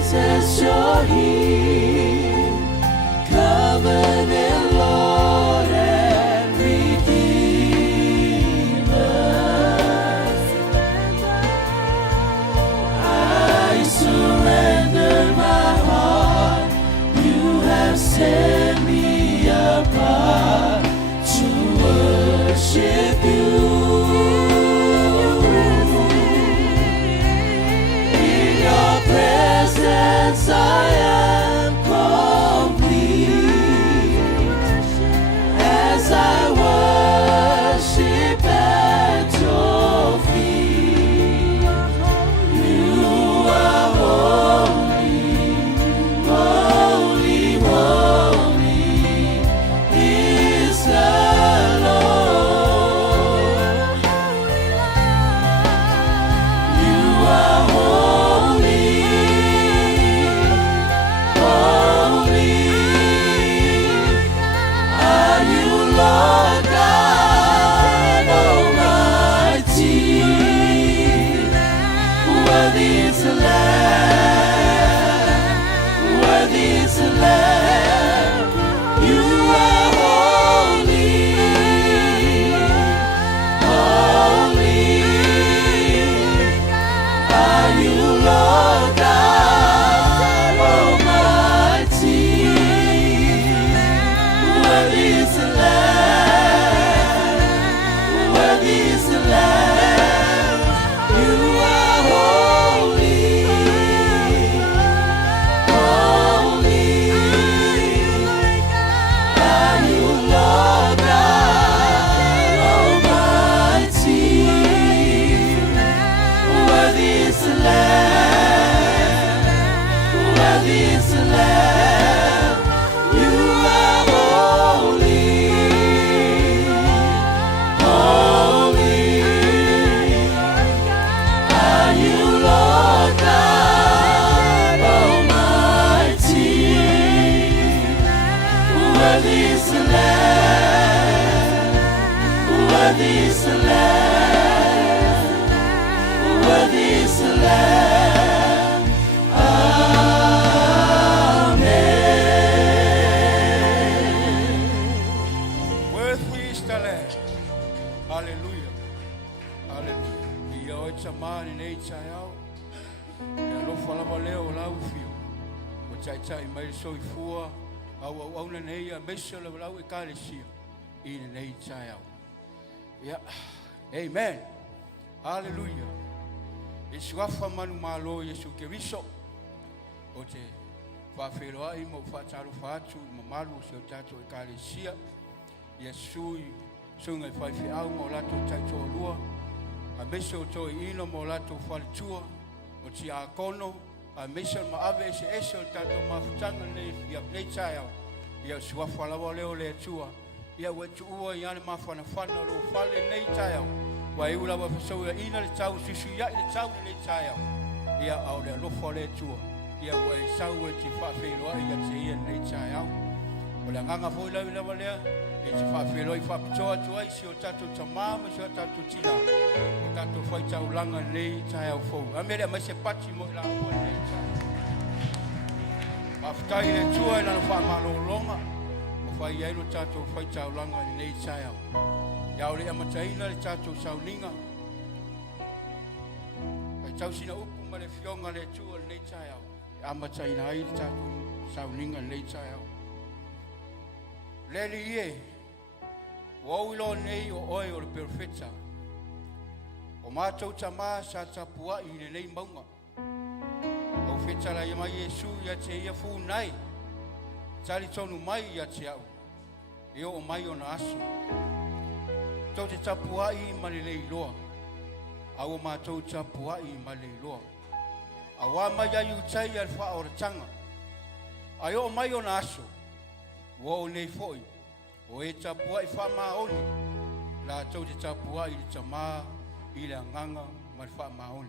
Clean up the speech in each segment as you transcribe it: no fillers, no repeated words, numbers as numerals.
Jesus, you're here, covenant Lord and Redeemer. I surrender my heart, you have set me apart to worship you. I am complete as I worship at your feet. You are holy, holy, holy is the Lord. You are holy. Lord God Almighty, worthy is the Lamb, worthy is the Lamb. You are holy, holy. Are you Lord God Almighty, worthy is the Lamb. Worthy is the Lamb, worthy is the Lamb. Amen. Worthy is the Lamb. Hallelujah. Hallelujah. Ia o te mani nei tai au. Ia lo falava leo lau fio. O tai tai mai soifua. Au na nei a mesa lau e kalesia. Ina nei tai au. Yeah. Amen. Hallelujah. Iswafa manu malo Yesu Keriso. O te whawheroa i mo whataro whātu ma malu se o tātou e kāresia. Yesu i sunga i whaiwhi au mo lato taitoa lua. A mesa o toi ino mo lato whalitua. O ti a kono. A mesa ma ave ese ese o tātou mawhutanga nei tai au. Ia swafa lawa leo le tua. Ia wetu ua i ane mawhana whana lo whale nei tai au. Wa e ula wa whasau ia ina le tau susu ia i le tau nei tai au. Ia au le alofa le tua. Ia wa e sau e te whawheroa ia te ia nei tai au. O le nganga fo ila ila walea. E te whawheroa i whapitoa tua i si o tato tamama si o tato tina. O tato whaitau langa nei tai au fau. Amere mai se pati mo ila ua nei tai. Whaftai le tua ila na whamalo longa. Whai eno tātou whaitau langa i nei tai au. Iau le amataina le tātou sauninga. Ai tau sina upu ma le fionga le tua le nei tai au. Amataina ai le tātou sauninga nei tai au. Leli ie. Wau ilo nei o oe o le perfeta. O mātou tamā sa tapua i le nei maunga. O fetala i mai Yesu ia te ia fūnai. Tali tonu mai ia te au. E o mai o na aso. Tau te tapuai ma le leiloa. Au o mātou tapuai ma le leiloa. Awa mai ai utai al wha o ratanga. Ai o mai o na aso. Wa o nei foi. O e tapuai wha maoni. La tau te tapuai le tamā i le anganga ma le wha maoni.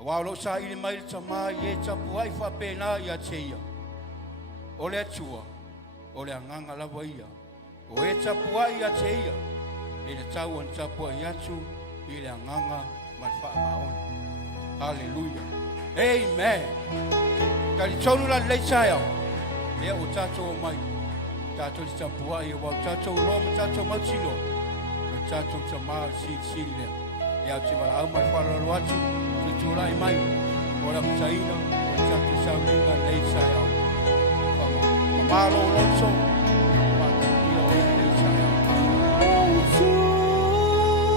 Awa o lo sa i le mai le tamā i e tapuai wha pēnā i a te ia. O le atua, o le anganga lawa ia. O e tapua i a te ia. E le tau an tapua i atu i le anganga ma le wha maoni. Hallelujah. Amen. Kali tonu la leisa yao. Ia o tatou mai. Tatou te tampua ia wa tatou rom tatou mautino. Tatou te ma si le. Ia te mala au mai whala lo atu. Tu lai mai. Ora mtaina. Tatou saulinga leisa yao. Malo loso.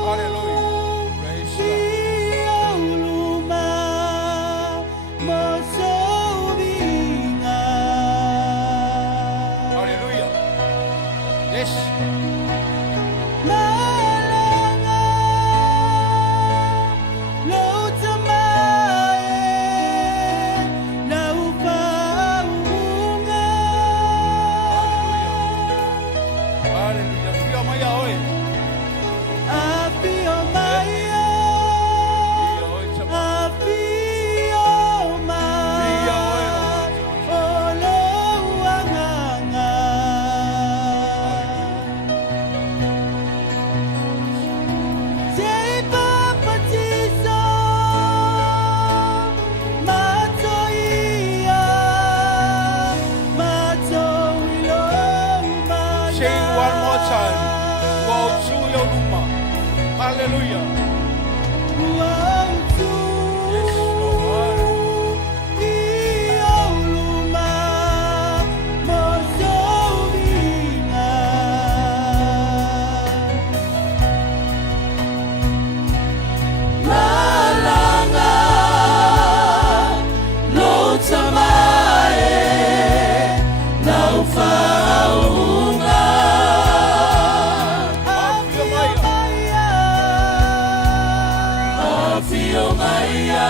Hallelujah. Praise God. Hallelujah. Yes. Hallelujah. Yes, Lord. Malanga lotamae na ufaunga Afio Maia,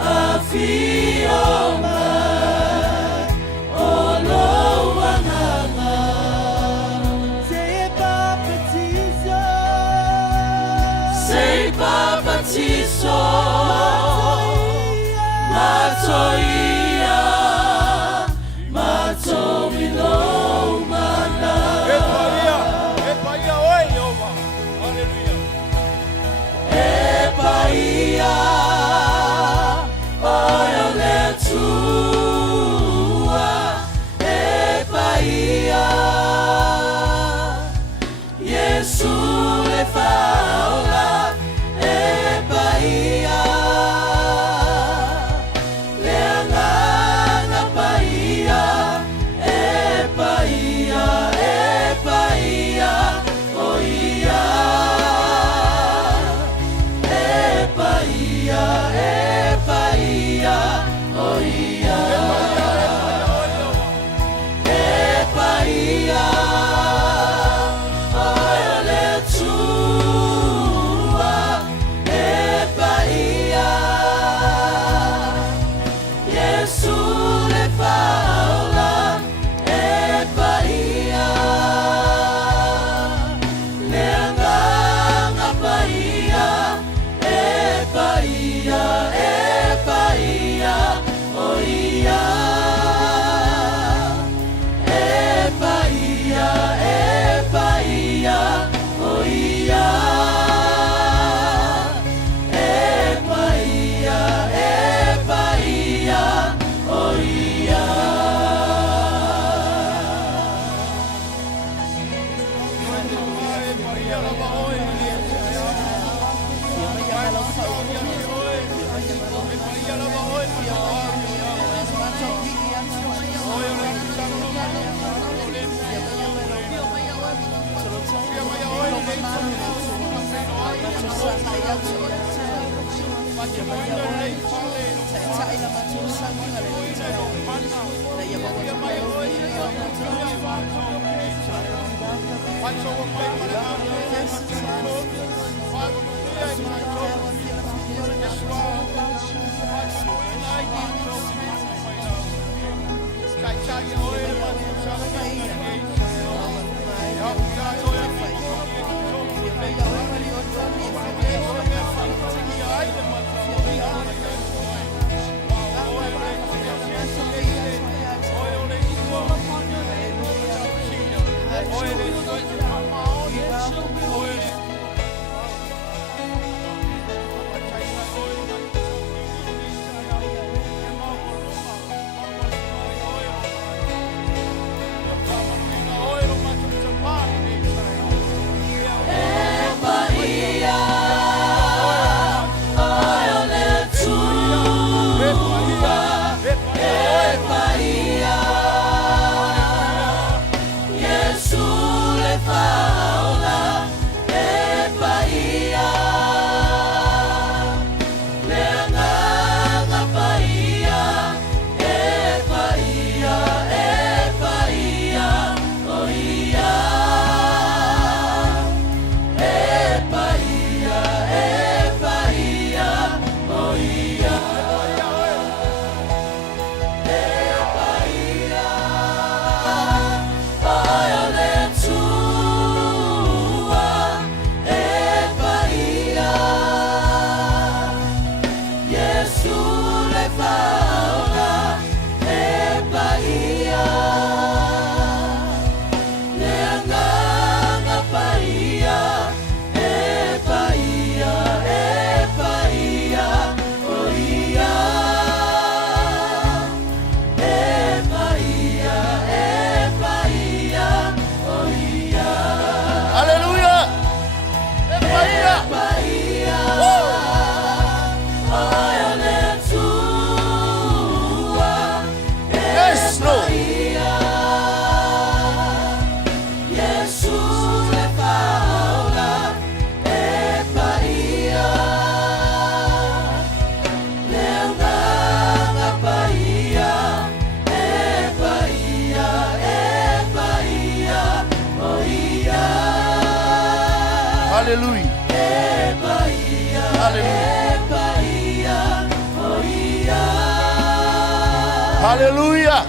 Afio Mai, Olo Wananga. Sei Papatiso, Matoia, Matomilo Mana. Epaia, oi, Jeová. Aleluia. Epaia, olha tua, Epaia, Jesus le fala, Epaia, leangana Paia, Epaia, Epaia, oia. Epaia, oia. Epaia, olha tua. Epaia, Jesus le fala. Epaia, leanganga Paia. Epaia, oia. Epaia, oia. Epaia, oia. Hallelujah. Hallelujah.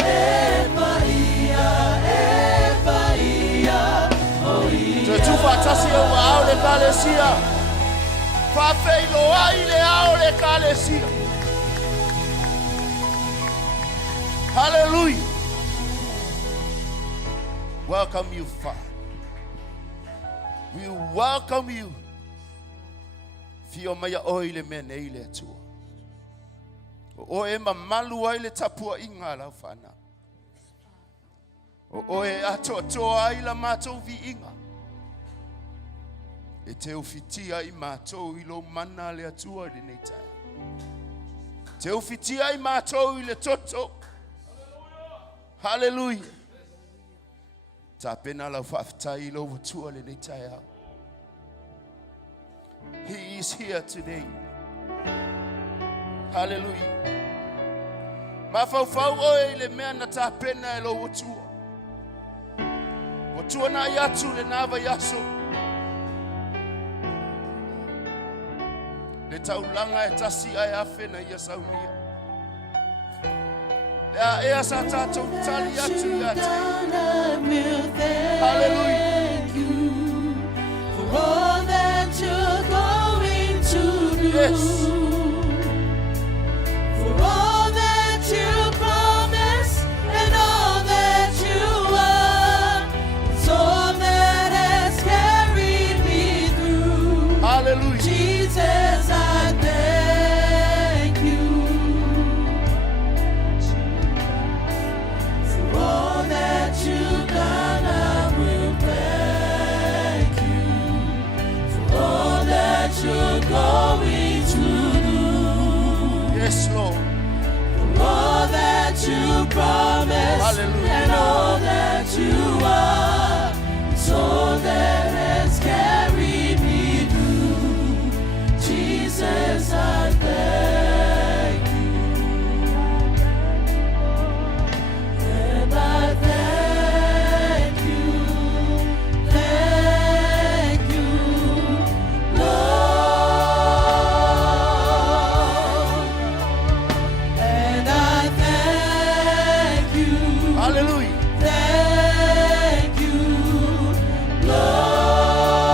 Tu fatasi o aole kalesia. Fa feilo aile aole kalesia. Hallelujah. Welcome you, Father. We welcome you. Fio maya oile mene ile tua. O e mamalu aile tapua inga fana. O e atotoa aila matou vi inga. E te ufitia I matou ilo mana le atua le neitai. Te ufitia I matou ile toto. Hallelujah. Tapena la fafta ilo vutua le neitai. He is here today. Hallelujah. Mafau oile mea na tapena ilo vutua. Vutua na yatu le nava yaso. Le taulanga e tasi ai afe na ia saunia. Ya ea sa tatou tali atu ya te. Hallelujah. For all that you're going to do. Yes. For all that you promise and all that you are. It's all that has carried me through. Hallelujah. Jesus, I thank you for all that you've done. I will thank you for all that you're going to do. Yes, Lord. For all that you promised. Hallelujah. And all that you are. It's all that has carried me through. Jesus, I thank you. And I thank you, Lord. And I thank you. Hallelujah. Thank you, Lord.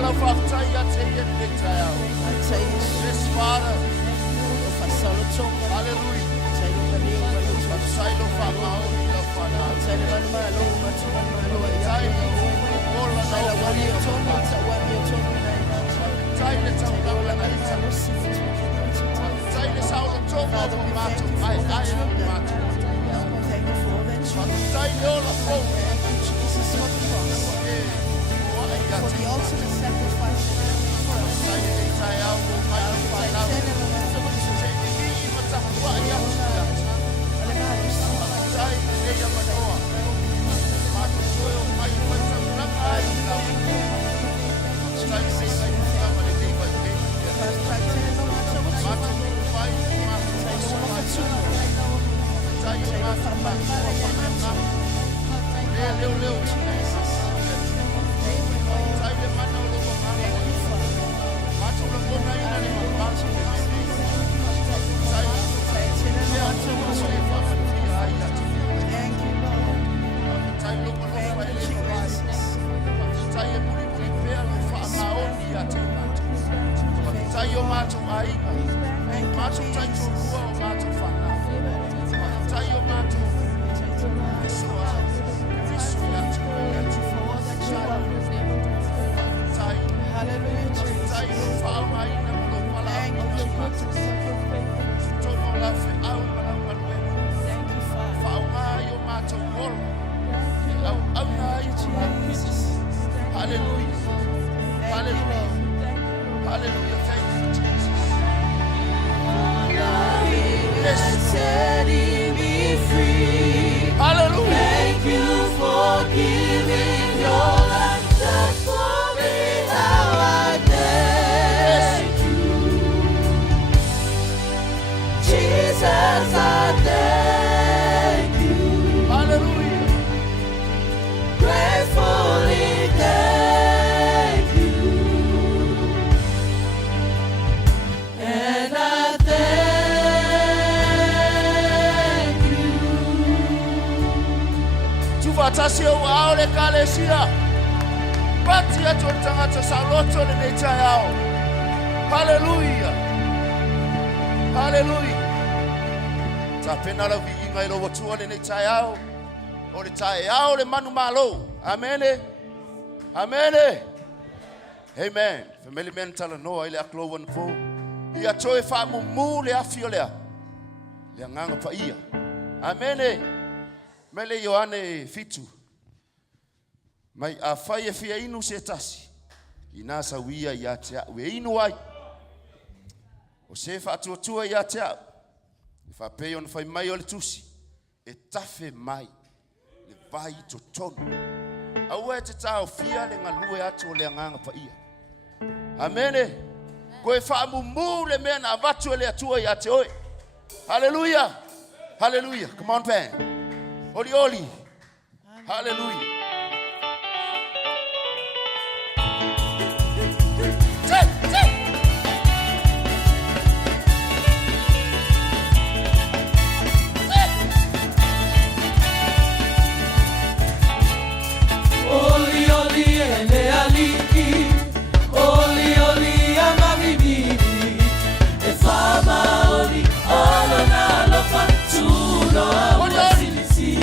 la fatai ate ia te tau. Yes, Father. Hallelujah. Sai lo fa mau la fana. Tai ola na wani tonu tai le tau la la tai le sau lo tonu mo matu ai mo matu. Tai le ola fo. For the ultimate sacrifice. Tai le tai au mo mai fana. Tai le ya manoa. Matu soyo mai fata na ai na. Tai le sai na mali dei vai dei. Matu vai matu tai matu matu. Leo tai le mano lo mama. Matu lo kona ina ni matu. Tai le atu mo se fa ai atu. Tai lo kona vai le tai e muri pe lo fa maoni atu matu. Tai yo matu ai. Matu tai tu rua o matu fana. Tai yo matu. Setting me free. Hallelujah. Thank you for giving your life just for me. How I thank you, Jesus. I thank you. Hallelujah. Gratefully thank you, and I thank you. Tuvatasi o aole kalesia. Pati ya tangata saloto le necha yao. Hallelujah. Hallelujah. Tapena la viinga ilo watua le necha yao. O le tae yao le manu malo. Amene. Amene. Amen. Family mental no ile aklo wan fo. Ia toe fa mumu le afio lea. Le nganga pa ia. Amene. Mele Yohane fitu. Mai afai e fia inu se tasi. Ina sawia ia tea. We inu wai. O se fa tua ia tea. Fa peon fai mai o le tusi. E tafe mai. Le vai totonu. Aue te tau fia le ngalue atu o le nganga pa ia. Amene. Koe fa mumu le mena avatu le atua ia te oi. Hallelujah. Hallelujah. Come on, band. Oli oli. Hallelujah. Oli oli ele aliki, oli oli amamibini, e fama oli olo na lofa tulo awasilisi.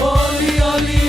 Oli oli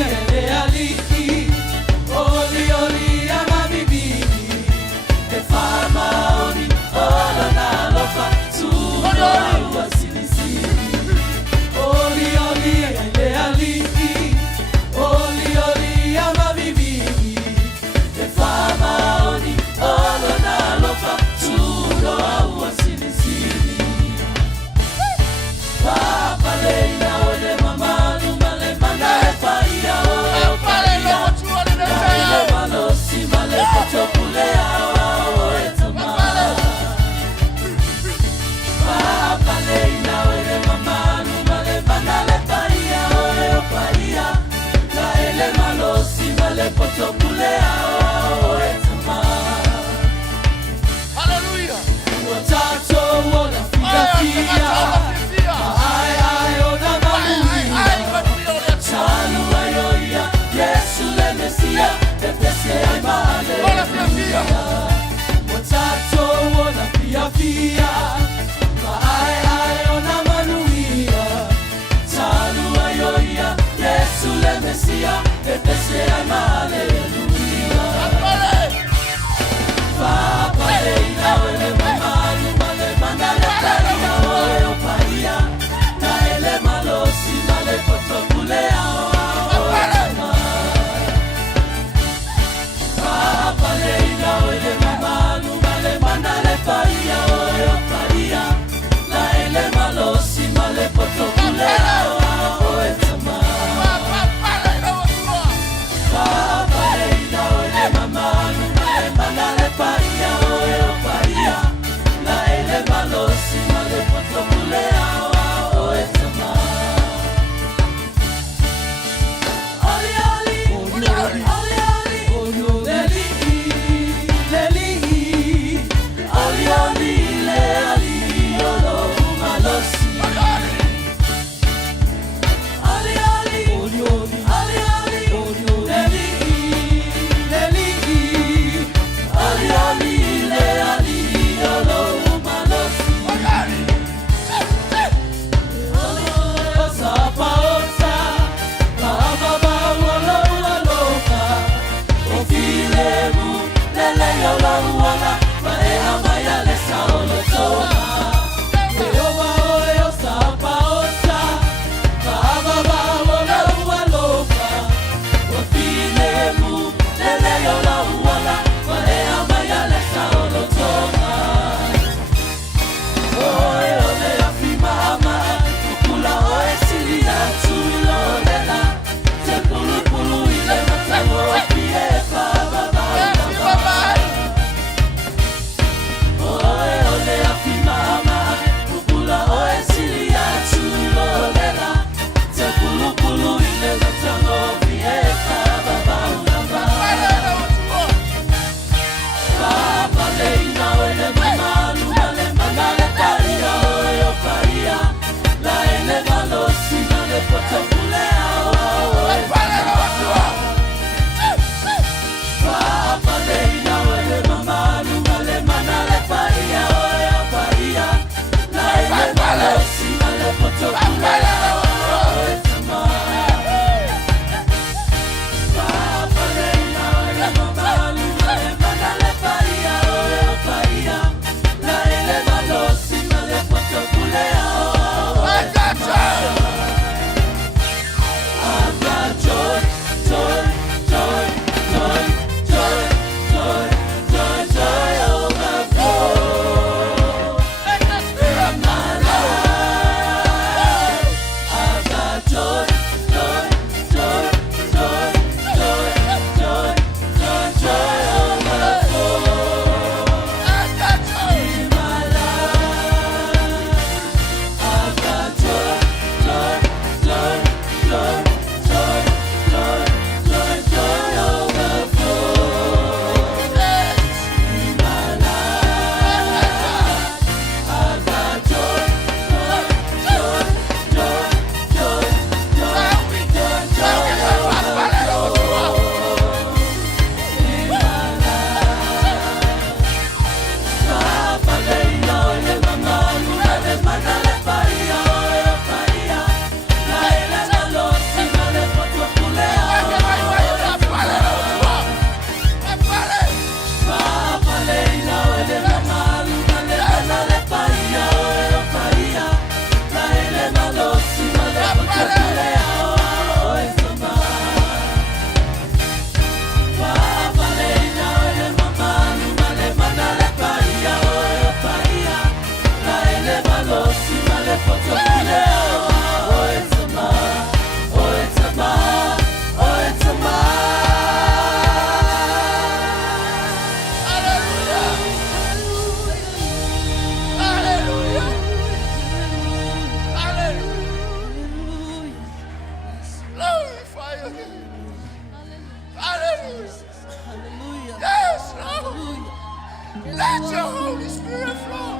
Let your Holy Spirit flow.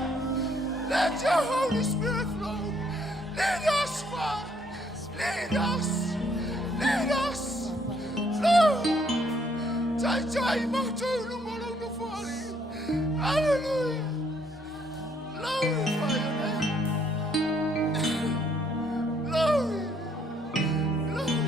Let your Holy Spirit flow. Lead us, Father. Lead us. Lead us. Flow. Chai Mautu Molo Fali. Hallelujah. Glorify your name. Glory. Glory.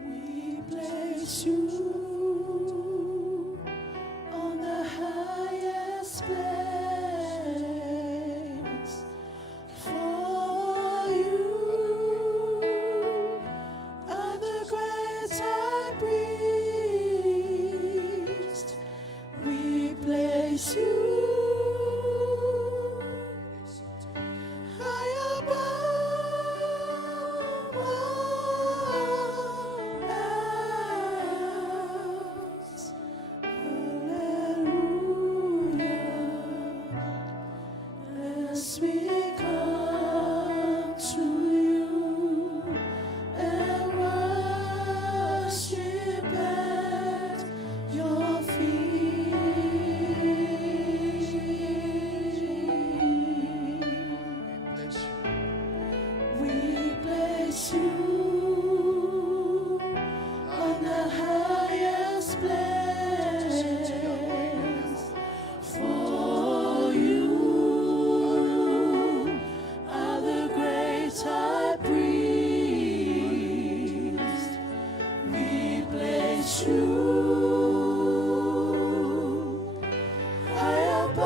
We place you on the highest place. For you are the great high priest. We place you high above all else. Hallelujah. As we come to you and worship at your feet. We place you on the highest place. For you are the great high priest. We place you high above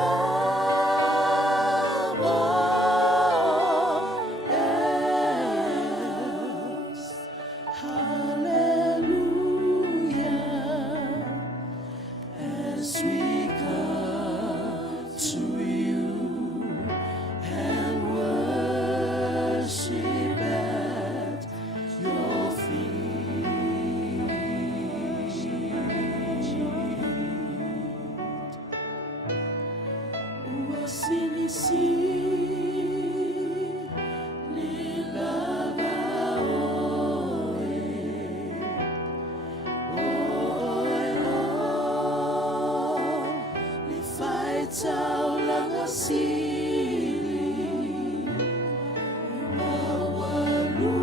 all else. Hallelujah. As we come to you and worship at your feet. Wasinisi lilava oe, oelo lifaita ulangasili mawalu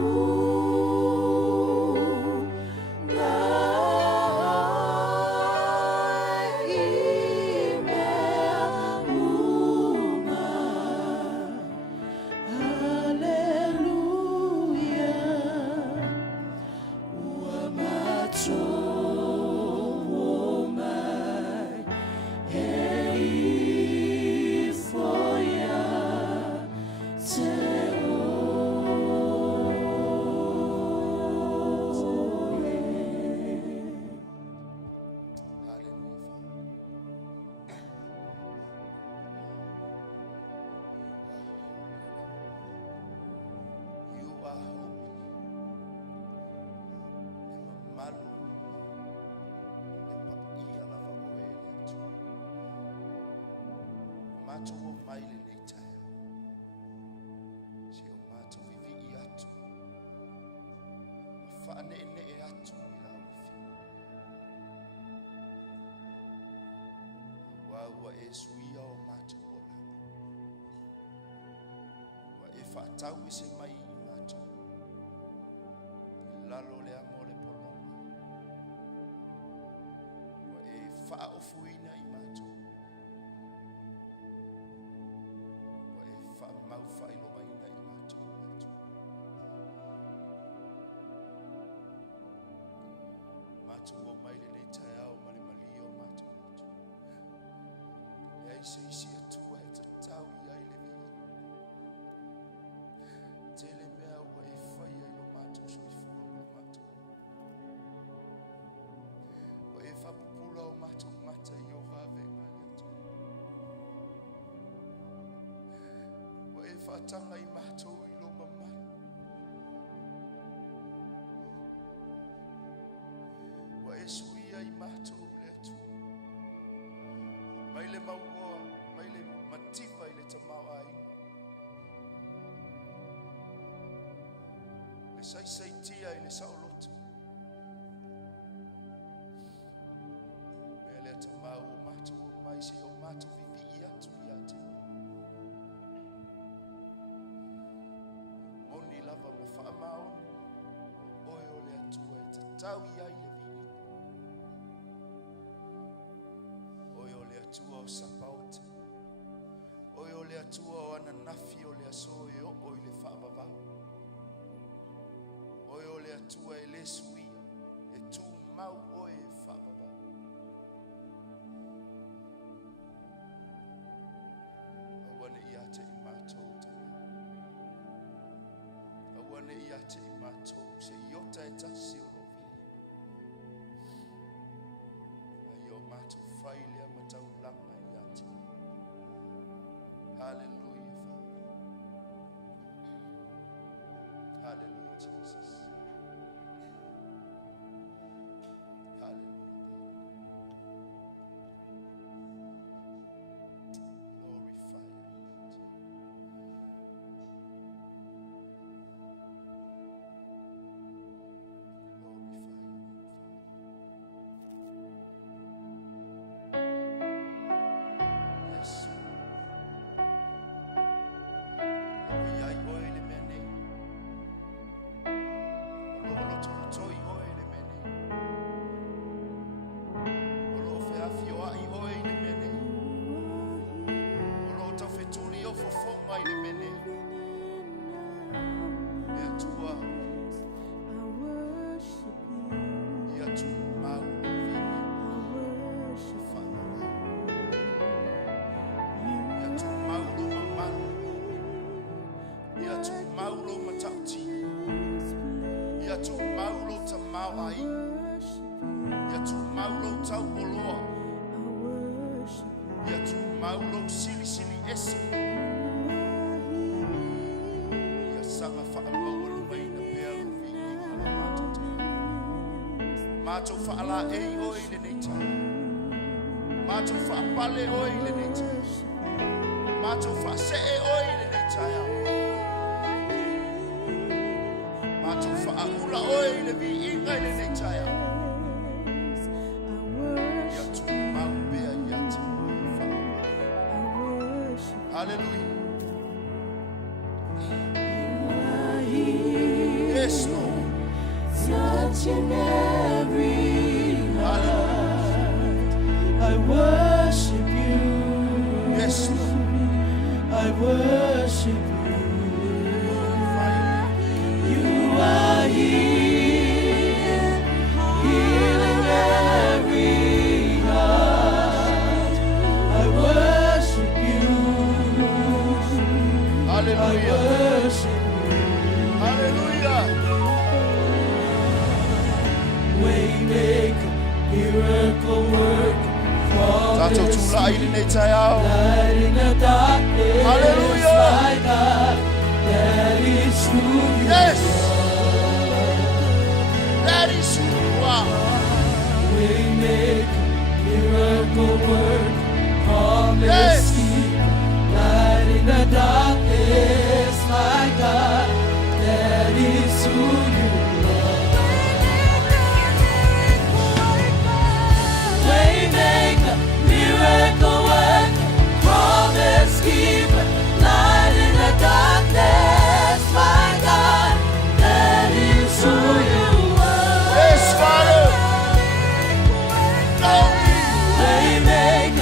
Wa esuia o matola wa e fatau se mai mato lalo le amore polonga wa e fa ofuina i mato wa e fa mau fa ilo mai i mato mato o mai le taiao mali mali o mato se isi atua e tatau i ai le vi tele mea ua e whai ai lo matou so i fua lo matou o e whapupula o matou mata i o vavenga le atu o e whatanga i matou i lo mamai ia I mātou le atu. Mai le maua, mai le matifa I le tamau ai. Le sai tia I le saoloto. Me le tamau o mātou o mai si o mātou vivi I atu I ate. Moni lava ma whaamao. Oe o le atua e te tau I ai le vi. Oe o le atua o sapaote. Oe o le atua o ananafi o le aso e o I le whaamavau. Oe o le atua e le suia. E tu mau oe e whaamavau. Awane I ate I mātou tana. Awane I ate I mātou se iota e tasi o rovi. Ai o mātou whailea matau langa I ate. Hallelujah, Father. Hallelujah, Jesus. Hallelujah. Glorify you. Yes. Oi ai oi le mene. Olo toi oi le mene. Olo fe afio ai oi le mene. Olo ta fetuli o fofonga I le mene. E tua. Ia tu mau vini. Ia tu mau lo mamau. Ia tu mau lo matauti. Ia tu mau lo tamau ai. Ia tu mau lo tau oloa. Ia tu mau lo sili sili esi. Ia sanga whaamau alumai na pea rufi I ngalo mātou. Mātou whaala ei oi le neita. Mātou whaapale oi le neita. Mātou whaase e oi le neita ia. Mātou whaahula oi le vi inga le neita ia. Ia tu mau bea ia te whaala. Hallelujah. Yes, Lord. Touching every Hallelujah. I worship you. Yes, Lord. I worship you. You are here, healing every heart. I worship you. I Hallelujah. worship Hallelujah. Waymaker, miracle worker, Tatou promise tula I le neita iao. light in the darkness. Hallelujah. My God, that is who you Yes. are. That is who you are. Waymaker, miracle worker, promise Yes. keeper, light in the darkness. My God, that is who you are. Waymaker, miracle worker, promise keeper, light in the darkness. My God, that is who you are. Yes, Father. Glory. Waymaker,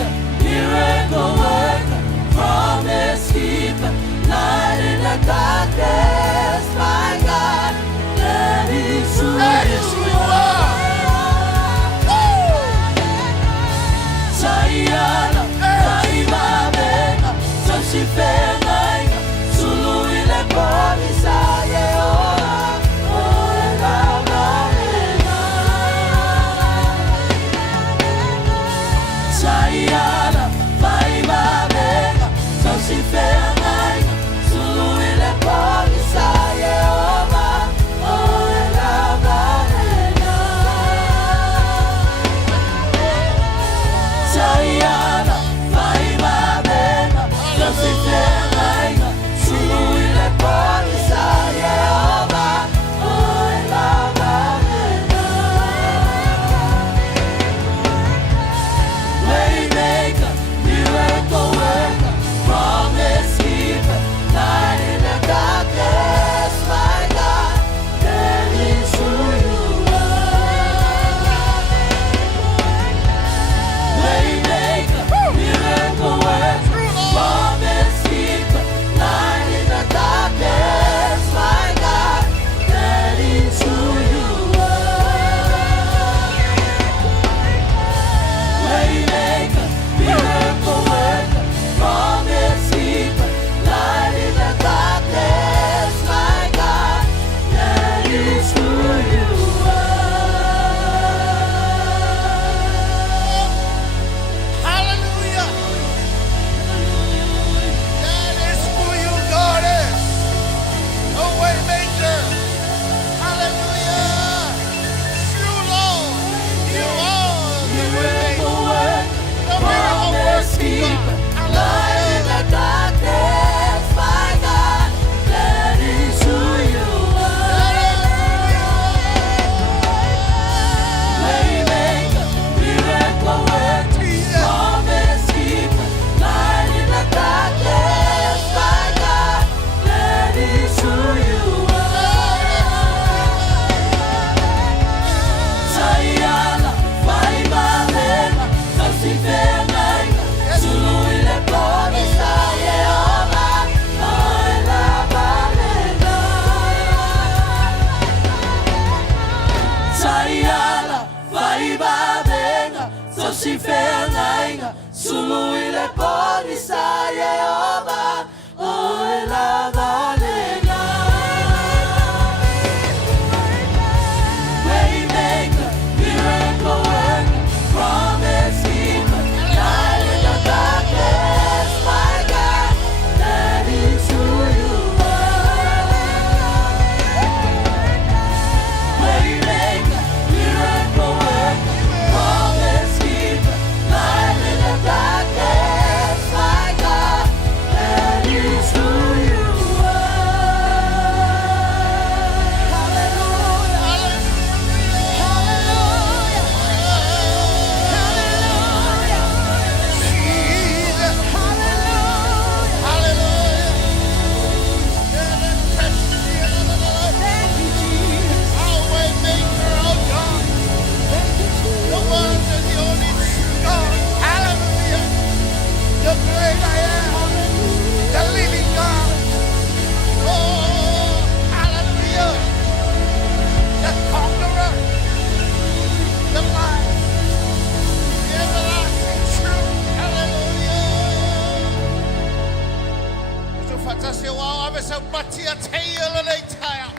matia teia le le taia.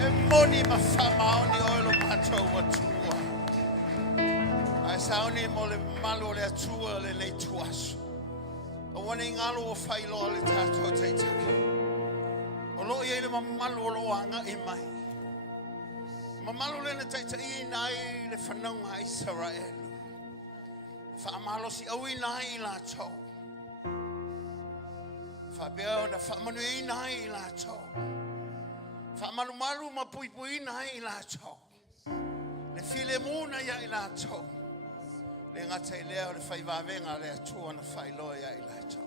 E moni ma whamaoni o lo mātou watua. Ai sauni mo le malo le atua le le tuasu. O wane ngalo o whailoa le tātou teitaki. O lo i ele mamalu o lo anga i mai. Mamalu le na teitai nai le whanaunga Israelu. Whaamalo si au i nai i la tau. Whabea o na whamanu i nai i la tau. Whamalu malu ma pui pui nai i la tau. Le file muna ia i la tau. Le ngata i leo le whaivavenga le atua na whailoa ia i la tau.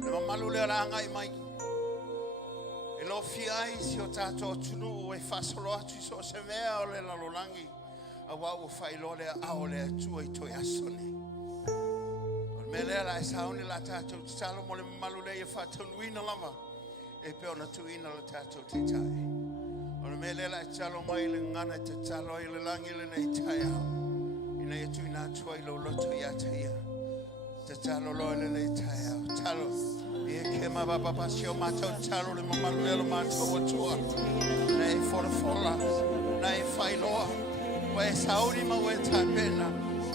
Le mamalu le ranga i mai. E lo fiai si o tātou tunu e whasolo atu so se mea o le lalolangi. A wau o whailoa le ao le atua i toi asone. O me lea la e sauni la tātou talo mo le mamalu le e whatanuina lama. E peo na tuina la tātou te tai. O me lea la e talo mai le ngana te talo i le langi le nei tai au. Ina e tuina atua i lo loto i ataia. Te talo loa le nei tai au. Talo. E ke mababa si o mātou talo le mamalu e lo mātou atua. Nei fola. Nei whailoa. Wa e sauri ma ue tā pena.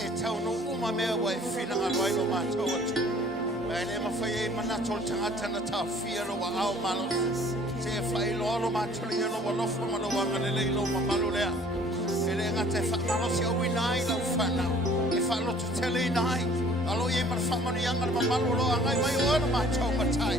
E tau no uma mea wa e whina aloi lo mātou atua. Mai le mawhai e manatol tangata na tā whia lo wa au malos. Te e whailoa lo mātou i lo wa lofa ma lo wanga le leilo mamalu lea. E le ngata e whamalosi au i nai lau whanau. E whalotu tele i nai. Alo ye mar famanu yang ar mamalu lo angai mai o ana mātou matai.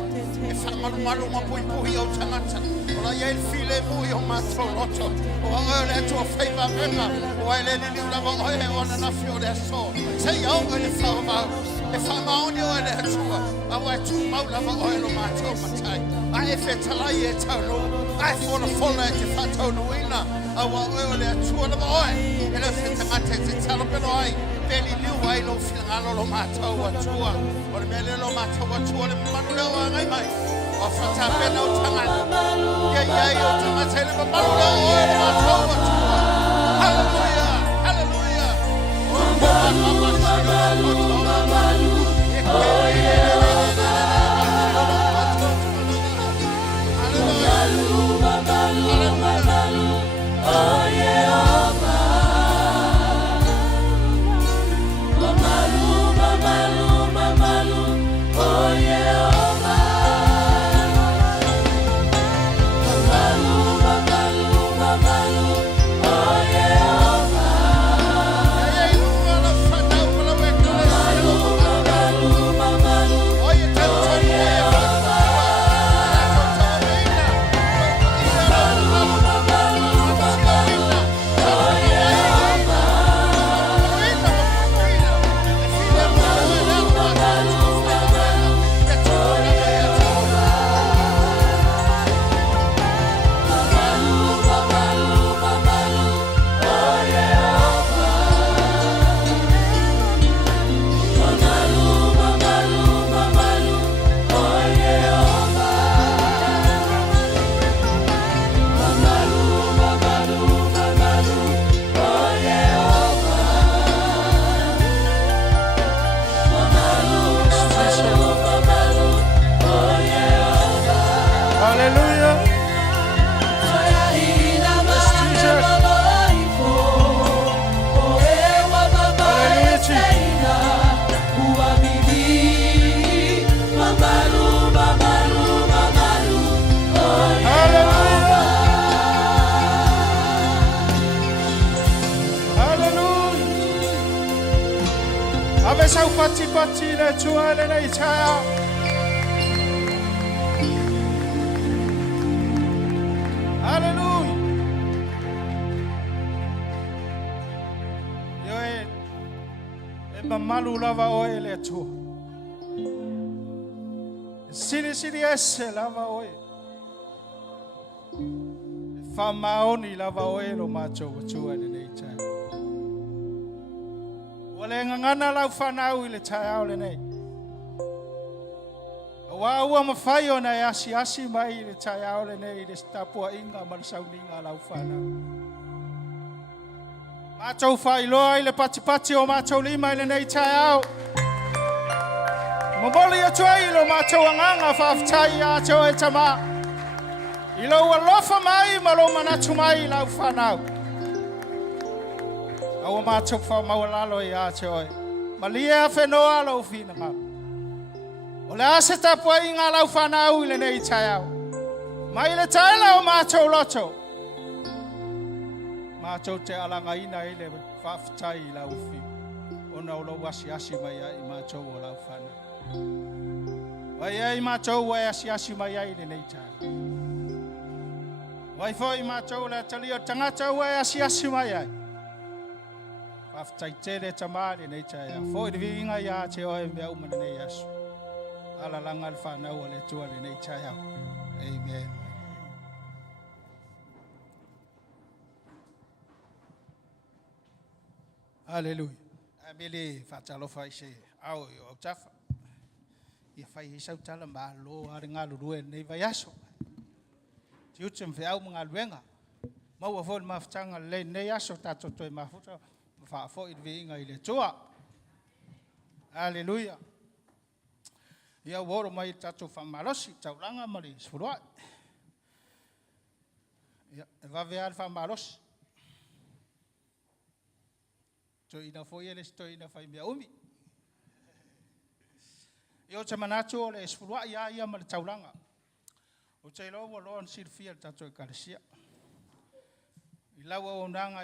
E whamaru ma pui pui au tangata. Ola ye file mui o mātou loto. O a le atua whaiva venga. O a le lili ulawa oe o na nafi o le aso. Sei au e le whamau. E whamaoni o le atua. A wa tu maulava oe lo mātou matai. A e whetalai e tau no. A e whola e te whatau nuina. A wa oe o le atua lava oe. E le whetangata e te talopeno ai. Peli liu ai lo whingalo lo mātou atua. O le mele lo mātou atua le manu leo angai mai. O whata pena o tangata. Ia iai o tangata le manu leo o le mātou atua. Hallelujah, hallelujah. O mamalu, o Yehova. Mamalu, o Yehova. sau pati le tua le nei chaya. Hallelujah. Yo e mamalu lava oe le tua. Siri esse lava oe. Fa maoni lava oe lo macho tua le nei chaya. Wale ngana lau whanau I le tae le nei. Wa ua mawhai o nei asi mai le tae le nei le stapua inga ma le sauninga lau whanau. Mātou whai loa I le pati o mātou lima I le nei tae au. Maboli ya choi lo macho anganga fafchai ya choi chama. Ilo walofa mai malo manachu mai la ufanau. Awa macho fa mawalalo ya choi. Malia fenoa lo ufina ma. Ola aseta po inga la ufanau ile nei chayao. Mai le chaila o macho locho. Macho te alanga ina ile fafchai la ufi. Ona ulo wasi mai ya macho la ufana. Wai macho wa asi mai ya ile nei chayao. Wai foi macho la chalio tangata wa asi mai ya. Fafchai tere chamale nei chayao. Foi de inga ya che o me au mane nei yasu. Ala langa alfana o le tua le nei chayao. Amen. Hallelujah. Amele fatalo fai se au yo tafa. Ia fai sau tala malo ar ngalu nei vai aso. Tiutsem fe au mga luenga. Mau a fol maftanga le nei aso tato toi mafuta. Fa fo i vinga ile tua. Hallelujah. Ia woro mai tato fa malosi taulanga mali sfurua. Ia va ver fa malosi. So ina foi ele sto ina fai mia umi. Yo chamanacho le sfurua ia mal taulanga. O chailo lo sir fiel tato kalesia. Ilawa onanga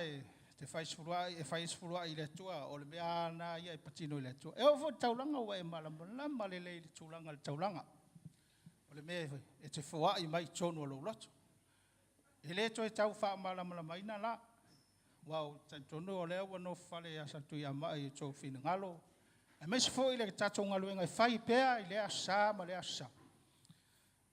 te fai sfurua ile tua o le mea na ia patino ile tua. E o fo taulanga wa malamba le tulanga le taulanga. O le mea e te fua I mai tono lo loto. Ele to e tau fa malama mai na la. Wow, tantono ole wano fale ya satu ya mai to fin ngalo. E mes fo ile tato ngalo ngai fai pea ile asa ma le asa.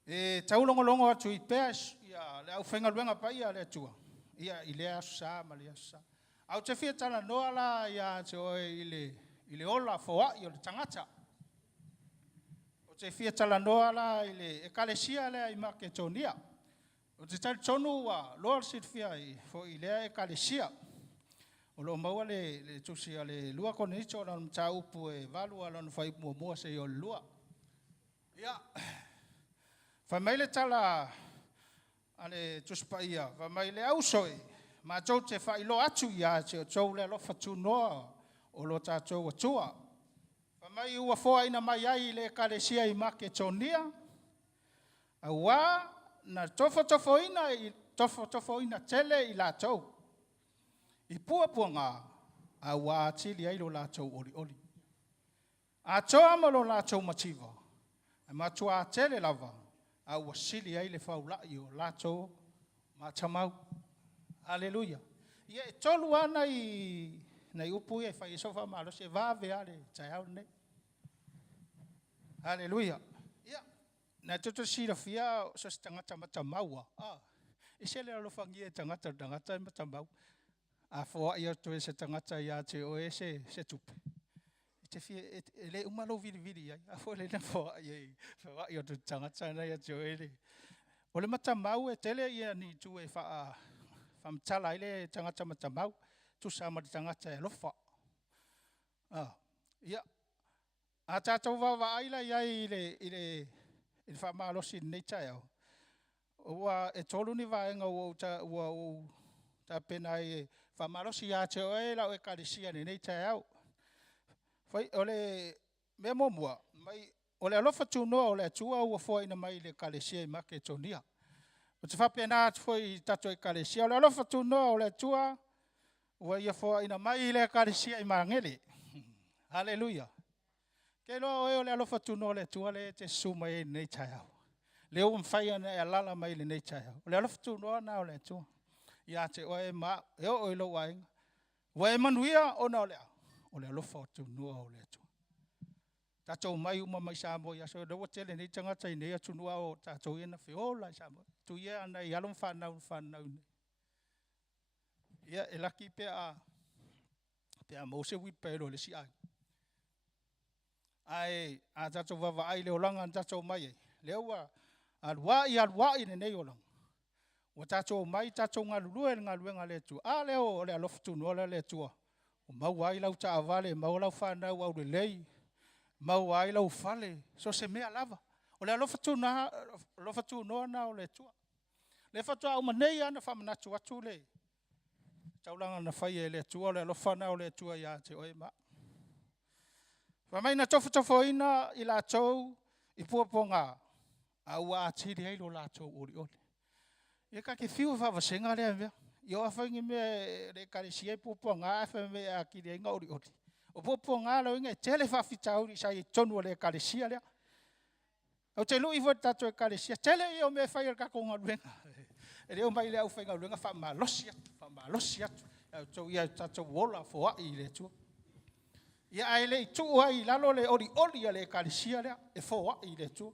E taulongo atu I pea ya le au fenga luenga pa ia le tua. Ia ile asa ma le asa. Au te fia tala noa la ya te oe ile ola foa I o le tangata. O te fia tala noa la ile ekalesia le I maketonia. O te tali tonu wa loa sit fia I fo ile ekalesia. O lo maua le tusia le lua kone nicho o lana mta upu e valu alana fai mua se o lua. Ia. Fa maile tala ale tuspa ia. Fa maile au soi. Ma tau te whai lo atu ia te o tau le lofa tu noa o lo tātou atua. Fa mai ua fōa ina mai ai le kalesia I Maketonia. A wā na tofo ina tele I lātou. I pua ngā a wā tili ai lo lātou oli. A toa ma lo lātou mativa. A matua tele lava a ua sili ai le whaulai o lātou matamau. Hallelujah. Ia e tolu ana I upu e whai sofa malo se vave ale tai au ne. Hallelujah. Ia. Na tuto sira fia so tangata matamaua. E se le alofangi e tangata matamau. A foa ia to se tangata ia te o e se tupe. E te fia le umalo viri ai. A foa le na foa ia to tangata na ia te o e le. O le matamau e tele ia ni tu e faa famtala ile tangata matamau tu sama di tangata e lofa. Ia. A tātou wawa aila ile wha malosi nei tae au. Ua e tolu ni vaenga ua ta pena e wha malosi a te oe lau e karisia nei tae au. Fai ole mea momua. Mai ole alofa tunoa ole atua ua fua ina mai le karisia I Maketonia. O te whapena atu foi tato e kalesia. Ole alofa tu noa ole tua. Ua ia fua ina mai le kalesia I Mangele. Hallelujah. Ke loa oe ole alofa tu noa ole tua le te suma e nei tai au. Leo mwhai ana e alala mai le nei tai au. Ole alofa tu noa na ole tua. Ia te oe ma e o oe lo wainga. Ua e manuia o na ole au. Ole alofa tu noa ole tua. Tatou mai uma mai Samoa ia so do tele nei tangata I nei atu noa o tatou ina feola I Samoa. Tu ia ana I alon whanau ne. Ia e laki pea Mose wipero le si ai. Ai a tatou wawa ai leo langa tatou mai ai. Leo alwai ne nei o langa. O tatou mai tatou ngaluenga le tu. A leo le aloftu noa le tua. O mau ai lau ta avale mau lau whanau au le lei. mau ai lau fale so se mea lava o le alofa tūnoa na o le tua le fatua au manei ana whamanatu atu le taulanga na whai e le tua le alofa na o le tua ia te oe ma whamai na tofo ina i la tau i puaponga au a tiri ai lo la tau ori ori e ka ke fiu whavasenga le mea i oa whaingi mea le karisia i puaponga a whaime a kiri inga ori ori o puaponga lo inga e tele whawhitauri sa i tonu le karisia lea au te lui fo tato e karisia tele i o me whai al kakonga luenga e reo mai le au whainga luenga whamalosi atu au tau ia tato wola foa i le tua ia ai le tu ai lalo le ori le karisia lea e foa i le tua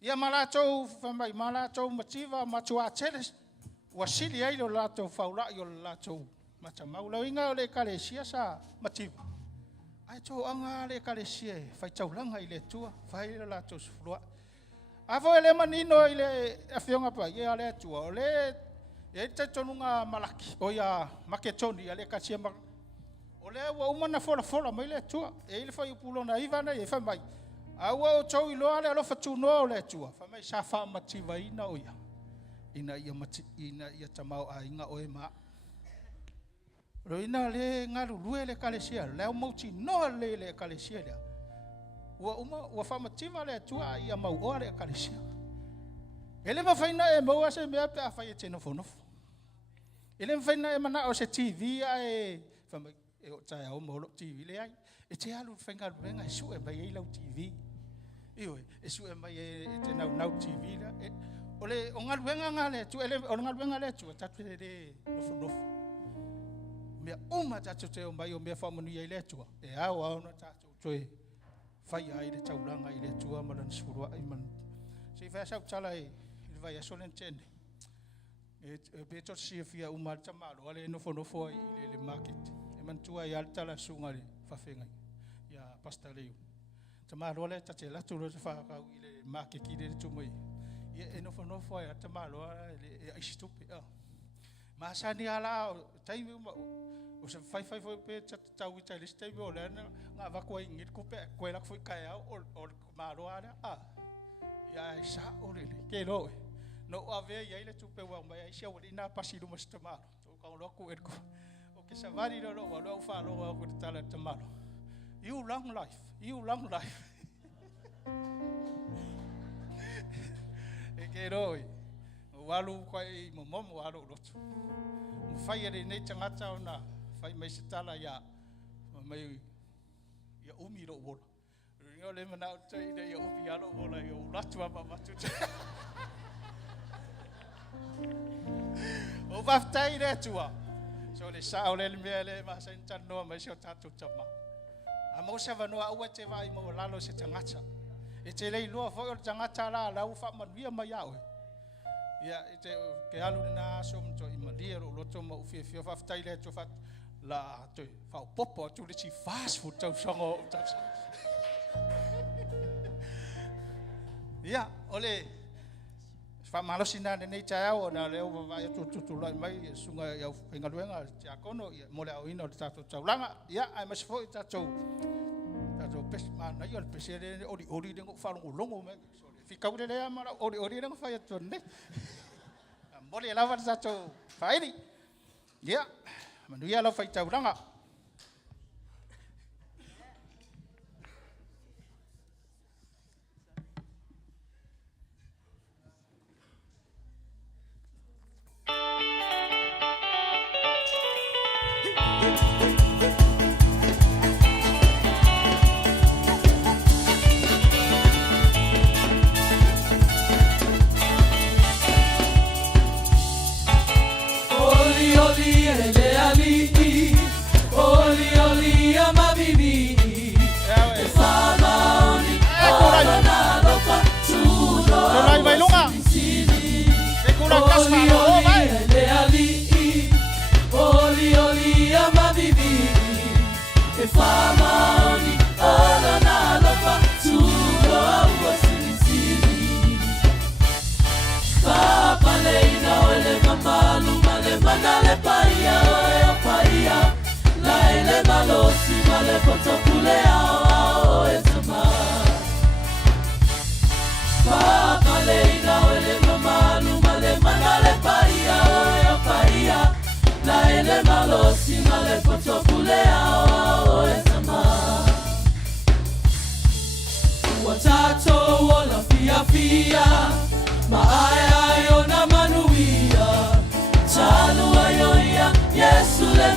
ia malatou whamai malatou mativa matua tele ua sili ai lo latou faula i o latou matamau lau inga o le karisia sa mativa ai tō anga le karisia fai taulanga i le tua fai le latou sufurua afo ele manino i le afionga pa ia le tua o le e te tonunga malaki o ia maketoni ale kasia o le ua umana fola mai le tua e ile fai upulona ivana e fai mai au o tau i loa le alofa tunoa o le tua fai mai sa wha mativa ina o ia ina ia tamau a inga o e maa ro ina le ngaru lue le kalesia le mauti no le kalesia le ua famatima le tua ia mau o le kalesia ele mafaina e mau ase me pe afai te no fonofo ele mafaina e mana o se TV ai fama e o tai o mo TV le ai e te alu fenga venga su e mai lau TV io e su e mai e te nau TV la ole o ngaru venga ngale tu ele o ngaru venga le tu tatu de no fonofo mea uma tato te o mai o mea whamanu i le tua. E au au na tato toe whai ai le tauranga i le tua maran surua i man. Se i whaasau tala e vai asolen tene. E beto si e fia uma tamalo ale nofo i le market. E man tua i altala sunga le whawhengai. Ia pasta leo. Tamalo ale tate latu lo te whakau i le market ki le tumui. Ia e nofo ai tamalo ale e aistupe. Masani ala taimi o se fai foi pe tau i tai liste o le nga va ko ingit ko pe ko la foi kai o maro ara ia sa o le ke no no ave ia ile tu pe wa mai sia o ina pasi do mastama o ka lo ko erko o ke sa vari lo lo fa lo ko tala tamalo you long life e ke roi walu kai momo walu rotu fai ele nei tangata ona fai mai se tala ia mai ia umi lo wola ringo le mana o tai de ia umi alo wola ia latu apa matu o vaftai le tua so le sa o le mele ma sa intano mai se tatu tama a mo se vano a te vai mo lalo se tangata e te lei lo fo o tangata la u fa manuia mai au ia ite ke alu na som to i malia lo to mo fi fa taile to fa la to fa popo to le chi fast food to songo ia ole fa malo sina nei chao na le o va tu la mai sunga ia engaluenga ja kono mo le o ino tato taulanga ia ai mas fo tato pes mana ia le pesere ori de fa longo me fica o le ama ori não faz tudo né mole lava zato fairi ya manu ya la fai tauranga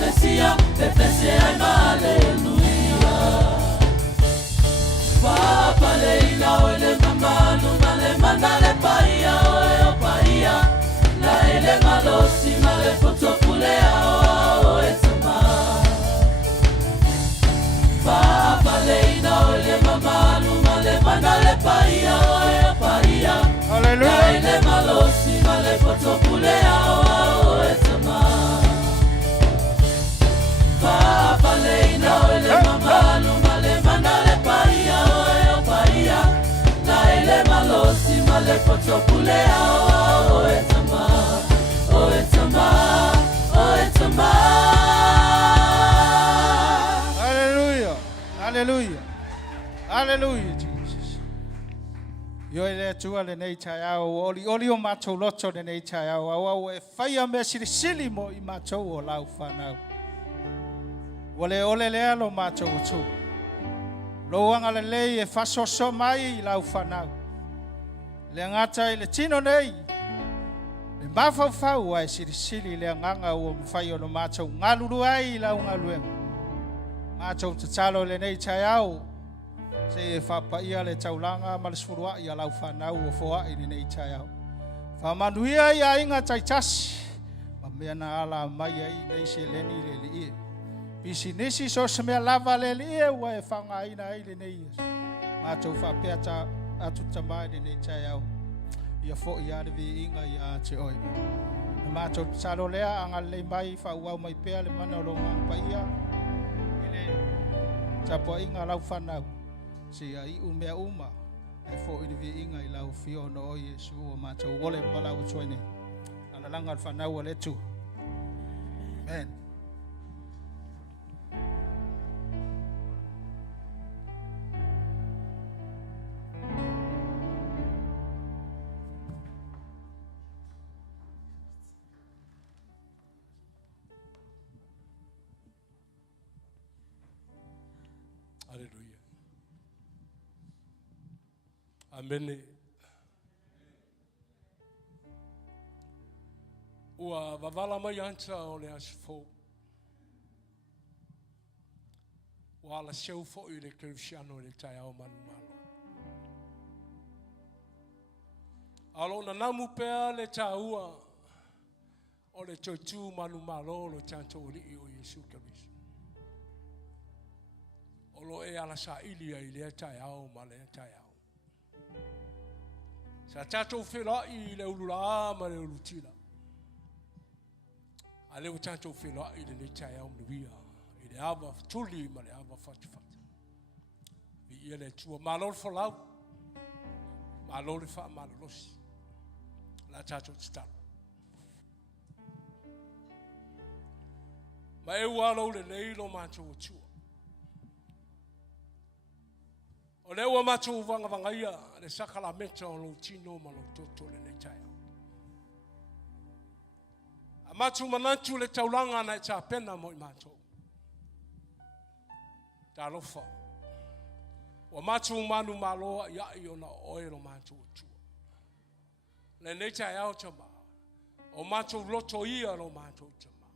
Mesia, Mesia, Hallelujah. Papa leila ole mamalu male manale paia o paia la ele malosi male foto pulea o etama. Papa leila ole mamalu male manale paia o paia Hallelujah. la ele malosi male foto pulea o etama. Papa leila ole mamalu male manale paia o paia la ele malosi male foto pulea o etama o etama o etama. Hallelujah. Hallelujah. Hallelujah, Jesus. Yo ele tua le nei chaya o oli o macho locho le nei chaya o e fire me sili mo I macho o lau fana. Ole le alo macho tu. Lo anga le lei e faso so mai I lau fana. Le ngata le tino nei. Le mafau fau ai sili le nganga o mfai o no macho ngalulu ai lau ngaluenga. Macho tsalo le nei chaya o se fa pa ia le taulanga ma le sfurua ia lau fanau o foa I nei chaya. Fa manuia ia inga taitas. Ma mea na ala mai ai nei se leni le li. Bisi nisi so se mea lava le li wa e fanga ina ai le nei. Ma tau fa pea ta atu tamai le nei chaya. Ia fo ia le vi inga ia te oi. Ma tau salo lea anga le mai fa ua mai pea le mana longa pa ia. Ile tapo inga lau fanau. Si ai umea uma e fo I vi inga I lau fio no o Yesu o mātou wole mala o tuene ana langa whanau o le tu. Amen. Hallelujah. Amen. Ua vavala mai ansa o le asfo. Ua la seu fo I le Cristiano le tai au manu malo. Alo na namu pea le taua o le totu manu malo lo tanto li o Yesu Kristo. Olo e ala sa ilia I le tai au ma le tai au. Sa tato whera I le ulula ma le ulutila. A le tato whera I le netai au mnuia. I le awa tuli ma le awa whatwhata. I le tua malol whalau. Malol wha malolosi. La tato tstalo. Ma e walo le leilo mato o tua. O le ua matu vanga ia le sakalamenta o lo tino ma lo toto le netai. A matu manantu le taulanga na ta pena mo I matu. Ta lofa. O matu manu malo ia I ona oilo matu tu. Le netai au tama. O matu loto ia lo matu tama.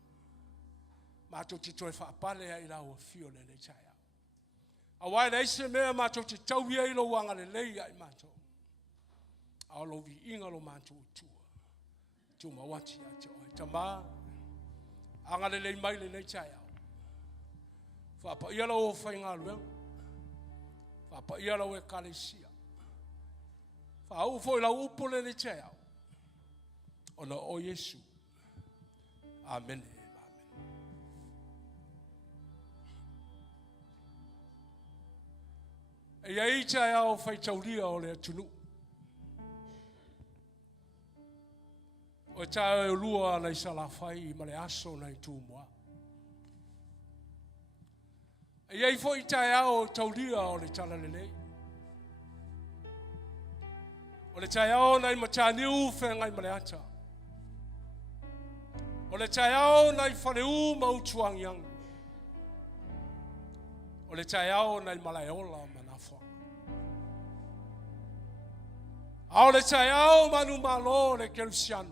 Matu tito e whaapale ia I la ua fio le netai. Awai nei se mea mātou te tauia I lo wanga le leia I mātou. Ao lo vi inga lo mātou tua. Tu mawati a te oi. Tamā, anga le lei mai le nei tai au. Whapa ia lo o whainga luenga. Whapa ia lo e kalesia. Whau fo I lau upo le nei tai au. Ona o Yesu. Amen. E ai tai au whai tauria o le atunu. O tai o lua nei salawhai ma le aso nei tūmua. E ai fo I tai au tauria o le talalelei. O le tai au nei mataniu whengai ma le ata. O le tai au nei whaneu mautuangiang. O le tai au nei malaeola ma ao le tai au manu malo le Cristiano.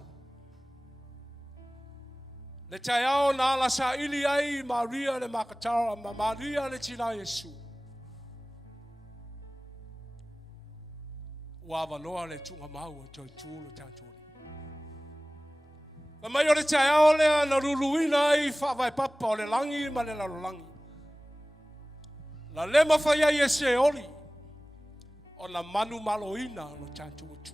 Le tayao na la sa ili ai Maria le makatara ma Maria le tina Yesu. Wa noa le tunga mau to tulu tantuli. La mai o le tayao le na ruluina ai fa vai papa o le langi ma le langi. La lema fa ia Yese oli. O la manu maloina no tantulu tu.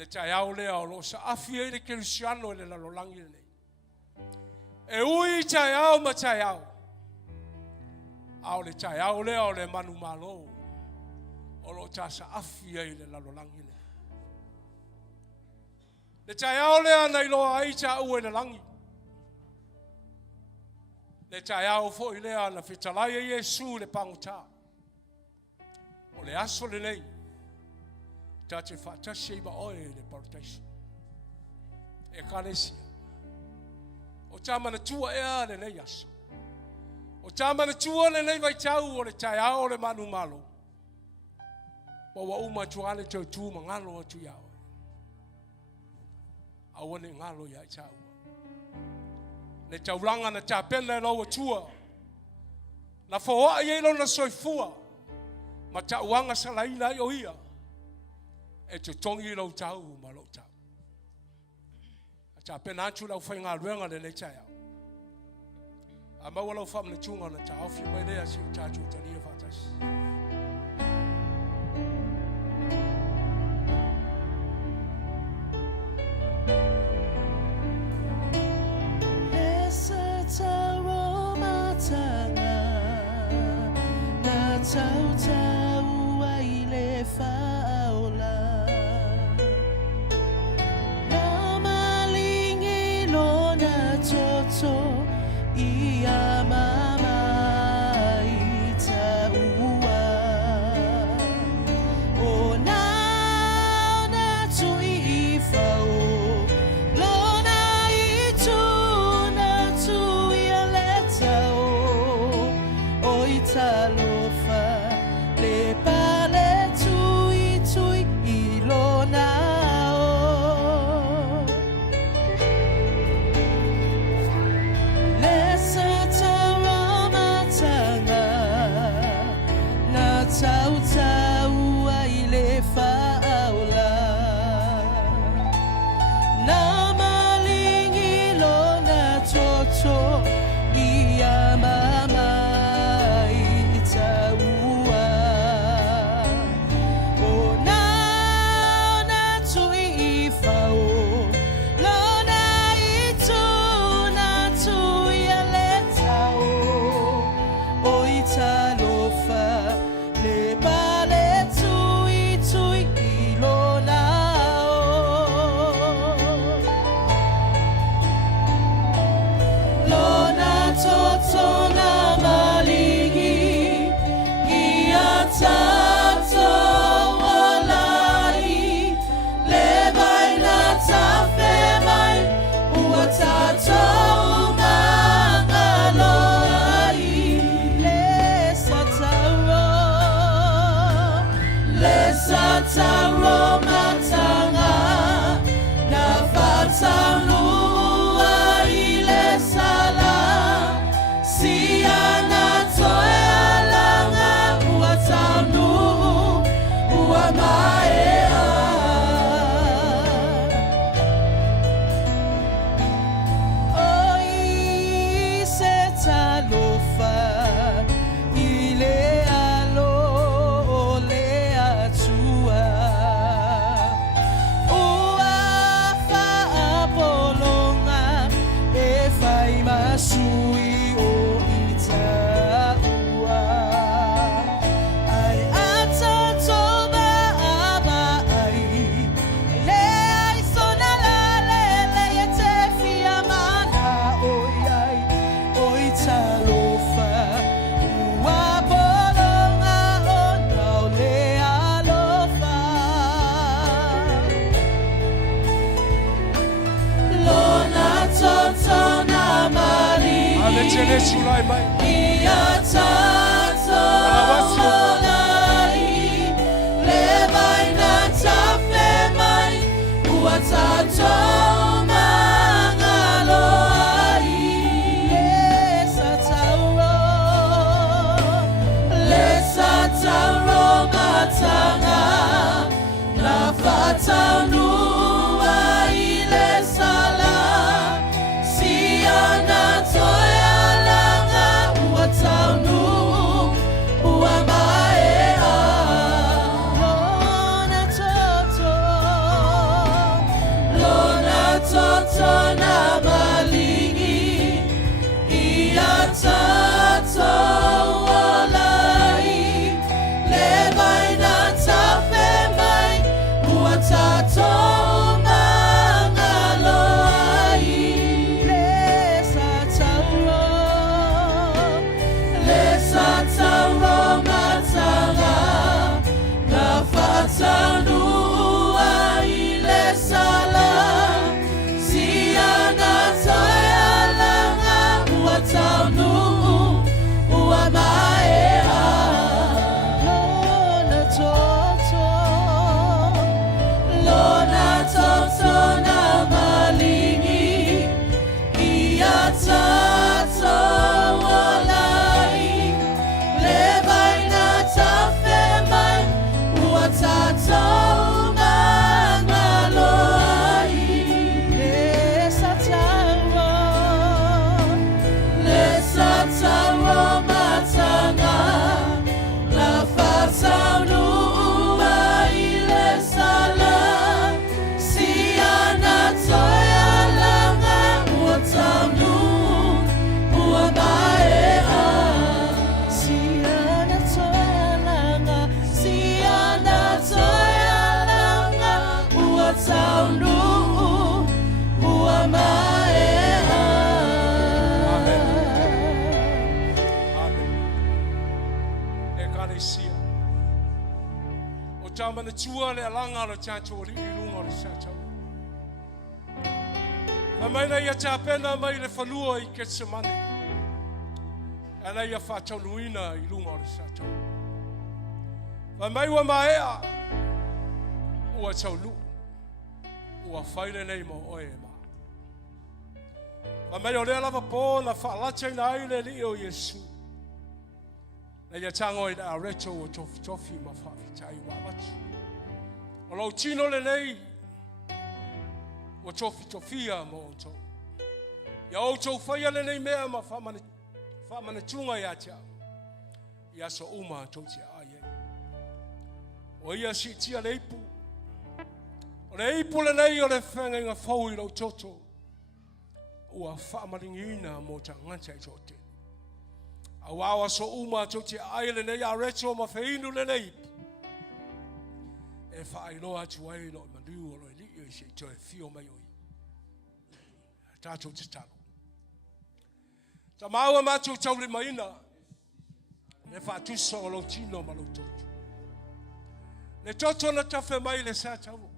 Le taiao lea o lo sa afi e le Cristiano le lalolangi le. E ui taiao ma taiao. Ao le taiao lea o le manu malo. O lo ta sa afi e le lalolangi le. Le taiao lea nei loa ai ta ue le langi. Le taiao fo i lea na fitalai e Yesu le panguta. O le aso le nei. Tache fata sheba oe le protection. E kalesia. O tama na tua ea le nei aso. O tama na tua le nei vai tau o le taiao le manu malo. Wa wa uma tuale tau tu mangalo atu iao. Awane ngalo ia tau. Le tauranga na tapena e lau atua. Na foa i eilo na soifua. Ma tauanga salaina i o ia. E te tongi lau tau ma lau tau. A ta pena antu lau whai ngā ruenga le nei tai au. A maua lau whamna tunga na ta awhi mai lea si o tātou tani e whatasi. Esa taro matanga na tau tau ai le whaola. So ia mama ita ua o na tui fau lo na itu na tui aleta o ita lofa le pale tui ilo na tau tau ai le whaola na malingi lo na toto ia mama i taua o na tui i whao lo na i tu na tui a le tau o i talofa le pale tui ilo nao lo na toto na maligi ia tato olai le vai na tafe mai ua tato mangalo ai le sataro le sataro matanga na fatanu ai le sala si ana toe alanga ua tanu ua maea oi se talofa i le alo sui o ita ua ai ata toba aba ai le ai sona la le te fia mana o ita lofa ua bolonga o nau le alofa lona totona Ale sulai mai. Ia tato olai le vai na tafe mai ua tamana tua le alanga le chacho ri ilunga le chacho. Amaina ia tapena mai le falua I Getsemani. Ana ia whatauluina ilunga le chacho. Mai wa maea ua taulu ua whaile nei mo oe ma. Mai o lea lava pō na whaalache na aile li o Yesu. Na ia tango I na reto o tofi ma whawhitai wa watu. O lau tino le nei o tofia mo o tō. Ia o tō whaia le nei mea ma whamane tunga ia tia. Ia so uma tō tia aie. O ia si tia le ipu. O le ipu le nei o le whenga inga whau I lau toto. Ua whaamaringina mo ta nganta I tote. A wawa so uma toti ai le nei a reto ma feinu le nei. E whaailoa atu ai lo maniu o lo li I se to e fio mai oi. Tātou te talo. Ta maua mātou taule maina. Le whaatusa o lo tino ma lo toto. Le toto na tawhe mai le sa tau.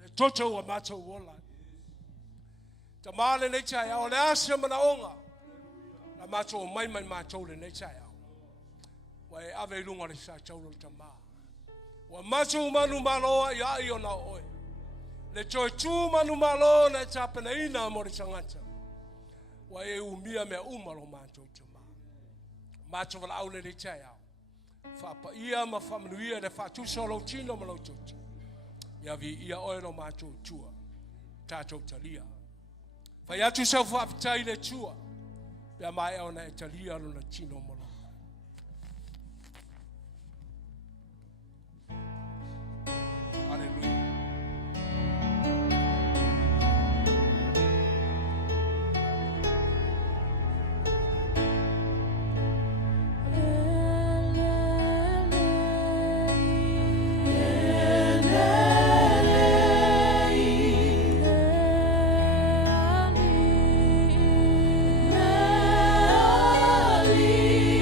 Le toto wa mātou wola. Ta maale nei tai au le asya mana onga. Na mātou mai mātou le nei tai au. Wa e ave lunga le sa tau le ta maa. Wa mātou manu maloa ia I ona oe. Le toi tū manu maloa na tapena ina mo le tangata. Wa e umia mea umalo mātou ta maa. Mātou wala au le nei tai au. Whapa ia ma whamanuia le whatusa o lau tino ma lau toto. Ia vi ia oe no mātou tua. Tātou talia. Whai atu sau whaapitai le tua. Pea mai au na e talia no na tino mo lau. Hallelujah. Ali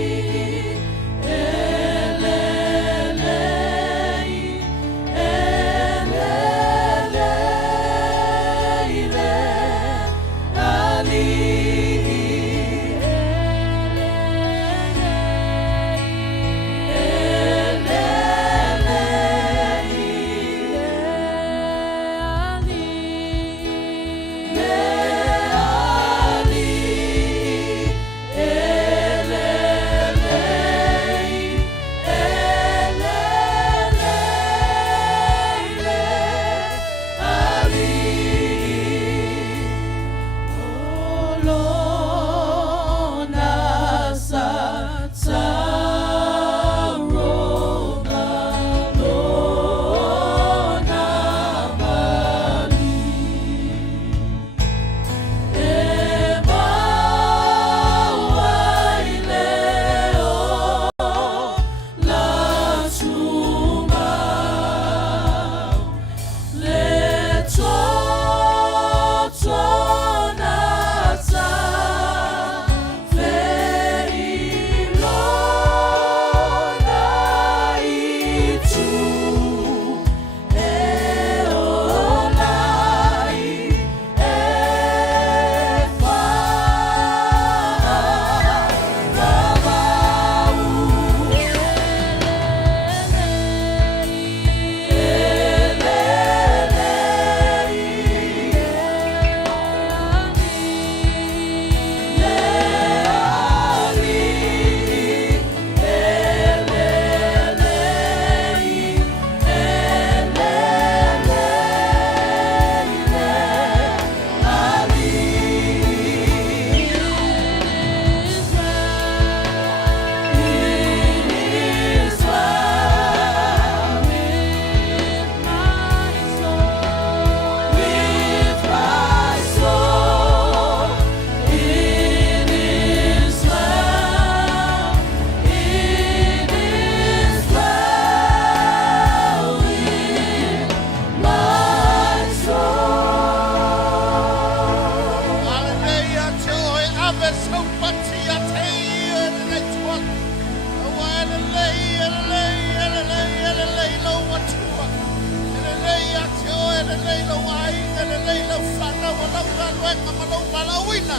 ina.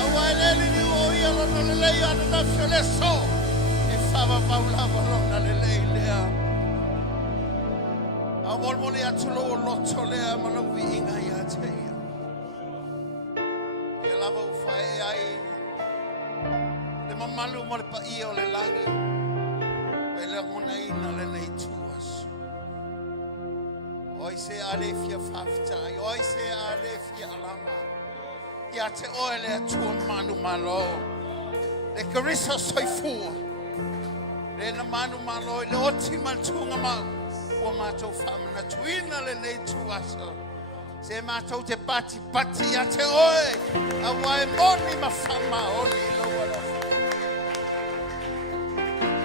Awa ele ni o ia lo no le ia na fiole so. E fava paula lo na le lea. Awa mo le atulo lo tole mana vi inga ia te ia. E lava u fai ai. Le mamalu mo le pa ia o le langi. E le mona ina le nei tuas. Oi se alefia fafta, oi se alefia alama. Ia te oele atua manu malo. Le karisa soifua. Le na manu malo, le oti maltunga mau. Ua mātou whamana tuina le nei tuasa. Se mātou te pati ia te oe. A wae moni ma whama oli loa loa.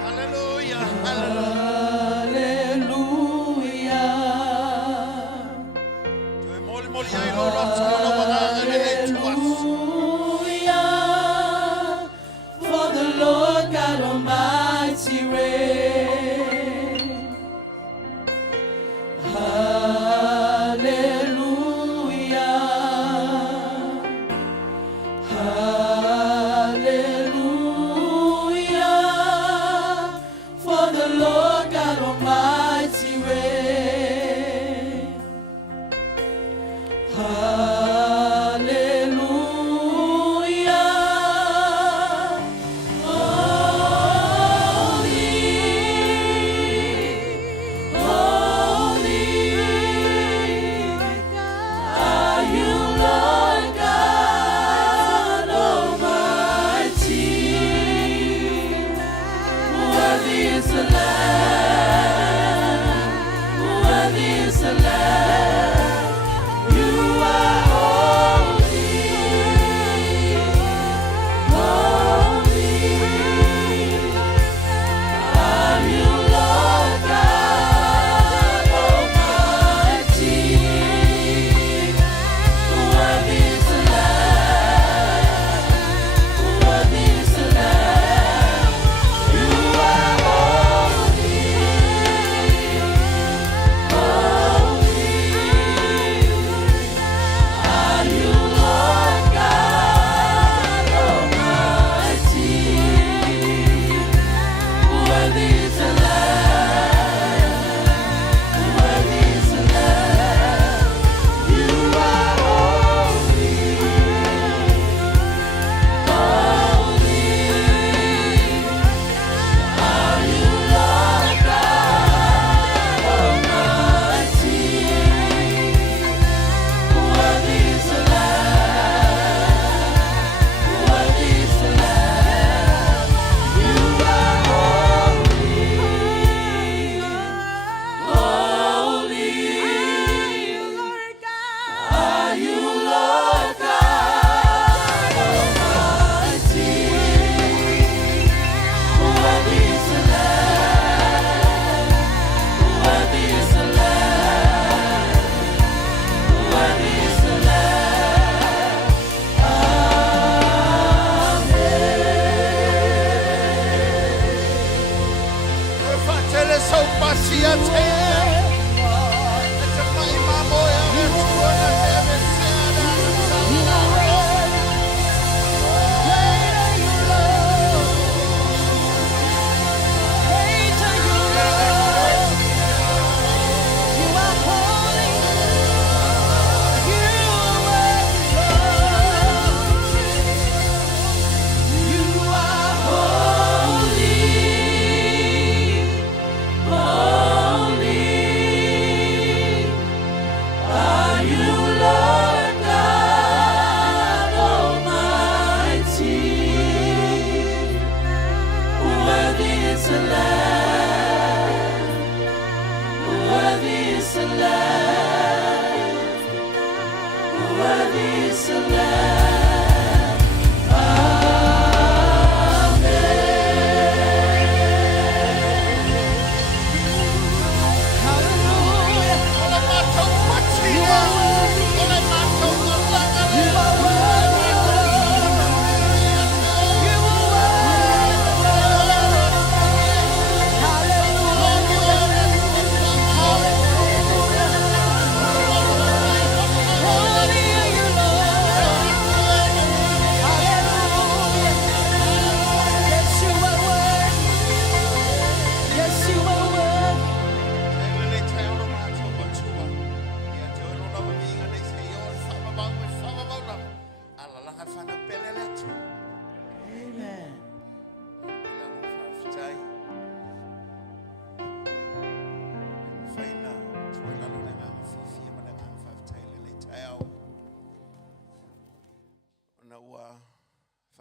Hallelujah, hallelujah. Hallelujah, for the Lord God Almighty reigns. Hallelujah, hallelujah, for the Lord God Almighty reigns. Hallelujah, holy, are you, Lord God Almighty. Worthy is the Lamb, worthy is the Lamb. You are holy, holy. Are you, Lord God Almighty? Worthy is the Lamb, worthy is the Lamb. You are holy, holy. Are you, Lord God Almighty? Worthy is the Lamb, worthy is the Lamb. You are holy, holy. Are you, Lord God Almighty? Worthy is the Lamb, worthy is the Lamb. You are holy, holy. Are you, Lord God Almighty? Worthy is the Lamb, worthy is the Lamb. Worthy is the Lamb. Fatele sau pasia teia. Ete mai mamoya me tuona teme seada. Holy,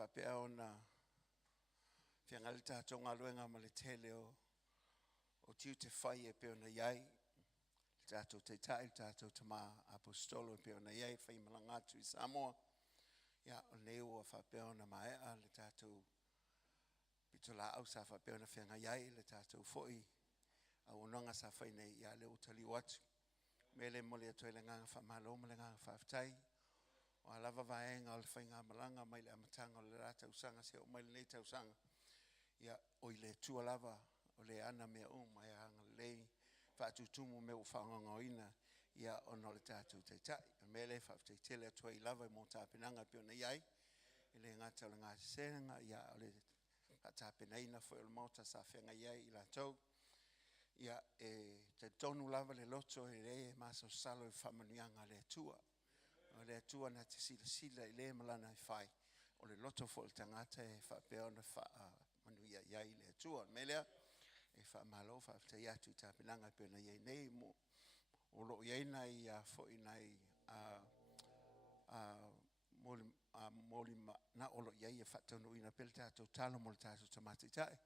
whapea o na whianga le tātou ngā luenga ma le tele o tiu te whai e peo na iai. Le tātou te tai, le tātou te mā apostolo e peo na iai, whai malangatu I Samoa. Ia o neo a whapea o na maea, le tātou pito la au sa whapea o na whianga iai, le tātou foi a unanga sa whai nei ia le utali watu. Mele mole atu e le nganga whamalo, le nganga whaftai. O a lava vaenga o le whainga malanga, mai le amatanga o le rata usanga, se o mai le nei tausanga. Ia o I le tua lava, o le ana mea mai hanga lei, whaatutumu me o whaonga ina, ia o no le tātou te tai. Mele whaftai tele atua I lava I mō tāpinanga pio na iai, I le ngata o le ngāti senga, ia o le tāpinaina fo o le mauta sa whenga iai I la tau. Ia te tonu lava le loto e le maso salo I whamanuanga le tua. O le tua na te sila I le malana I whai. O le loto fo le tangata e whapea na manuia iai le tua. Melea e whamalo whaftai atu I tāpinanga pio na iai nei mo. O lo iai nei fo I nei moli na o lo iai e whatanu ina pele tātou talo mo le tātou tamati tae.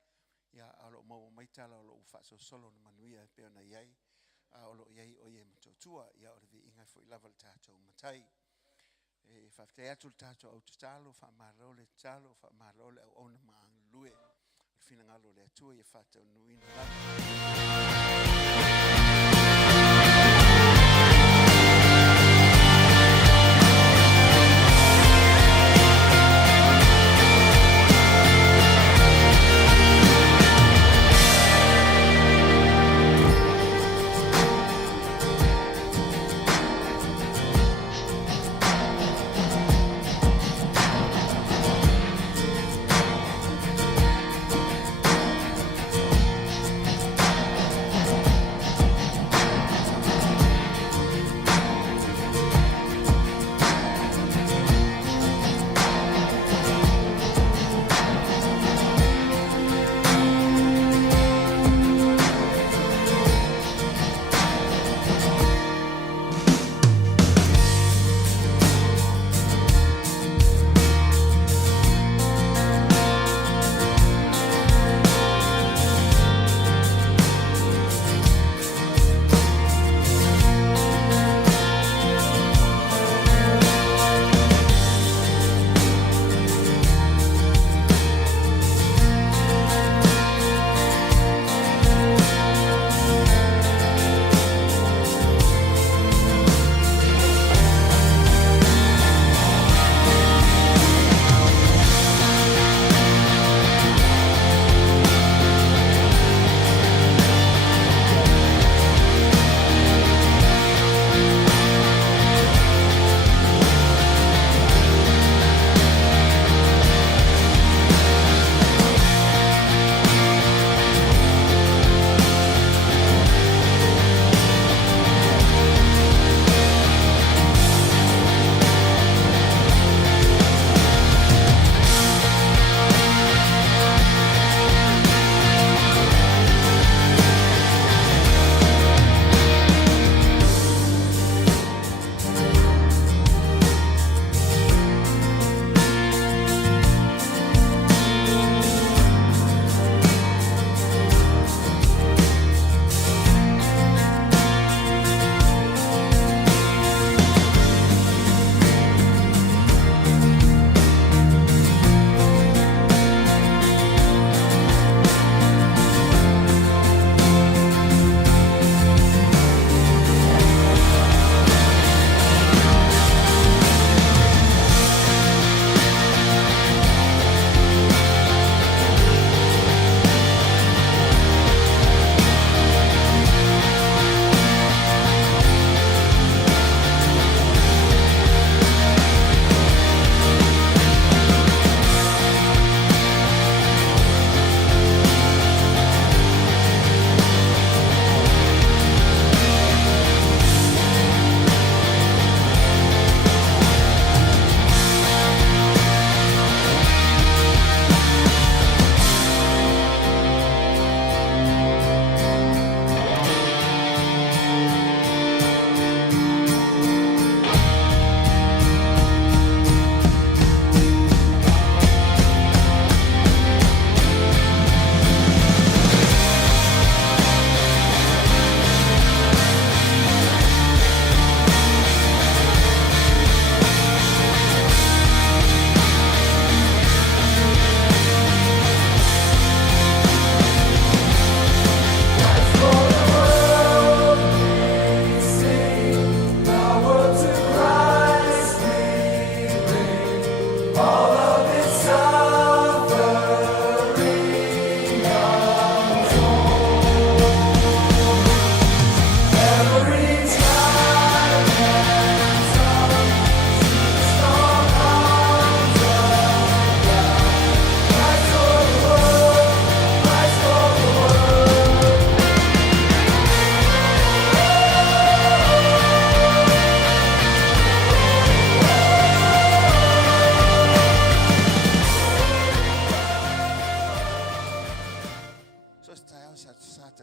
Ia alo mau mai tala o lo ufaso solo na manuia e peo na iai. O lo iai o iai matotua. Ia o le vi ingai fo I lava le tātou matai. E whaftai atu le tātou au talo, whamaro le talo, whamaro le au ona maang lue. Le whina ngalo le atua I whatau nuina lava.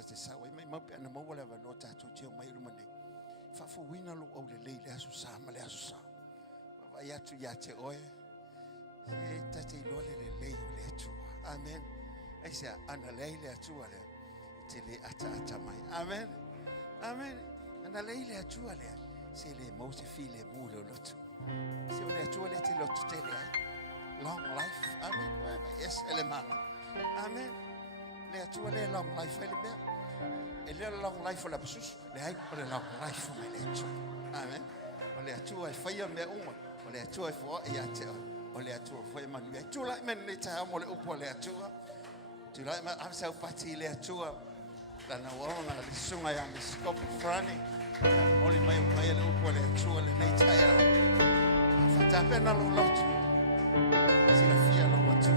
te sa wai mai mape ana mau le no tatou tio mai lu mane fa fo wina lo o le aso sa ma le aso sa va ya tu ya te oe e tate lo le le tu amen ai se ana le tu ale te le ata mai amen amen ana le tu ale se le mo se file mu lo tu se le tu le te lo tu te le long life amen yes ele mama amen le tu le long life ele me ele long life la pesus le ai por le long life me le tu amen le tu ai fai me o le tu ai fo e ate o le tu foi manu e tu la men le ta mo le upo le tu la ma asa pati le tu la na wona le sunga ya le skop frani o le mai le upo le tu le nei ta ya fa ta pena lo lot si la fia lo tu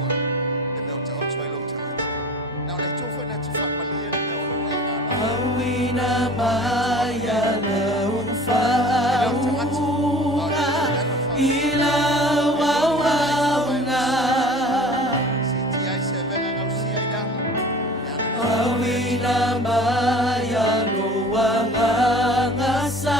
le me o ta o tu lo ta na le tu foi na tu fa malia le o lo ai Awina maya na ufauna ila wawauna Awina maya no wangangasa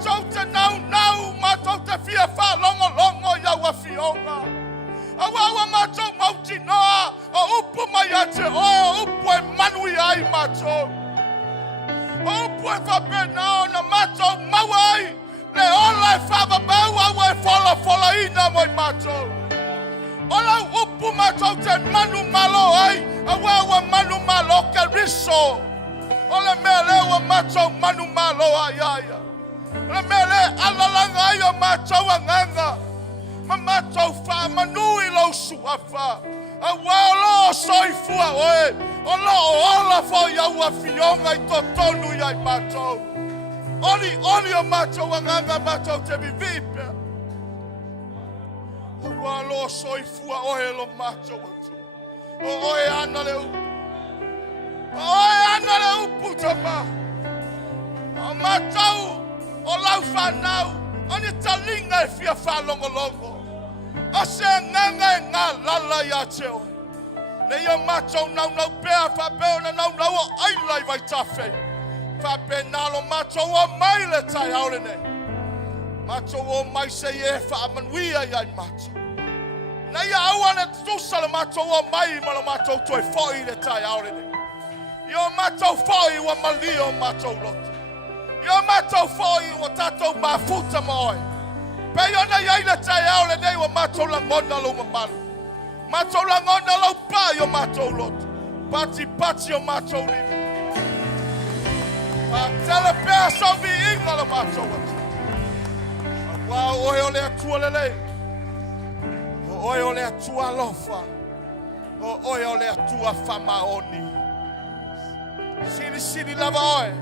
mātou te nau, mātou te fia whalongo ia wawhionga. Awa mātou mauti noa, o upu mai a te oe, o upu e manui ai mātou. O upu e whapenao na mātou mauai, le ola e whawabau, awa e whala ina moi mātou. Ola upu mātou te manu malo ai, awa manu malo ke riso. Ola mea lewa mātou manu malo ai aia. Ola mea le alalanga ai o mātou anganga. Ma mātou wha manui lau suafa. Awa lo soifua oe. Ola o ola fo iaua fionga I totonu iai mātou. Oli o mātou anganga mātou te vivipe. Awa lo soifua oe lo mātou atu. O oe ana le upu. Oe ana le upu tama. O mātou o lau whanau. Oni talinga e fia whalongolongo. O se nganga e ngā lala ia te oe. Ne ia mātou nau pēa whapeo na nau o ailai vai tawhei. Whape nalo mātou o mai le tai aure nei. Mātou o mai se e whaamanuia iai mātou. Na ia awane tusa le mātou o mai malo mātou toi whoi le tai aure nei. Io mātou whoi wa mali o mātou loto. Io mātou whoi wa tātou mafuta moi. Pei ona iai le tai aure nei wa mātou langona lo mamalu. Mātou langona lo pā o mātou loto. Pati o mātou lini. Tele pēa sau vi inga lo mātou atu. Wa oe o le atua lelei. Oe o le atua lofa. Oe o le atua whamaoni. Sini lava oe.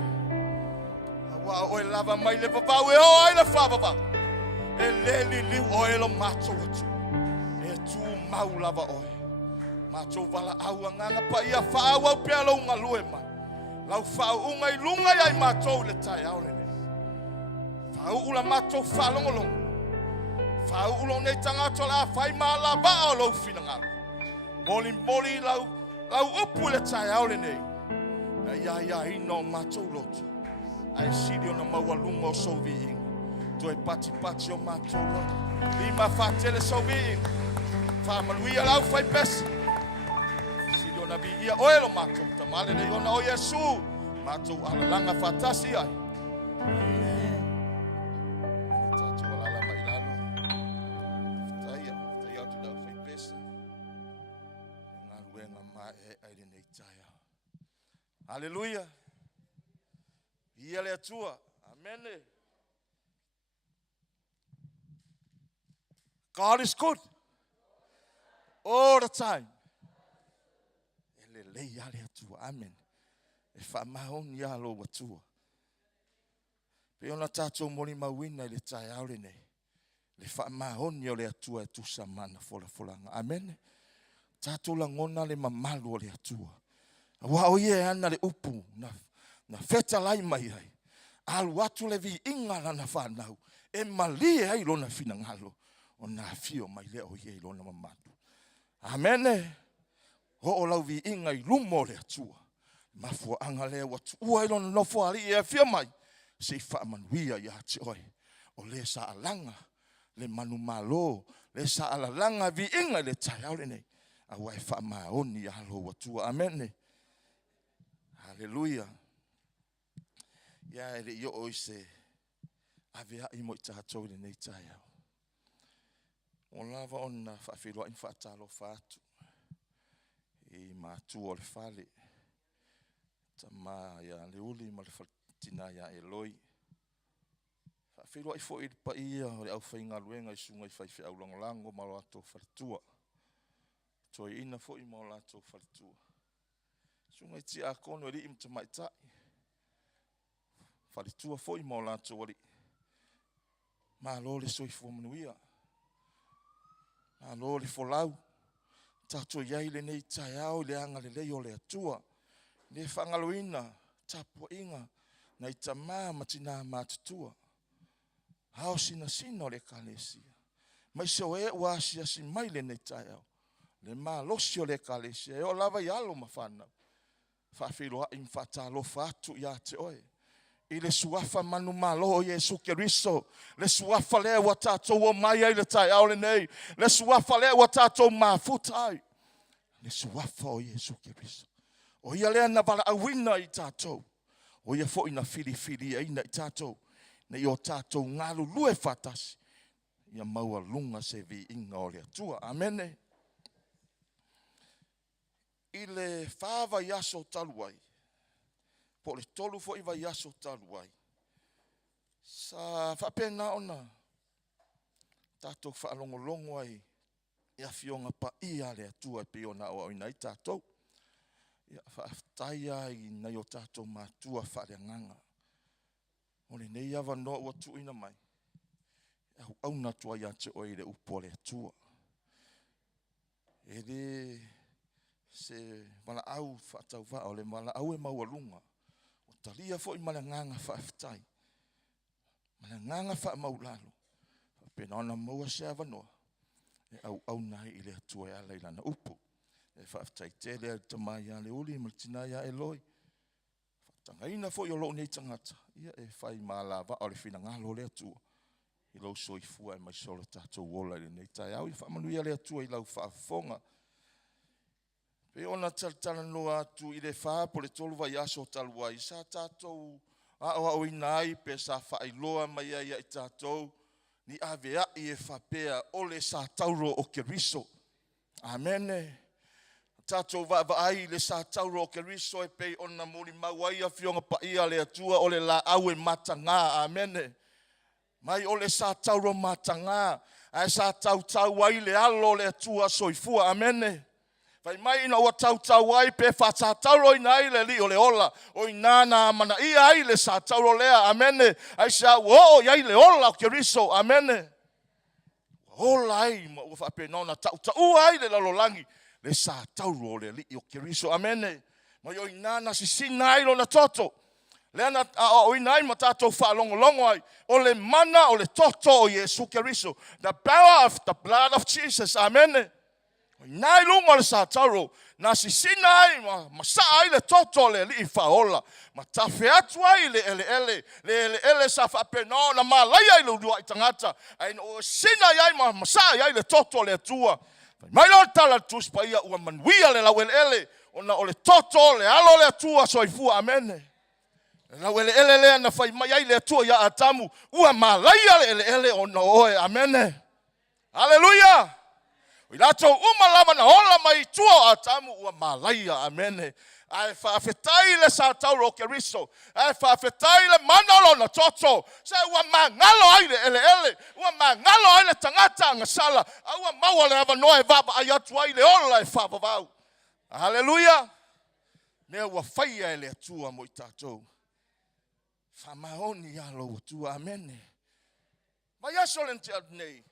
Wa oe lava mai le vavau e o ai le whavavau. E leli liu oe lo mātou atu. E tu mau lava oe. Mātou wala au anganga pa ia whaau au pēa lo unga lue mai. Lau whau unga I lunga iai mātou le tai aure nei. Whau ula mātou whalongolongo. Whau ulo nei tangato la whai maa la bao lau whina Moli lau upu le tai aure nei. Na ia ino mātou lotu. Ai siri ona maua lunga o sovi inga. Toi pati o mātou lotu. Lima whatele sovi inga. Whamanuia lau whai pesi. Siri ona vi ia oelo mātou. Tamale le ona o Yesu. Mātou alalanga whatasi ai. Hallelujah. Ia le atua. Amen. God is good. All the time. Ele ia le atua. Amen. E whamahon ia lo watua. Pe ona tātou mori mawina le tai aure nei. Le whamahon ia le atua e tusa mana folanga. Amen. Tātou la ngona le mamalu le atua. Wa o ye ana le upu na feta lai mai ai. Alu atu le vi inga na whanau. E mali ai lona fina ngalo. O na fio mai le o ye lona mamatu. Amen. Ho o lau vi inga I lumo le atua. Mafua anga le watu. Ua ilona no fuari e fia mai. Se whaamanuia ia te oi. O le sa alanga. Le manu malo. Le sa alalanga vi inga le tai aure nei. Awa e whaamaoni a lo watua. Amen. Hallelujah. Ya ele yo oise. Avea I mo tātou le nei tai au. O lava ona whawhiroa in whaatalo whaatu. I mātu o le whale. Ta mā ia le uli ma le whatina ia Eloi. Whawhiroa I fo I pa ia o le au whainga luenga I sunga I whaiwhi au langolango ma lo ato whaletua. Toi ina fo I ma lo ato whaletua. Sunga I tia kono e li im ta maitai. Whaletua fo I ma lo ato wali. Ma lo le soifua manuia. Ma lo le folau. Tato iai le nei tai au le anga le leo le atua. Le whangaloina, tapo inga, na I tamā matina mātutua. Hao sina le kalesia. Mai so e wasia si mai le nei tai au. Le mā losio le kalesia. E o lava I alo ma whanau. Whawhiroa I mwhatalo whatu ia te oe. I le suafa manu malo Yesu Keriso. Le suafa le wa tātou o mai ai le tai au le nei. Le suafa le wa tātou mafutai. Le suafa o Yesu Keriso. O ia lea na wala awina I tātou. O ia fo ina fili aina I tātou. Na I o tātou ngalu lue fatasi. Ia maua lunga se vi inga o le atua. Amene. I le whāwa yaso taluai. Po le tolu fo iwa yaso taluai. Sa whapena ona. Tātou whaalongolongo ai. Ia fionga pa ia le atua pe ona o ina I tātou. Ia whaaftaia I nei o tātou mātua whareanganga. O le nei awa no ua tuina mai. Au na tua ia te oi le upo le atua. E le se mala au whaatau wha o le mala au e maua lunga. O talia fo I mala nganga whaaftai. Mala nganga wha maulalo. Pena ona maua se awa noa. E au nai I le atua e ala I lana upo. E whaaftai te lea tamai a le uli ma tina ia e loi. Whaatangaina fo I o lo nei tangata. Ia e whai maalawa o le whina ngalo le atua. I lau soifua e mai solo tātou wola I nei tai au. I whaamanuia le atua I lau whaafonga. Pe ona talatala noa atu I le wha po le tolu vai aso talua I sa tātou o inai pe sa whaailoa mai ai I tātou. Ni avea I e whapea o le sa tauro o Keriso. Amene. Tātou vai le sa tauro o Keriso e pe ona mori mauai a fionga pa ia le atua o le la au e matanga. Amene. Mai o le sa tauro matanga. Ai sa tau ai le alo le atua soifua. Amene. Vai mai ina o tau ai pe wha tauro ina ai le li o le ola. O ina na mana ia ai le sa tauro lea. Amene. Ai sa o iai le ola o Keriso. Amene. Ola ai ma ua whapenona tau ai le lalolangi. Le sa tauro le li o Keriso. Amene. Mai o ina na sisina ai lo na toto. Leana o inai ma tātou whaalongolongo ai. O le mana o le toto o Yesu Keriso. The power of the blood of Jesus. Amen. O inai lungo le sa tauro. Na sisina ai ma sa ai le toto le li whaola. Ma tawhi atu ai le ele. Le ele sa whapeno na ma lai ai le udua I tangata. Ai o sina ai ma sa ai le toto le atua. Mai lo tala tuspa ia ua manuia le lau ele. Ona o le toto le alo le atua soifua. Amen. Na wele ele na fai mai ai le atua ia atamu ua malaia le ele ona oe. Amene. Hallelujah. Ilato umalama na ola mai tua atamu ua malaia. Amene. Ai whaafetai le sa tauro o Keriso. Ai whaafetai le manalo na toto. Se ua mangalo ai le ele. Ua mangalo ai le tangata ngasala. Ua maua le ava noe vaba ai atu ai le ola e whaavavau. Hallelujah. Mea ua whaia le atua mo I tātou. Whamaoni alo atua. Amene. Mai aso lente adnei.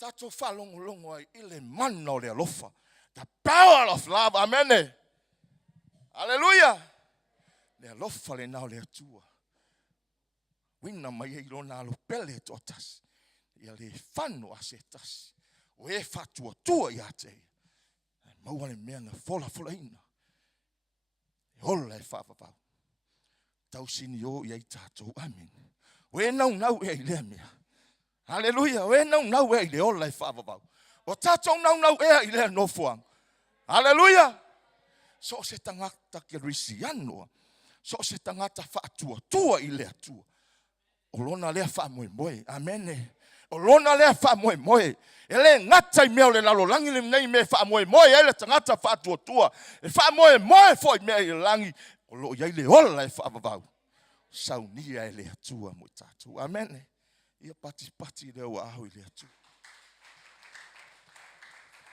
Tātou whalongolongo ai I le mana o le alofa. The power of love. Amene. Hallelujah. Le alofa le nao le atua. Wina mai e ilo na alo pele totas. Ia le whanu asetas. O e whatua tua I ate. Maua le mea na fola ina. E hola e whawawau. Tau sini o I tātou. Amen. We nau e le mea. Hallelujah. We nau e le ola e whaavavau. O tātou nau e le nofuang. Hallelujah. So se tangata Kerisiano. So se tangata whaatua I le atua. O lona lea whaamoe. Amen. O lona lea whaamoe. Ele ngata I mea le lalo langi le nei me whaamoe. Ele tangata whaatua. E whaamoe foi mea I langi. O lo iai le ola e whaavavau. Saunia e le atua mo tātou. Amen. Ia pati le ua aho I le atua.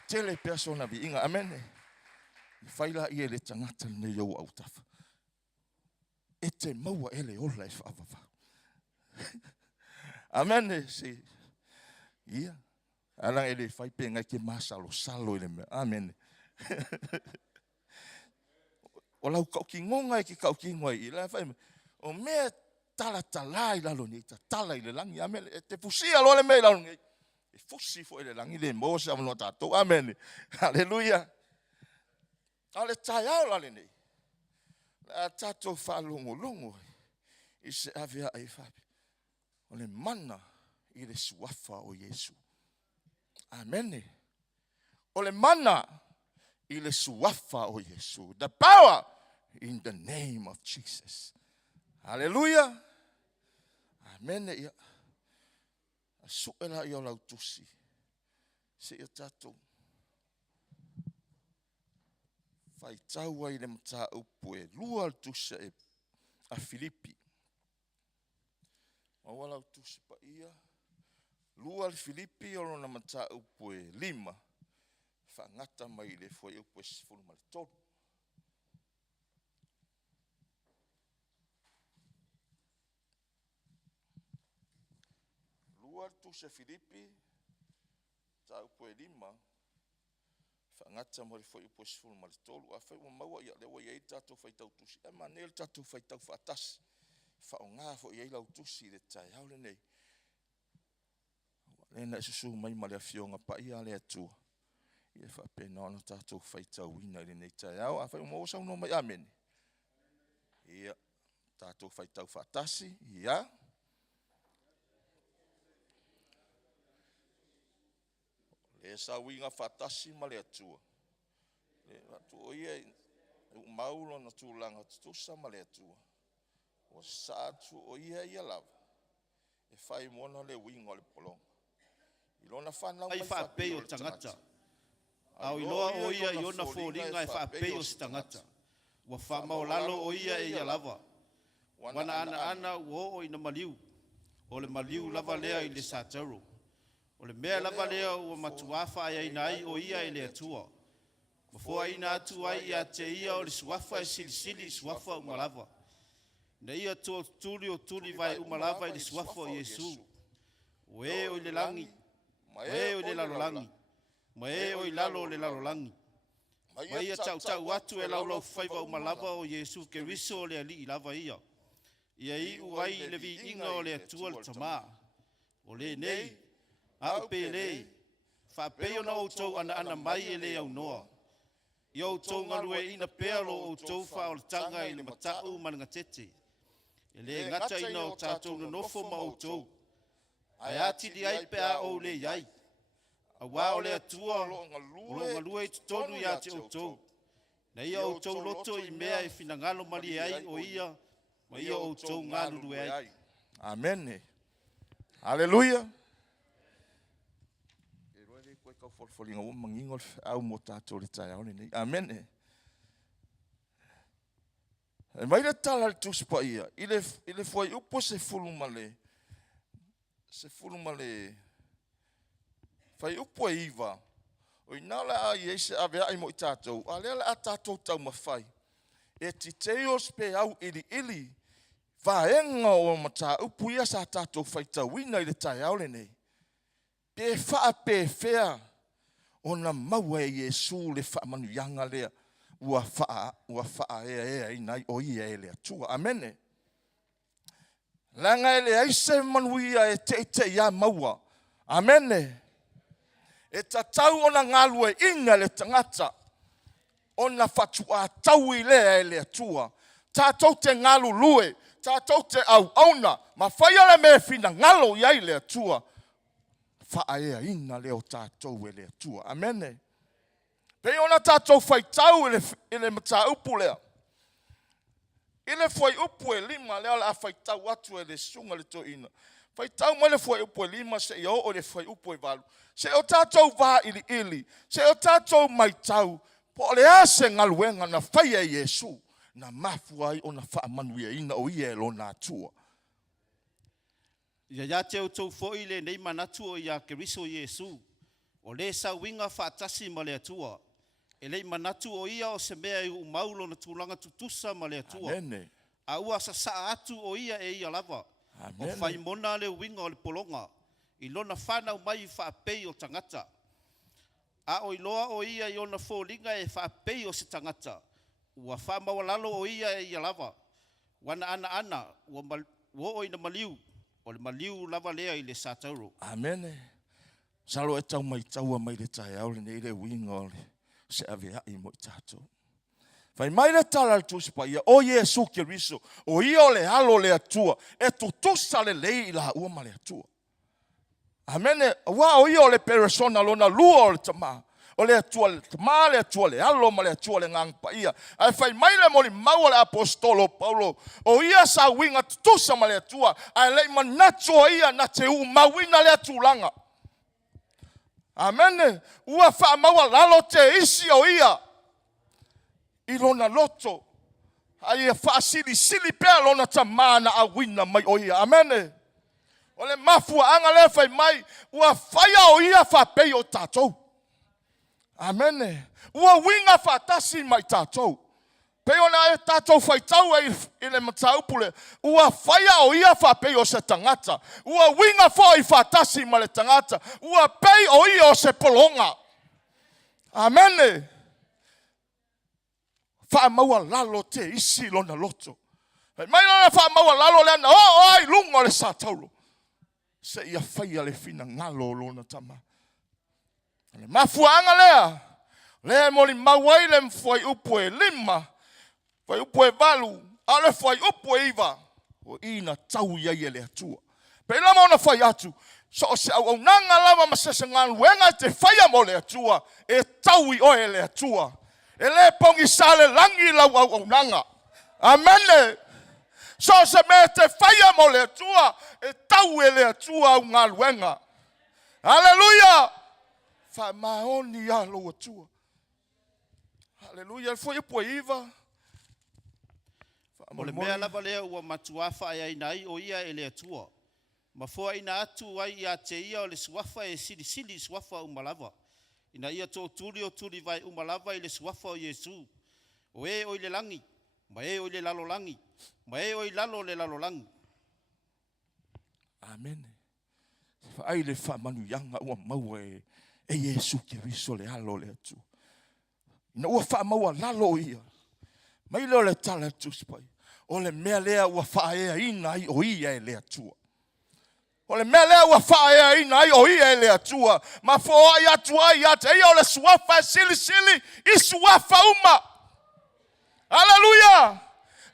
Tele persona vi inga. Amen. I whaila I le tangata ne iau au tafa. E te maua e le ola e whaavavau. Amen. Se. Ia. Ala e le whaipenga ke masalo salo I le mea. Amen. O lau kaukingonga e ki kaukingoa I la whaime. O mea tala I lalo ni. Tala I le langi. Amen. E te fusia lo le mea lalo ni. E fusi fo I le langi le mo sa mano tatou. Amen. Hallelujah. Ale tai au lale ni. La tatou whalongo. I se avea ai whape. O le mana I le suafa o Yesu. Amen. O le mana I le suafa o Yesu. The power in the name of Jesus. Hallelujah. Amen. Ia. Suela I o lau tusi. Se ia tatou. Fai taua I le mata upu e lua al tusa e a Filipi. Maua lau tusi pa ia. Lua al Filipi o lona mata upu e 5. Whangata mai le foi upu e 13. Lua al tusi Filipi. Ta upu e 5. Whangata mai le foi upu e 13. A whai maua ia lewa iei tatou whai tau tusi. E manel tatou whai tau whaatasi. Whaonga fo iei lau tusi le tai haule nei. Lena susu mai ma le afionga pa ia le atua. Ia whapena ona tatou whai tau ina le nei tai au. A whai mo sau no mai amen. Ia tatou whai tau whaatasi. Ia. Le sau inga whaatasi ma le atua. Le atu o ia maulo na tūlanga tutusa ma le atua. O sātu o ia lava. E whai mona le winga le polonga. Ilona whanau mai whapei o tangata. Au iloa o ia I ona fōringa e whapei o si tangata. Ua whamau lalo o ia e ia lava. Wana ana o ina maliu. O le maliu lava lea I le sātauro. O le mea lava lea ua matuafa ai ai nai o ia e le atua. Mafua ina atu ai ia te ia o le suafa e silisili suafa umalava. Na ia tua tuli o tuli vai umalava I le suafa o Yesu. Oe o le langi. Mae o le lalolangi. Mae o I lalo le lalolangi. Mae ia tau atu e laulau whaiva umalava o Yesu ke riso o le ali I lava ia. Ia I uai le vi inga o le atua le tamaa. O le nei. Au pe le. Whapei o na outou ana mai e le au noa. I outou ngalue ina pealo outou wha o le tanga I le matau mananga tete. E le ngata ina o tātou na nofo ma outou. Ai ati li ai pe a o le iai. A wā o le atua, o longa lua I tutonu ia te outou. Na ia outou loto I mea e finangalo mali ai o ia, ma ia outou ngalulu ai. Amen. Hallelujah. E roe le koe kau folfolinga o mangingol au mo tātou le tai aone nei. Amen. E mai le tala le tuspa ia. I le foi upo se fulu male. Se fulu male. Fai upo e iwa. O inala a iese ave ai mo I tātou. A lea a tātou tau mawhai. E ti teos pe au ili. Vaenga o mata upu ia sa tātou whai tau ina I le tai aole nei. Pe wha pe whea. O na maua e Yesu le wha manu yanga lea. Ua wha ea inai o ia e lea tua. Amene. Langa ele aise manuia e te ia maua. Amene. E tatau ona ngalue inga le tangata. Ona fatua tau I lea e lea tua. Tātou te ngalu lue. Tātou te au auna. Ma whaiala me fina ngalo iai lea tua. Whaea ina leo tātou e lea tua. Amene. Pei ona tātou whai tau ele mata upu lea. Ile foi upu e 5 lea la whai tau atu e le sunga le to ina. Whai tau ma le foi upu e 5 se i o le whai upu e 8. Se o tātou wā ili. Se o tātou mai tau. Po le ase ngaluenga na whai e Yesu. Na mafuai o na wha manuia ina o ia e lo nā tua. Ia te outou foi le nei manatu o ia keriso Yesu. O le sa winga whaatasi ma le atua. E lei manatu o ia o se mea I umaulo na tūlanga tutusa ma le atua. Amene. A ua sa atu o ia e ia lava. Amen. O whai mona le winga o le polonga. I lona whanau mai whaapei o tangata. A o iloa o ia I ona fōlinga e whaapei o se tangata. Ua whamawalalo o ia e ia lava. Wana ana. Ua o ina maliu. O le maliu lava lea I le sātauro. Amen. Salo e tau mai taua mai le tai au le nei le winga o le se avea I mo I tātou. Fai mai le tala le tusi pa ia o Yesu Keriso. O ia o le halo le atua. E tutusa le lei la ua ma le atua. Amene. Wa o ia o le persona lona lua o le tama. O le atua le tama le atua le halo ma le atua le ngang pa ia. Ai fai mai le moli mau le apostolo Paulo. O ia sa winga tutusa ma le atua. Ai le manatu o ia na te u mawina le atulanga. Amene. Ua wha maua lalo te isi o ia. I lona loto. Ai e whaasili sili pea lona tamana a wina mai o ia. Amene. O le mafua anga le fai mai. Ua whaia o ia whapei o tātou. Amene. Ua winga whatasi mai tātou. Peo na e tātou whai tau e le mataupule. Ua whaia o ia whapei o se tangata. Ua winga whai whatasi mai le tangata. Ua pei o ia o se polonga. Amene. Wha maua lalo te isi lona loto. Mai lona wha maua lalo le ana. O ai lunga le sa tauro. Se ia whaia le fina ngalo lona tama. Le mafuanga lea. Le moli mawai le mfwai upo e lima. Fwai upo e valu. Ale fwai upo e iwa. O ina tau iai le atua. Pe lama ona fwai atu. So se au nanga lama masese nganu. Wenga te whaia mo le atua. E tau i oe le atua. Ele pongi sale langi lau au nanga. Amene. So se me te whaia mo le atua. E tau e le atua au ngā luenga. Hallelujah. Wha maoni a lo atua. Hallelujah. Foi po iva. O le mea lava lea ua matuafa ai nai o ia e le atua. Ma fua ina atu ai ia te ia o le suafa e sili suafa umalava. Ina ia tō turi o turi vai umalava i le suafa o Yesu. O e o i le langi. Ma e o i le lalo langi. Ma e o i lalo le lalo langi. Amen. Ai le wha manu yanga ua maua e Yesu Keriso le halo le atu. Ina ua wha maua lalo ia. Mai leo le tala atu spai. O le mea lea ua wha ea ina ai o ia e le atua. O le mea lea ua wha ea ina ai o ia e le atua. Ma fo ai atua ai ate. Ia o le suafa e sili i suafa uma. Hallelujah.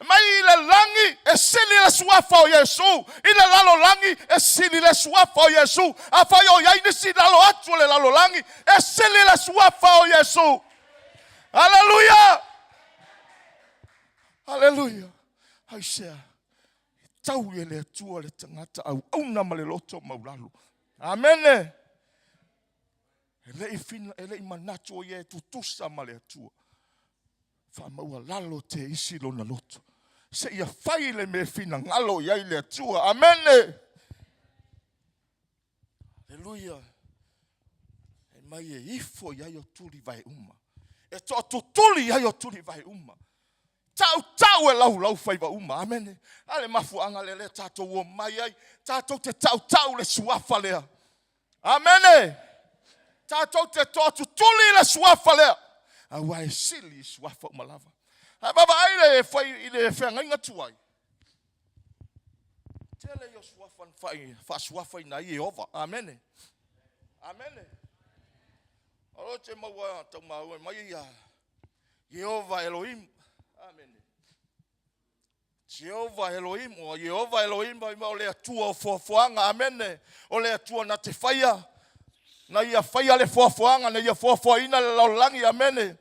Mai i le langi e sili le suafa o Yesu. I le lalo langi e sili le suafa o Yesu. A whai o iai nisi lalo atu le lalo langi e sili le suafa o Yesu. Hallelujah. Hallelujah. Hai sea. Tau e le atua le tangata au auna ma le loto maulalu. Amene. Ele i manatu o ie tutusa ma le atua. Wha maua lalo te isi lo na loto. Se ia whai le me fina ngalo iai le atua. Amene. Hallelujah. E mai e ifo iai o tuli vai uma. E to tutuli iai o tuli vai uma. Tau e lau whai va uma. Amene. Ale mafu anga le tātou o mai ai. Tātou te tau le suafa lea. Amene. Tātou te to tutuli le suafa lea. Awa e sili suafa umalava. Baba aile e whai i le whenga inga tuai. Tele yo suafa whai, wha suafa ina i Jehova. Amene. Amene. Alo te maua tau maua mai ia. Jehova Elohim. Amene. Jehova Elohim. O Jehova Elohim. O le atua o fuafuanga. Amene. O le atua na te whaia. Na ia whaia le fuafuanga. Na ia fuafuaina le laulangi. Amene.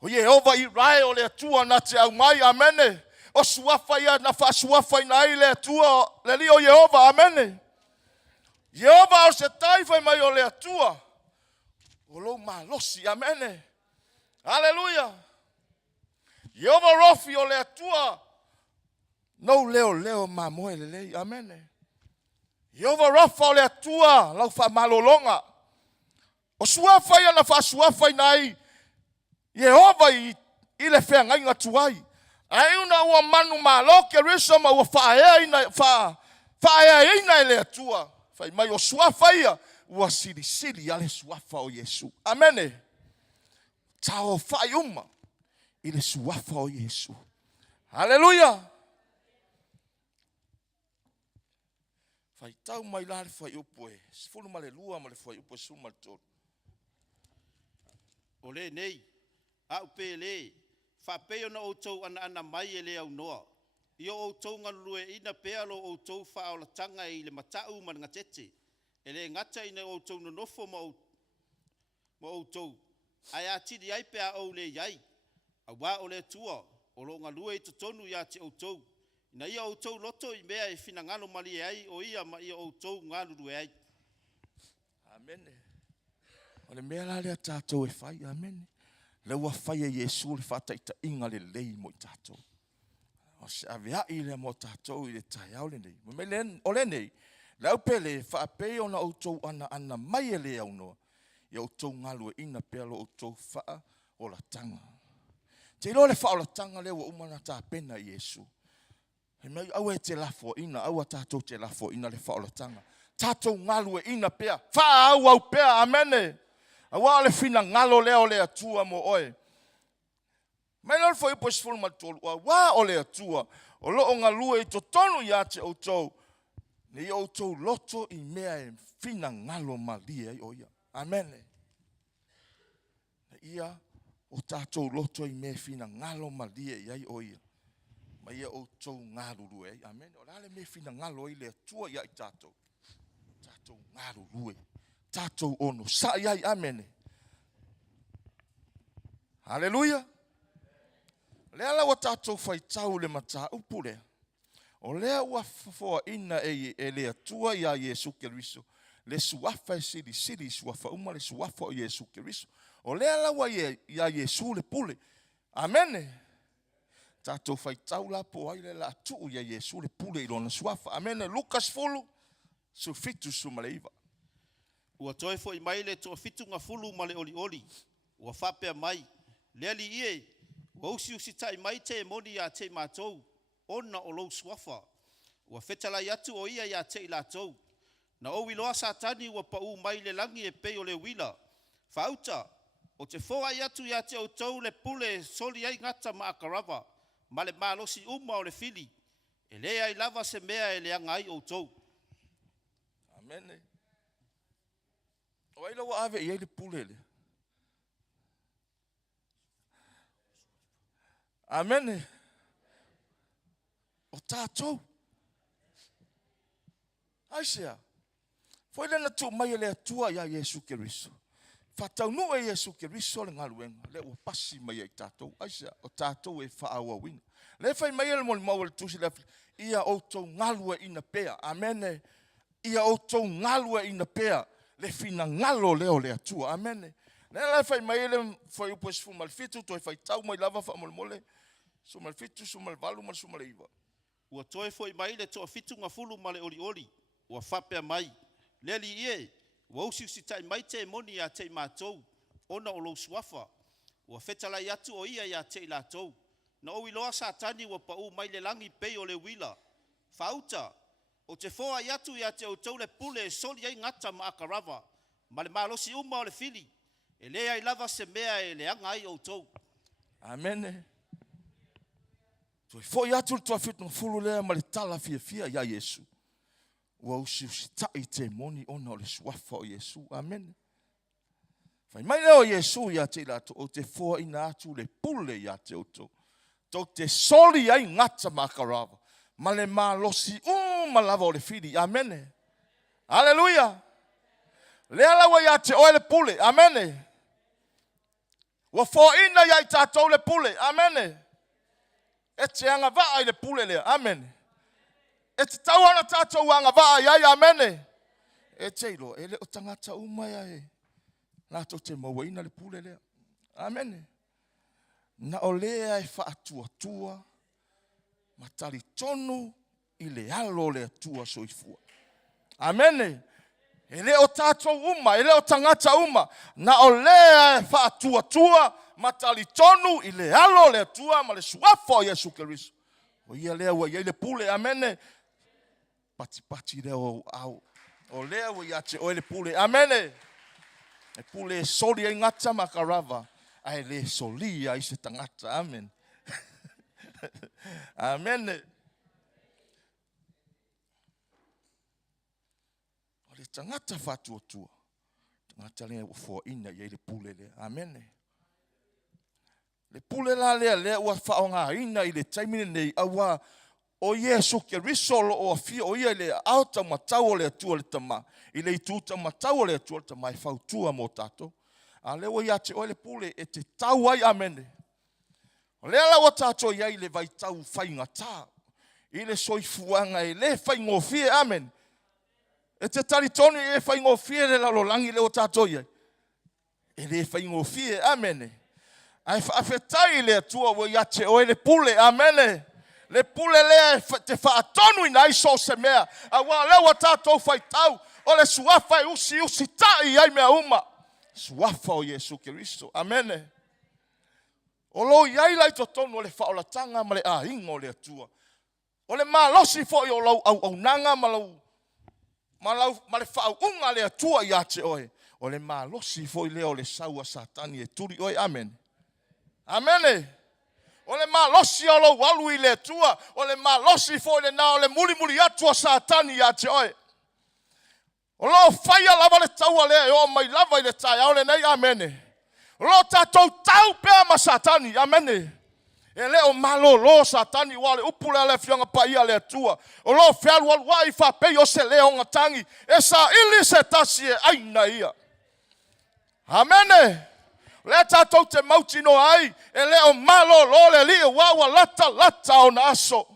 O Jehova Irae o le atua na te au mai. Amene. O suafa ia na wha suafa ina ai le atua. Le li o Jehova. Amene. Jehova o se taifai mai o le atua. O lo malosi. Amene. Hallelujah. Jehova Rofi o le atua. No leo mamoe le lei. Amene. Jehova Rafa o le atua. Lau wha malolonga. O suafa ia na wha suafa ina ai. Jehova i le whenga inga tuai. Ai una ua manu malo ke risa ma ua whaea ina i le atua. Whai mai o suafa ia. Ua sili ale suafa o Yesu. Amene. Tao whai uma. I le suafa o Yesu. Hallelujah. Whai tau mai lare whai upoe. Sifunu ma le lua ma le whai upoe suma tōru. O le nei. Au pe le. whapeo na outou ana mai e le au noa. Ia outou ngalue ina pea lo outou whaola tanga i le matau ma ngā tete. E le ngata ina outou no nofo ma outou. Ai atiri ai pea au le iai. A wā o le tua, o lo ngalue i totonu ia te outou. Na ia outou loto i mea e fina ngalo mali e ai, o ia ma ia outou ngaluru e ai. Amen. O le mea la lea tātou e whai, amen. Le ua whai e Yesu le whataita inga le lei mo i tātou. O se avea i le mo tātou i le tai au le nei. O le nei, le au pele whaapei o na outou ana mai e le au noa. I outou ngalu e ina pelo outou wha o la tanga. Te ilo le wha o la tanga le ua umana tā pena i Yesu. He mai au e te lafo ina, au a tātou te lafo ina le wha o la tanga. Tātou ngalu e ina pea, wha au pea, amene. Awa le fina ngalo leo le atua mo oe. Mai lor foi pois fulu matolu, wa o le atua. O lo o ngalue i totonu ia te outou. Ni outou loto i mea e fina ngalo malia i oia. Amene. Ia o tātou loto i mea fina ngalo malia i oia. Ma ia outou ngalulu e. Amen. O lale mea fina ngalo i le atua ia i tātou. Tātou ngalulu e. Tātou ono. Sa iai, amene. Hallelujah. Lea la wa tātou fai tau le mata upu lea. O lea ua fafoa ina e le atua ia Yesu Keriso. Le suafa e siri suafa uma le suafa o Yesu Keriso. O lea la wa ia Yesu le pule. Amene. Tātou fai tau la po ai le la atu ia Yesu le pule ilona suafa. Amene. Lukas fulu. Sufitu sumaleiva. Ua toe fo i mai le toa fitu ngā fulu ma le oli. Ua whapea mai. Lea li ie. Ua usi tai mai te moni a te mātou. Ona o lou suafa. Ua whetalai atu o ia te i lātou. Na o wiloa satani ua pau mai le langi e pei o le wila. Whauta. O te fōa i atu ia te outou le pule soli ai ngata ma akarava. Ma le mālosi uma o le fili. E lea i lava se mea e lea ngai outou. Amene. O aila wa ave i le pule le. Amene. O tātou. Aisea. Foi lena tu mai le atua ia Yesu Keriso. Fatau nu e Yesu Keriso le ngaluenga. Le ua pasi mai e tātou. Aisea. O tātou e whaaua winga. Le fai mai le moli maua le tusi le ia outou ngalue ina pea. Amene. Ia outou ngalue ina pea. Le fina ngalo leo le atua. Amene. Le fai mai le fai upos fu malfitu. Toi fai tau mai lava fa mole. So malfitu, so malvalu, so maleiva. Ua toe foi mai le toa fitu ngā fulu ma le oli. Ua whapea mai. Le li ie. Ua usi tai mai te moni a te mātou. Ona o lou suafa. Ua whetalai atu o ia te i lātou. Na o iloa satani ua pau mai le langi pei o le wila. Whauta. O te fōa i atu ia te outou le pule soli ai ngata ma akarava. Ma le malosi uma o le fili. E lea i lava se mea e le anga ai outou. Amene. Toi fo ia tu tua fitu fulu le ma le tala fia ia Yesu. Ua usi tai te moni ona o le suafa o Yesu. Amen. Fai mai leo Yesu ia te lato o te fo ina atu le pule ia te outou. Tau te soli ai ngata makarava. Ma le malosi malava o le fili. Amen. Hallelujah. Le alawa ia te oe le pule. Amen. Ua fo ina ia i tātou le pule. Amen. E te anga vaa i le pule lea. Amen. E te tauana tātou anga vaa i ai. Amen. E te ilo. E le o tangata umai ai. Nātou te maua ina le pule lea. Amen. Na o lea e whaatua. Matari tonu i le alo le atua soifua. Amen. E le o tātou uma. E le o tangata uma. Na o lea e whaatua. Matali tonu i le alo le atua ma le suafo Yesu Keriso. O ia lea ua ia le pule, amene. Pati leo au. O lea ua ia te oe le pule, amene. E pule e soli ai ngata makarava. Ai le soli ai se tangata, amen. Amene. O le tangata whatuatua. Tangata lea ua fua ina ia le pule le, amene. Le pule la lea ua whaongaina i le taimine nei awa o Yesu Keriso lo o fia o ia le auta matau o le atua le tama. I le ituta matau o le atua le tama e whautua mo tato. A le o ia te o le pule e te tau ai amene. O le ala o tato iai le vai tau whainga tā. I le soifuanga e le whaingofie amen. E te taritoni e whaingofie le lalolangi le o tato iai. E le whaingofie amene. Ai whaafetai le atua o ia te o le pule amene. Le pule lea te whaatonu ina iso se mea. A wā leo a tātou whai tau. O le suafa e usi tai ai mea uma. Suafa o Yesu Keristo. Amene. O lo iai lai to tonu o le whaolatanga ma le ahinga o le atua. O le malosi fo i o lau au nanga ma le whaunga le atua i ate oe. O le malosi fo i leo le saua satani e turi oe. Amen. Amene. O le malosi o lo walu i le atua. O le malosi fo i le nao le muri atua satani i ate oe. O lo whaia lava le taua lea e o mai lava i le tai au le nei. Amene. O lo tatou tau pea ma satani. Amene. E leo malo lo satani wale upule le fionga pa ia le atua. O lo fialu al wai fa pe o se leo ngatangi. E sa ili se tasi e aina ia. Amene. Le tatou te mauti no ai. E leo malo lo le li wawa lata o na aso.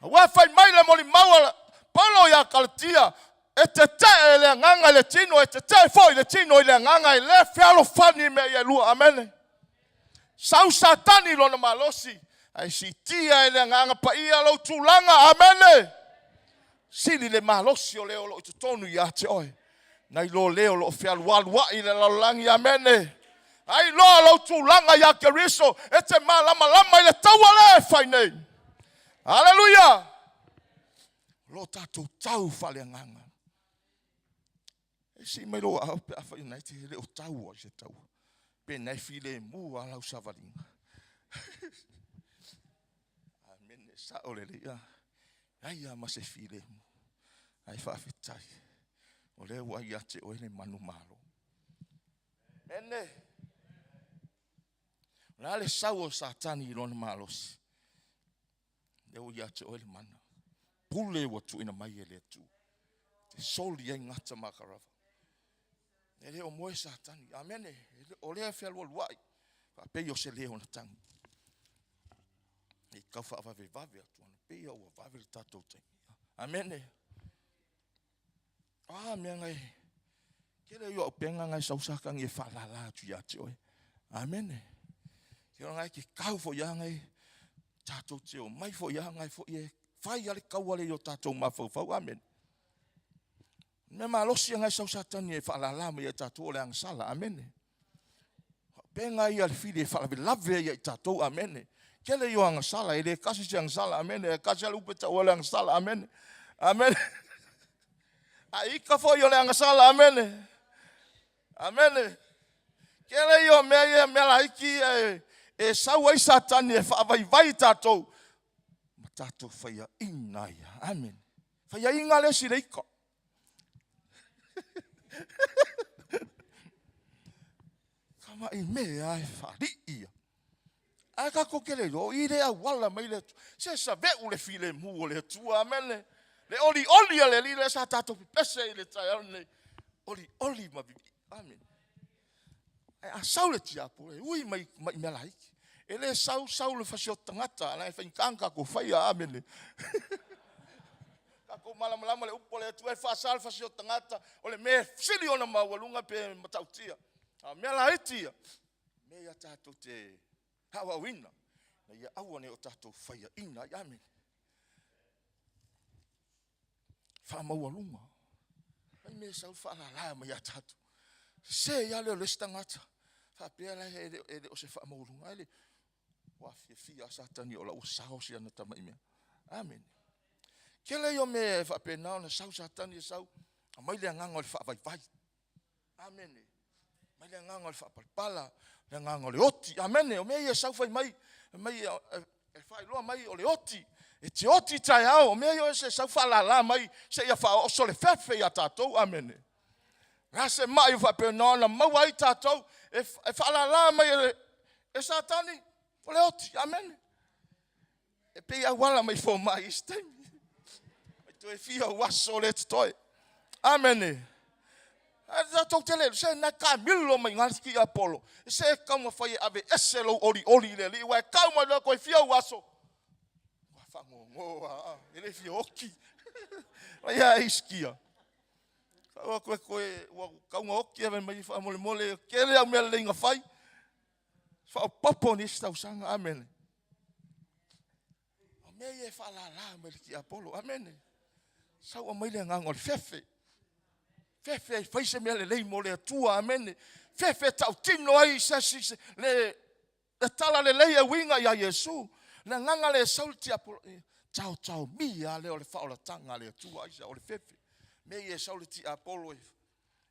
Wa fai mai le moli maua polo ya kaltia. E te te le nganga le tino. E te te foi le tino le nganga. E le fialo fani me ye lua. Amene. Sau satani lona malosi. Ai si tia ele nganga pa ia lo tulanga. Amene. Sili le malosi o leo lo i tonu i ate oe. Nai lo leo lo fialualua i le lalangi. Amene. Ai lo tulanga ya Keriso. E te malama i le tauale fai nei. Hallelujah. Lo tatou tau fale nganga. E si mai lo au pe afa united le o tau o se tau. Pe nai file mu ala usavalinga. Amen. Sa ole le ya. Ai ama se file mu. Ai fa fitai. Ole wa ya te o le manu malo. Ene. Na le sawo satani lon malos. Le o ya te o le manu. Pule wa tu ina mai le tu. Te soli ai ngata makarava. Ele o moe satani. Amene. O lea fia lua luai. Pe o se leo na tangi. E kauwha awave vave atuana. Pe o vave le tatou tangi. Amene. Mea ngai. Kere yo penga ngai sausaka nge whalala atu ya te oe. Amene. Kere ngai ki kau fo ya ngai. Tatou te o mai fo ya ngai fo ye. Whai ale kauale yo tatou mawhau. Amen. Me malosi ngai sausatani e whalala me ya tatou le angsala. Amene. Penga ia le fide fala be lave ia tatou amene. Kele yo ang sala ile kasi siang sala amene kasi lu peta wala ang sala amene. Amen. Ai ka fo yo le ang sala amene. Amene. Kele yo me la iki e sawa satani e fa vai tatou. Tatou faya inaya. Amen. Faya ingale sileiko. Ma i me ai fari ia. Ai ka kokele lo i le wala mai le. Se sa ve u le file mu o le tua amene. Le oli le li le sa tato pese i le tai ne. Oli ma bibi. Amen. Ai a saule tia po e ui mai me lai. E le saule fasio tangata na fa inkanka ko faia amene. Ka ko malama le upo le tua fa sal fasio tangata o le me sili ona ma walunga pe matautia. Mea la etia. Mea tatou te hawa wina. Na ia awane o tatou whaia ina. Amen. Whamau alunga. Mai mea sau whalala mai a tatou. Se ia leo lestangata. Whapea la ele o se whamau alunga. Ele wafia fia satani o la usao si ana tamai mea. Amen. Kele yo me whapea nao na sau satani e sau. A mai lea nganga o le whaavai vai. Amen. Mai le nganga le whapalpala, le nganga le oti. Amene, o mea ia saufai mai e whai loa mai o le oti. E te oti tai au, o mea ia se saufalala mai, se ia wha oso le whewhi a tātou. Amene. Rase mai whapea nona, maua i tātou, e whalala mai E satani, o le oti, amen. E pe a wala mai fo mai stem. Tu e fia waso le toi. Amen. Asa to tele se na ka milo mai ngalski Apollo. Se ka mo fa ave eselo oli le li wa ka mo lo ko fia waso. Wa fa ngo ele fia oki. Ia iskia. Ka ko wa ka ngo oki ave mai fa mole ke le me le nga fai. Fa popo ni sta usanga amen. Me e fa la me ki Apollo amen. Sa o mai le nga ngol fefe. Fefe fai se mele lei mo le tua amen. Fefe tau tino ai se le tala le lei e winga ya Yesu. Na nganga le salti Apollo. Tau mi ale o le fa o la tanga le tua ai o le fefe. Me e salti Apollo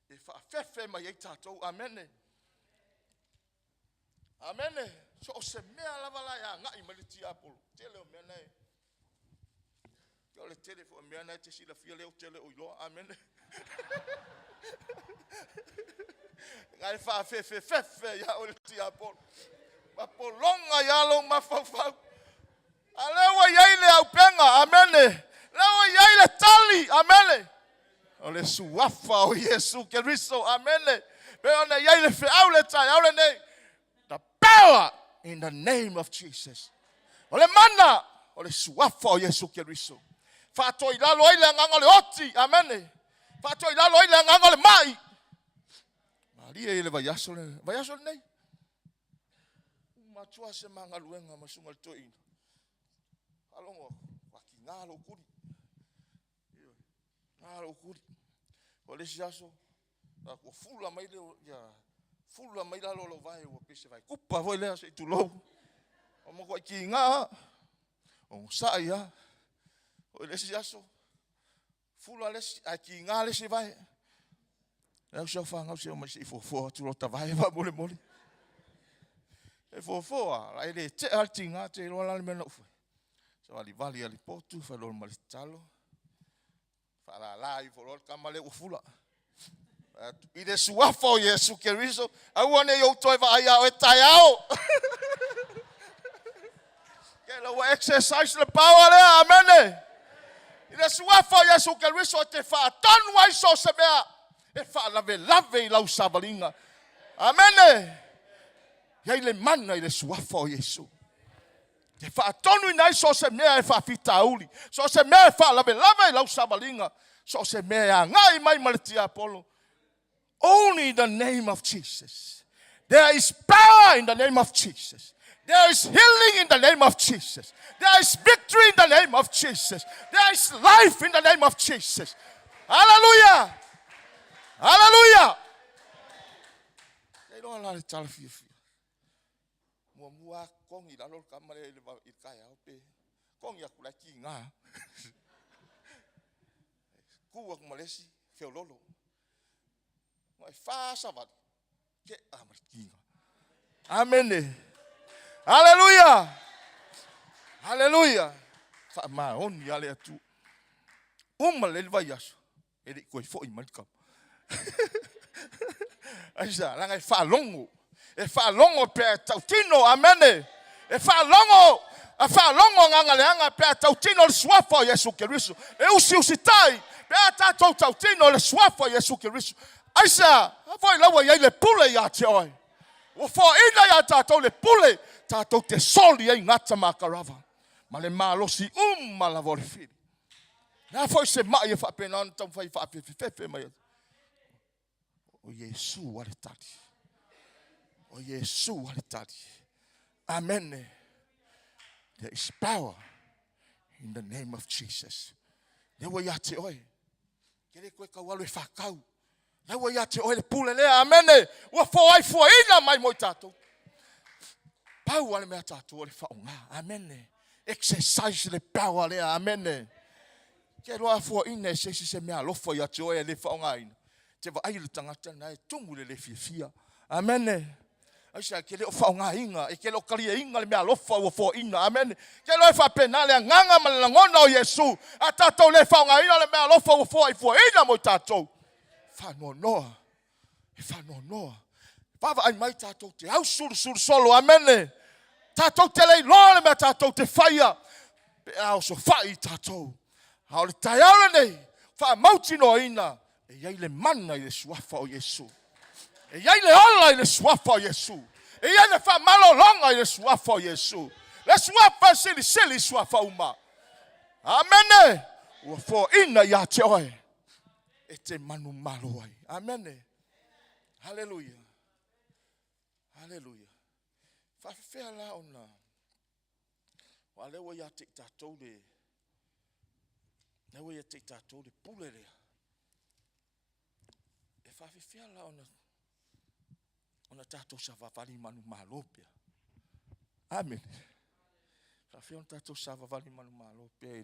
e fa fefe mai e tatou amen. Amen. So se mea lava la ya ngai maliti Apollo. Tele o mea nei. Le tele fo mea nei te sila fia leo tele o ilo. Amen. Ngai fa fefe ya o le ti Apollo. Ma polonga ya lo ma fau. Alewa ya ile au penga. Amen. Lewa ya ile tali. Amen. O le suafa o Yesu Keriso. Amen. Pe ona ya ile fe au le tai. Au le nei. The power in the name of Jesus. Ole mana, ole suafa o Yesu Keriso. Fato ilalo ile ngangole oti, amen. Fato ilalo ile ngangole mai. Maria ile vayaso nei. Matua se mangaluenga masungal toi. Alongo wakingalo kuri. Ngalo kuri. Ole siaso. Ko fula mai le ya. Fula mai la lo vai o pese vai. Kupa voi le se tu lo. O mo ko ki nga. O sa ya. O le siaso. Fula le ki nga le se vai. Eu só falo se mas se for tu lo ta vai va mole. E for a ele te altinga te lo la me no fu. So ali vali ali potu fa lo mal talo. Fa la i for kamale o fula. I de suafa o Yesu Keriso. Au ane yo toi va ia o taiao. Que lo exercise the power there, amen. I de suafa o Yesu Keriso te fa ton wai so se mea. E fa lave i lau savalinga. Amen. Ia le mana i de suafa o Yesu. Te fa tonu i nai so se mea e fa fitauli. So se mea e fa lave i lau savalinga. So se mea ngai mai maliti Apollo. Only in the name of Jesus. There is power in the name of Jesus. There is healing in the name of Jesus. There is victory in the name of Jesus. There is life in the name of Jesus. Hallelujah. Hallelujah. They don't allow it to feel. Mua kong i lalo kamare i kaya ope. Kong ya kulaki nga. Kuwa kumalesi feololo. Amen. Hallelujah. Hallelujah. Fa ma on ya le tu. Le vayas. Ele ko fo i malka. Aisa la ngai fa longo. E fa longo pe tautino. Amen. E fa longo. A fa longo nganga le anga pe tautino le swafo Yesu Keriso. E usi tai. Pe tautino le swafo Yesu Keriso. Aisa, foi lawa ia le pule ia te oi. O fo ina ia tatou le pule, tatou te soli ia ngata makarava. Ma le malosi la vole fili. Na foi se mai ia whapenan, tau fai whapefefe mai. O Yesu wale tati. O Yesu wale tati. Amen. There is power in the name of Jesus. Lewa ia te oi. Kere koe kawalu e whakau. Lewa ia te oi le pule lea, amen. Ua fo ina mai moi tatou. Pau ale mea tatou o le whaunga, amen. Exercise le power lea, amen. Ke roa fo ina se mea lofo ia te oi le whaunga ina. Te wa ai le tangata na e tungu le fia. Amen. Aisa ke le whaunga inga, e ke lo karia inga le mea lofo ua fo ina, amen. Ke lo e whapena le nganga ma le langona o Yesu. A tatou le whaunga ina le mea lofo ua fo ina moi tatou. Whanonoa. Fava ai mai tātou te au suru solo, amene. Tātou te lei lore mea tātou te whaia. Pe au so whai tātou. Hao le tai aure nei, wha mauti no ina. E iei le mana i le suafa o Yesu. E iei le ola i le suafa o Yesu. E iei le wha malolonga i le suafa o Yesu. Le suafa sili suafa uma. Amene. Ua fo ina ia te oe. E te manu malo ai. Amene. Hallelujah. Hallelujah. Whawhewhea la ona. Wa lewa ia te tātou le. Lewa ia te tātou le pule rea. E whawhewhea la ona. Ona tātou sa wawari manu malo pia. Amen. Whawhewhea ona tātou sa wawari manu malo pia.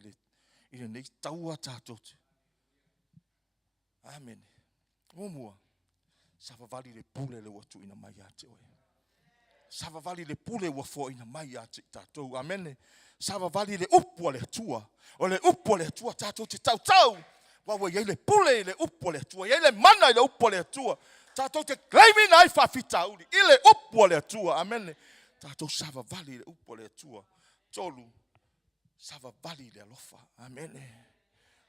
Ile nei taua tātou te. Amen. Omua. Sa wawari le pule le watu ina mai a te oe. Sa wawari le pule wa fo ina mai a te tātou. Amen. Sa wawari le upua le tua. O le upua le tua tātou te tau. Wawa iei le pule le upua le tua. Iei le mana le upua le tua. Tātou te kleimi nai whawhita uri. I le upua le tua. Amen. Tātou sa wawari le upua le tua. Tolu. Sa wawari le alofa. Amen.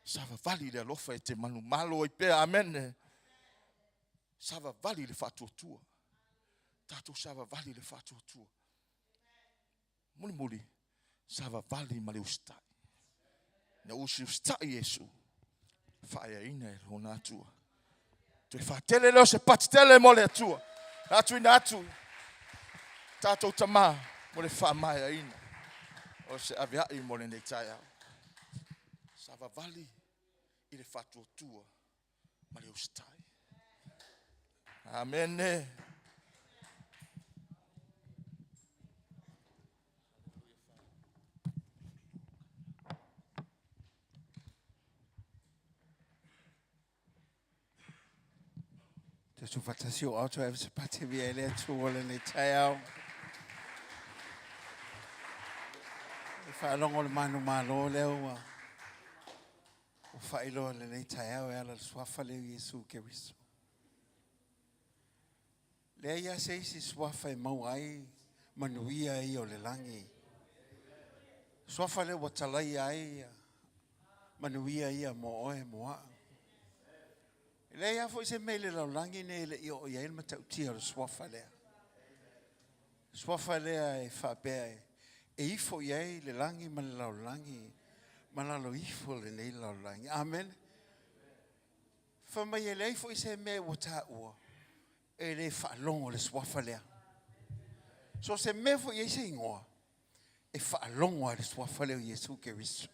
Sa wawari le alofa e te manu malo i pea. Amen. Sa wawari le whatuatua. Tātou sa wawari le whatuatua. Muli. Sa wawari ma le ustai. Na usi ustai Yesu. Whaia ina e hona atua. Tui whatele leo se patitele mo le atua. Atu ina atu. Tātou tamā mo le whamaya ina. O se aviai mo le nei tai au. Sa wawari i le whatuatua ma le ustai. Amen. Te sufatasi o auto e se pate via ele tu ole nei tai au. E whaalongo le manu malo leo. O whailo le nei tai au e ala swafa leo Yesu Keriso. Lea ia se isi swafa e mau ai manuia ai o le langi. Swafa le watalai ai manuia ia mo oe moa. Lea ia fo se mele lau langi ne le i o ia ilma tautia o swafa lea. Swafa lea e whapea e ifo iai le langi ma le lau langi ma lalo ifo le nei lau langi. Amen. Whamai e le ifo i se me wata ua. E le whaalongo le swafa lea. So se mefo i se ingoa. E whaalongo le swafa lea Yesu Keriso.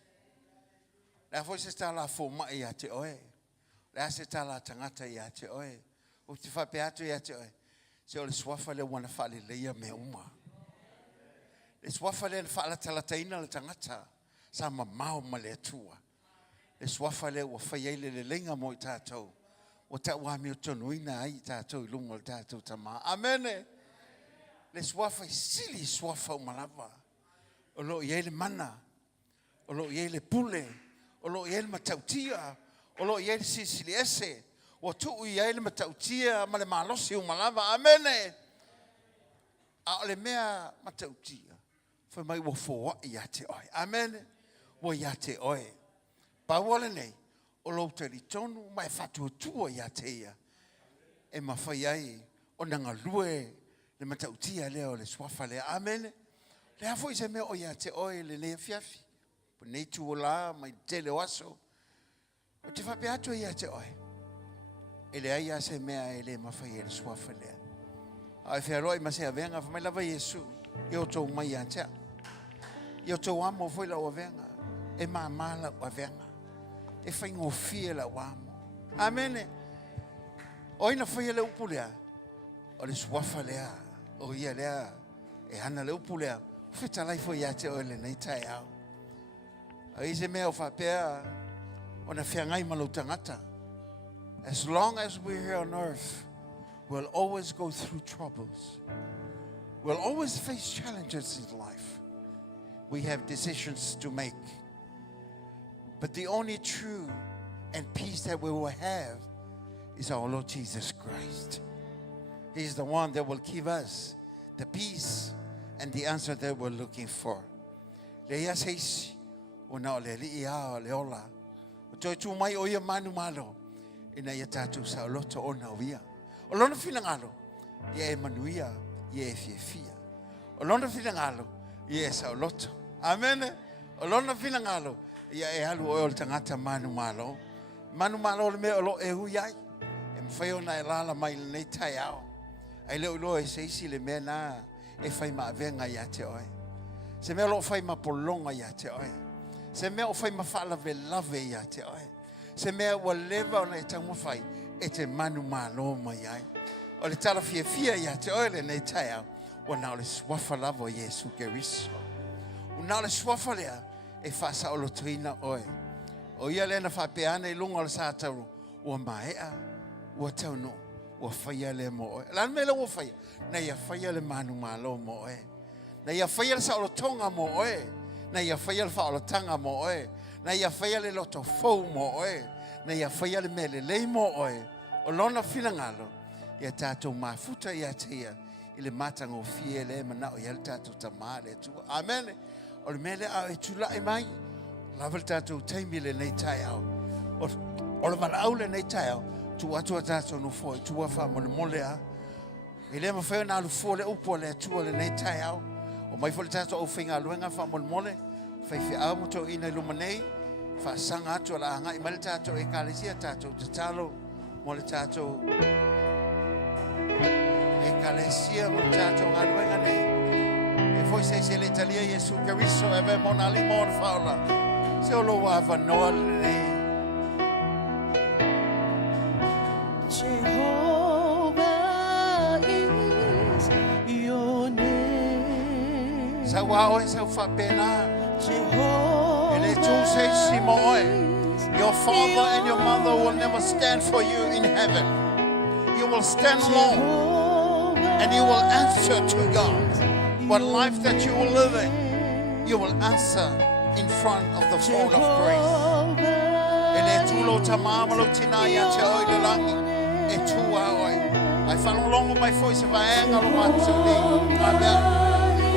Lea fo se stala fo mai a te oe. Lea se stala tangata i a te oe. O te whape atu i a te oe. Se o le swafa lea wana whaale leia me uma. Le swafa lea le whaala talataina le tangata. Sa mamao ma le atua. Le swafa lea ua whaiaile le lenga mo i tātou. O ta wami o tonuina ai tātou I lunga o tātou tama. Amene. Le swafa I sili swafa o malava. O lo I ele mana. O lo I ele pule. O lo I ele matautia. O lo I ele sisili ese. O tu I ele matautia ma le malosi o malava. Amene. A o le mea matautia. Foi mai wo fo I ate oi. Amene. Wo I ate oi. Pa wale nei. O lo teri tonu mai whatuatua I ateia. E mawhai ai o nanga lue le matautia leo le swafa lea. Amen. Le hafo I se mea o I ate oi le lea fiafi. Po nei tu o la mai tele waso. O te whape atu I ate oi. E le ai a se mea e le mawhai e le swafa lea. Ai whiaroi ma se a venga whamai lava Yesu. I o tau mai atea. I o tau amo foi la o venga. E maa mala o venga. E fai ngofia la wamo. Amene. O ina fai le upulea. O le swafa lea. O ia lea. E hana le upulea. Fita lai fo ia te o le nei tai au. A ise mea o whapea. O na whiangai malau tangata. As long as we're here on earth, we'll always go through troubles. We'll always face challenges in life. We have decisions to make. But the only true and peace that we will have is our Lord Jesus Christ. He's the one that will give us the peace and the answer that we're looking for. Le ia seisi o na o le li ia o le ola. O toi tu mai o ia manu malo. Ina ia tatu sa o loto o na uia. O lona finangalo, ia e manuia, ia e fiefia. O lona finangalo, ia e sa o loto. Amen. O lona finangalo, ia e halu o le tangata manu malo. Manu malo le me o lo e huiai. E mwhai na e lala mai le nei tai ao. Ai leo lo e seisi le mea na e whai maa venga ia te oe. Se mea lo whai maa polonga ia te oe. Se mea o whai maa whaalave lave ia te oe. Se mea ua lewa o na e tangu whai e te manu malo mai ai. O le tala fia fia ia te oe le nei tai ao. O na o le swafa lava o Yesu Keriso. O na o le swafa lea e whasa o lo trina oe. O ia le na whapeana i lunga o le sātauru. Ua maea, ua taunu. Ua whaia le mo oe. Lan mele ua whaia. Na ia whaia le manu malo mo oe. Na ia whaia le sa o tonga mo oe. Na ia whaia le wha o tanga mo oe. Na ia whaia le loto fau mo oe. Na ia whaia le mele lei mo oe. O lona finangalo. Ia tātou mafuta ia tia. I le matanga o fie le mana o ia le tātou tamaa le tua. Amen. O le mele au e tula e mai. Lava le tātou taimi le nei tai au. O le mana au le nei tai au. Tu atua tātou no foi, tu afa mo le mole a. I le mawhai na alu fo le upo le atua le nei tai au. O mai fo le tātou au whinga aluenga fa mo le mole. Whai fi au mo tau ina iluma nei. Fa sanga atua la anga i male tātou e kālesia tātou te talo. Mo le tātou e kālesia mo le tātou aluenga nei. E foi se le talia Yesu Keriso e ve mona li mo le faula. Se o lo wava noa le nei. Jehovah is your name. Sa wao e sa whapena. Jehovah Ele tu se simoe. is Your father and your mother will never stand for you in heaven. You will stand alone Jehovah and you will answer to God. What life that you will live in, you will answer in front of the throne of grace. Ele tu lo tamama lo tina ya te oi le langi. E tu a oi. Ai whanau longo mai foi se vaenga lo matu ni. Amea.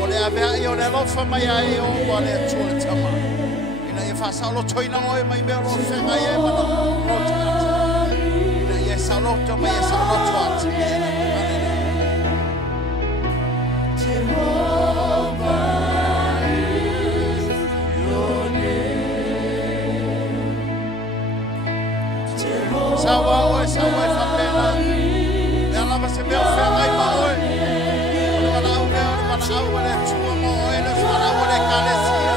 O le avea i o le lofa mai ai o wa le tu le tama. Ina e whasau lo toina oi mai mea lo whenga e mana lo tata. Ina e saloto mai e saloto atu. Jehovah is your name. Jehovah Sawa oi whapena. Mea lava se mea whenga i ma oi. O le mana au lea, o le mana au le tua mo oi. Le mana au le kalesia.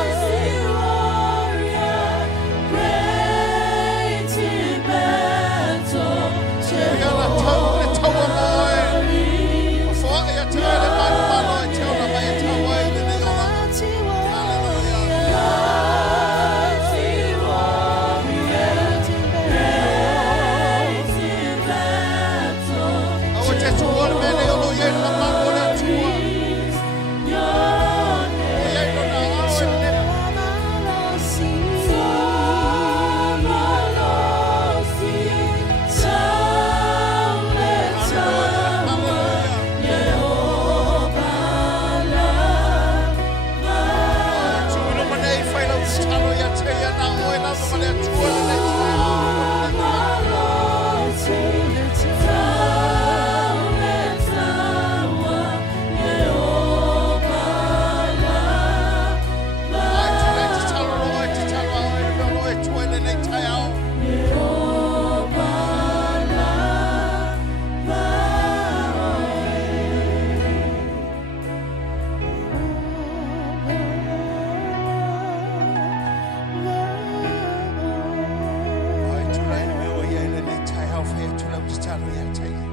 great in battle. Ia la tau le taua mo oi. O fua ia te oi le manu malo e te ona mai e tau oi le nei ona. Au te tua le mele o lo ia la manu le tua. O ia i lona au e le tūno manei whai lau talo ia te ia na oi la ma le tua le nei tua. Ai tu le te talo lo oi te talo au e le lo e tua le nei tai au. Ai tu lai me o ia le nei tai au whai tu lau te talo ia te ia.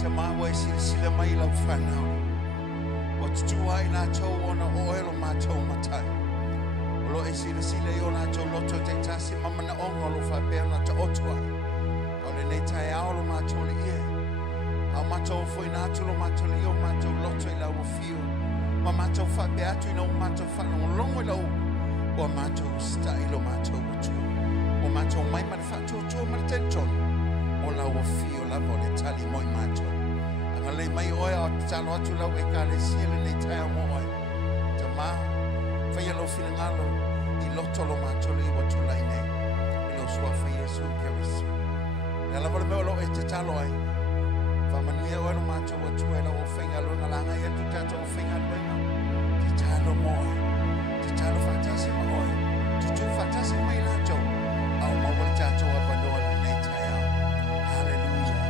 Te mawa e sila mai lau whanau. O te tua i nā tau ona o elo mātou matai. O lo e sila i o nā tau loto te tasi mamana onga lo whapea na ta otua. O le nei tai au lo mātou le ia. Au mātou foi nā tu lo mātou le ia o mātou loto i lau o fio. Ma mātou whapea atu i nau mātou whanau longo i lau. O mātou sta i lo mātou o tu. O mātou mai mara whātua tua mara te tono. O lau o fio lava o le tali moi mātou. A Ngalei mai oe o te talo atu lau e ka le siele nei tai mo oe. Te mā, whai alo whina ngalo I loto lo mātolo I watu lai nei. I lo suafa Yesu Keriso. E ala wale meo lo e te talo ai. Whamanuia oe lo mātolo watu e la o whainga lo ngalanga I atu tata o whainga lo ina. Te talo mo oe. Te talo whatasi ma oe. Tutu whatasi mai la tau. Au mawale tata o apanoa nei tai au. Hallelujah.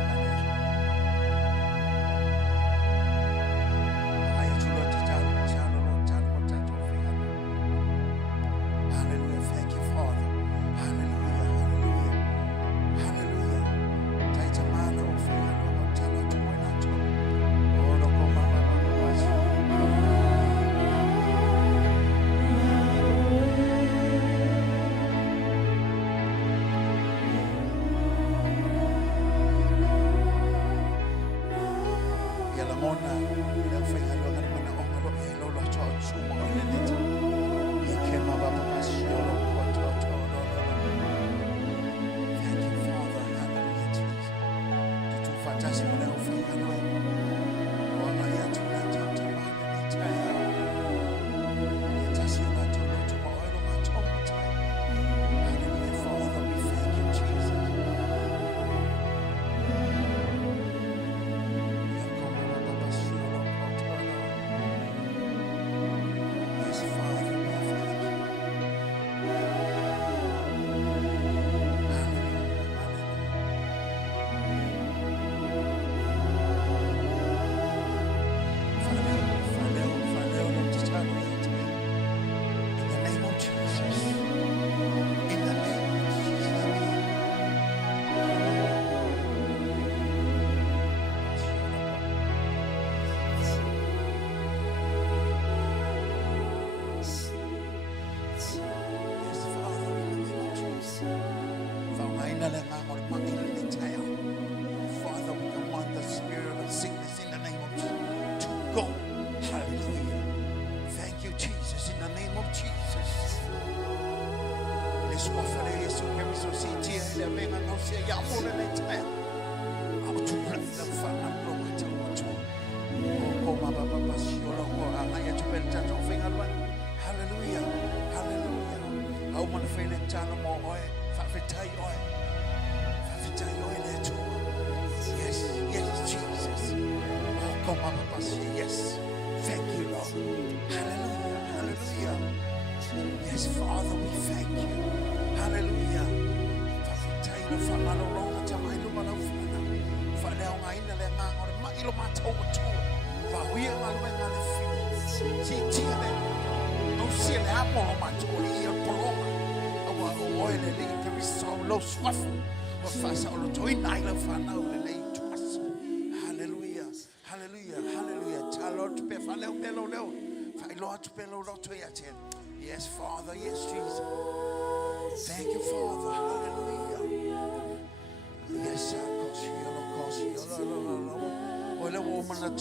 Father, we command the spirit of sickness in the name of Jesus to go. Hallelujah. Thank you, Jesus, in the name of Jesus. Let's offer Yesu Keriso sitia ile venga na usia ya mole le taya. Au tu planta fana ploma ta utu. O koma baba pasiolo ko anga ya tu pelta to venga lwan. Hallelujah. Hallelujah. Au mana fele tano mo oe, fa fetai oe. Fa fetai oe le tu. Yes, yes, Jesus. Oh, come on, Papa. Yes. Thank you, Lord. Hallelujah. Hallelujah. Yes, Father, we thank you. Hallelujah. Fafitaino famalo longa tamailo malofana. Faleo ngaina le ngangore mailo matau tu. Fahuia ngalwe ngalefi. Si tiene. No siele amo lo maturi il poloma. Awa oile le Keriso lo swafu. Wa fasa o lo toina ila fana o le tuas. Hallelujah. Hallelujah. Hallelujah. Talot pe faleo pelo leo. Failot pelo loto yaten. Yes, Father. Yes, Jesus. Thank you, Father. Hallelujah. Yes, Ole woman at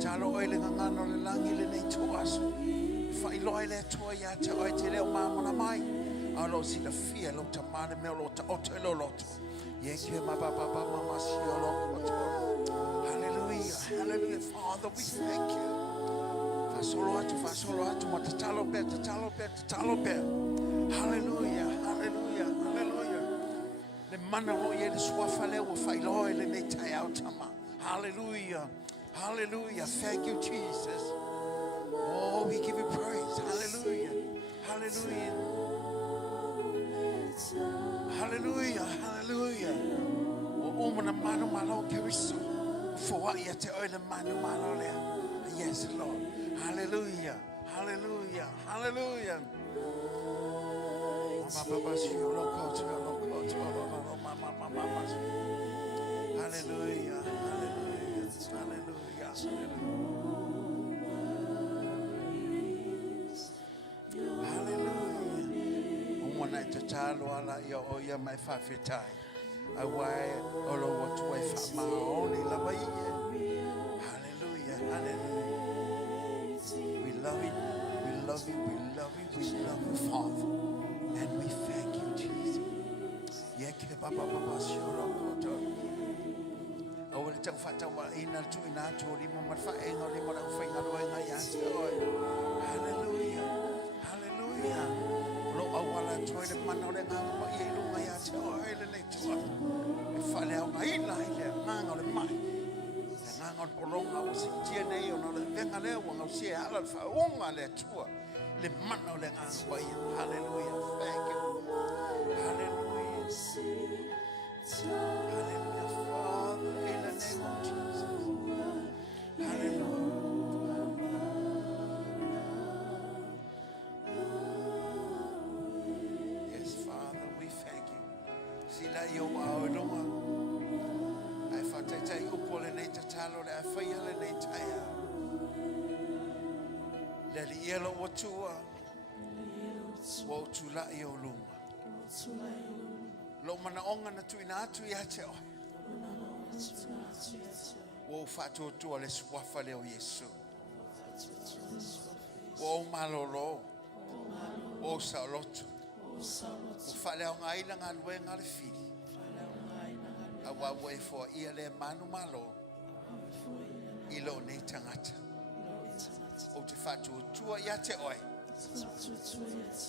Talo oil ngano le langi le nei tuas. Fa ilo ile tua ya te oi te leo mama mai. Alo si la fia lo tamane me lo ta otelo loto. Ye ke ma baba mama si lo. Hallelujah. Hallelujah. Father, we thank you. Fasolo atu matatalo be. Hallelujah. Hallelujah. Hallelujah. Le mana lo ye le swafa le wo fa ilo ile nei tai out tama. Hallelujah. Hallelujah. Thank you, Jesus. Oh, we give you praise. Hallelujah. Hallelujah. Hallelujah. Hallelujah. O mana mano malo Keriso. For what you te oile mano malo le. Yes, Lord. Hallelujah. Hallelujah. Hallelujah. Hallelujah. Hallelujah. Hallelujah. Umwana tatalo ala yo oya mai fafitai. Awai olo watu wai fama oni la wai. Hallelujah. Hallelujah. We love it. We love you. We love you. We love you, Father. And we thank you, Jesus. Yeke baba baba shiro koto. Awali tau whatawa ina tu ina tu o lima matwhaenga o lima rau whainga roenga i ate oi. Hallelujah. Hallelujah. Lo awala toi le mana o le nganga ma i lunga i ate oi le nei tua. E whale au ngaina i le nganga o le mai. Le nganga o le poronga o si tia nei o na le venga leo wanga o si e ala le whaunga le tua. Le mana o le nganga wa i. Hallelujah. Thank you. Hallelujah. Hallelujah, Father, in the name of Jesus. Hallelujah. Yes, Father, we thank you. Sila yo ao longa. Ai whatetai upo le nei tatalo le ai whaia le nei taia. Le li ielo watua. Wa utula i o lunga. Lo mana onga na tu ina atu i ate oi. Wo fatu tu le swafa le o Yesu. Wo malolo. Wo salotu. Wo fale o ngai na ngalwe ngale fili. Awa we for ia le manu malo. Ilo nei tangata. O te fatu tu i ate oi.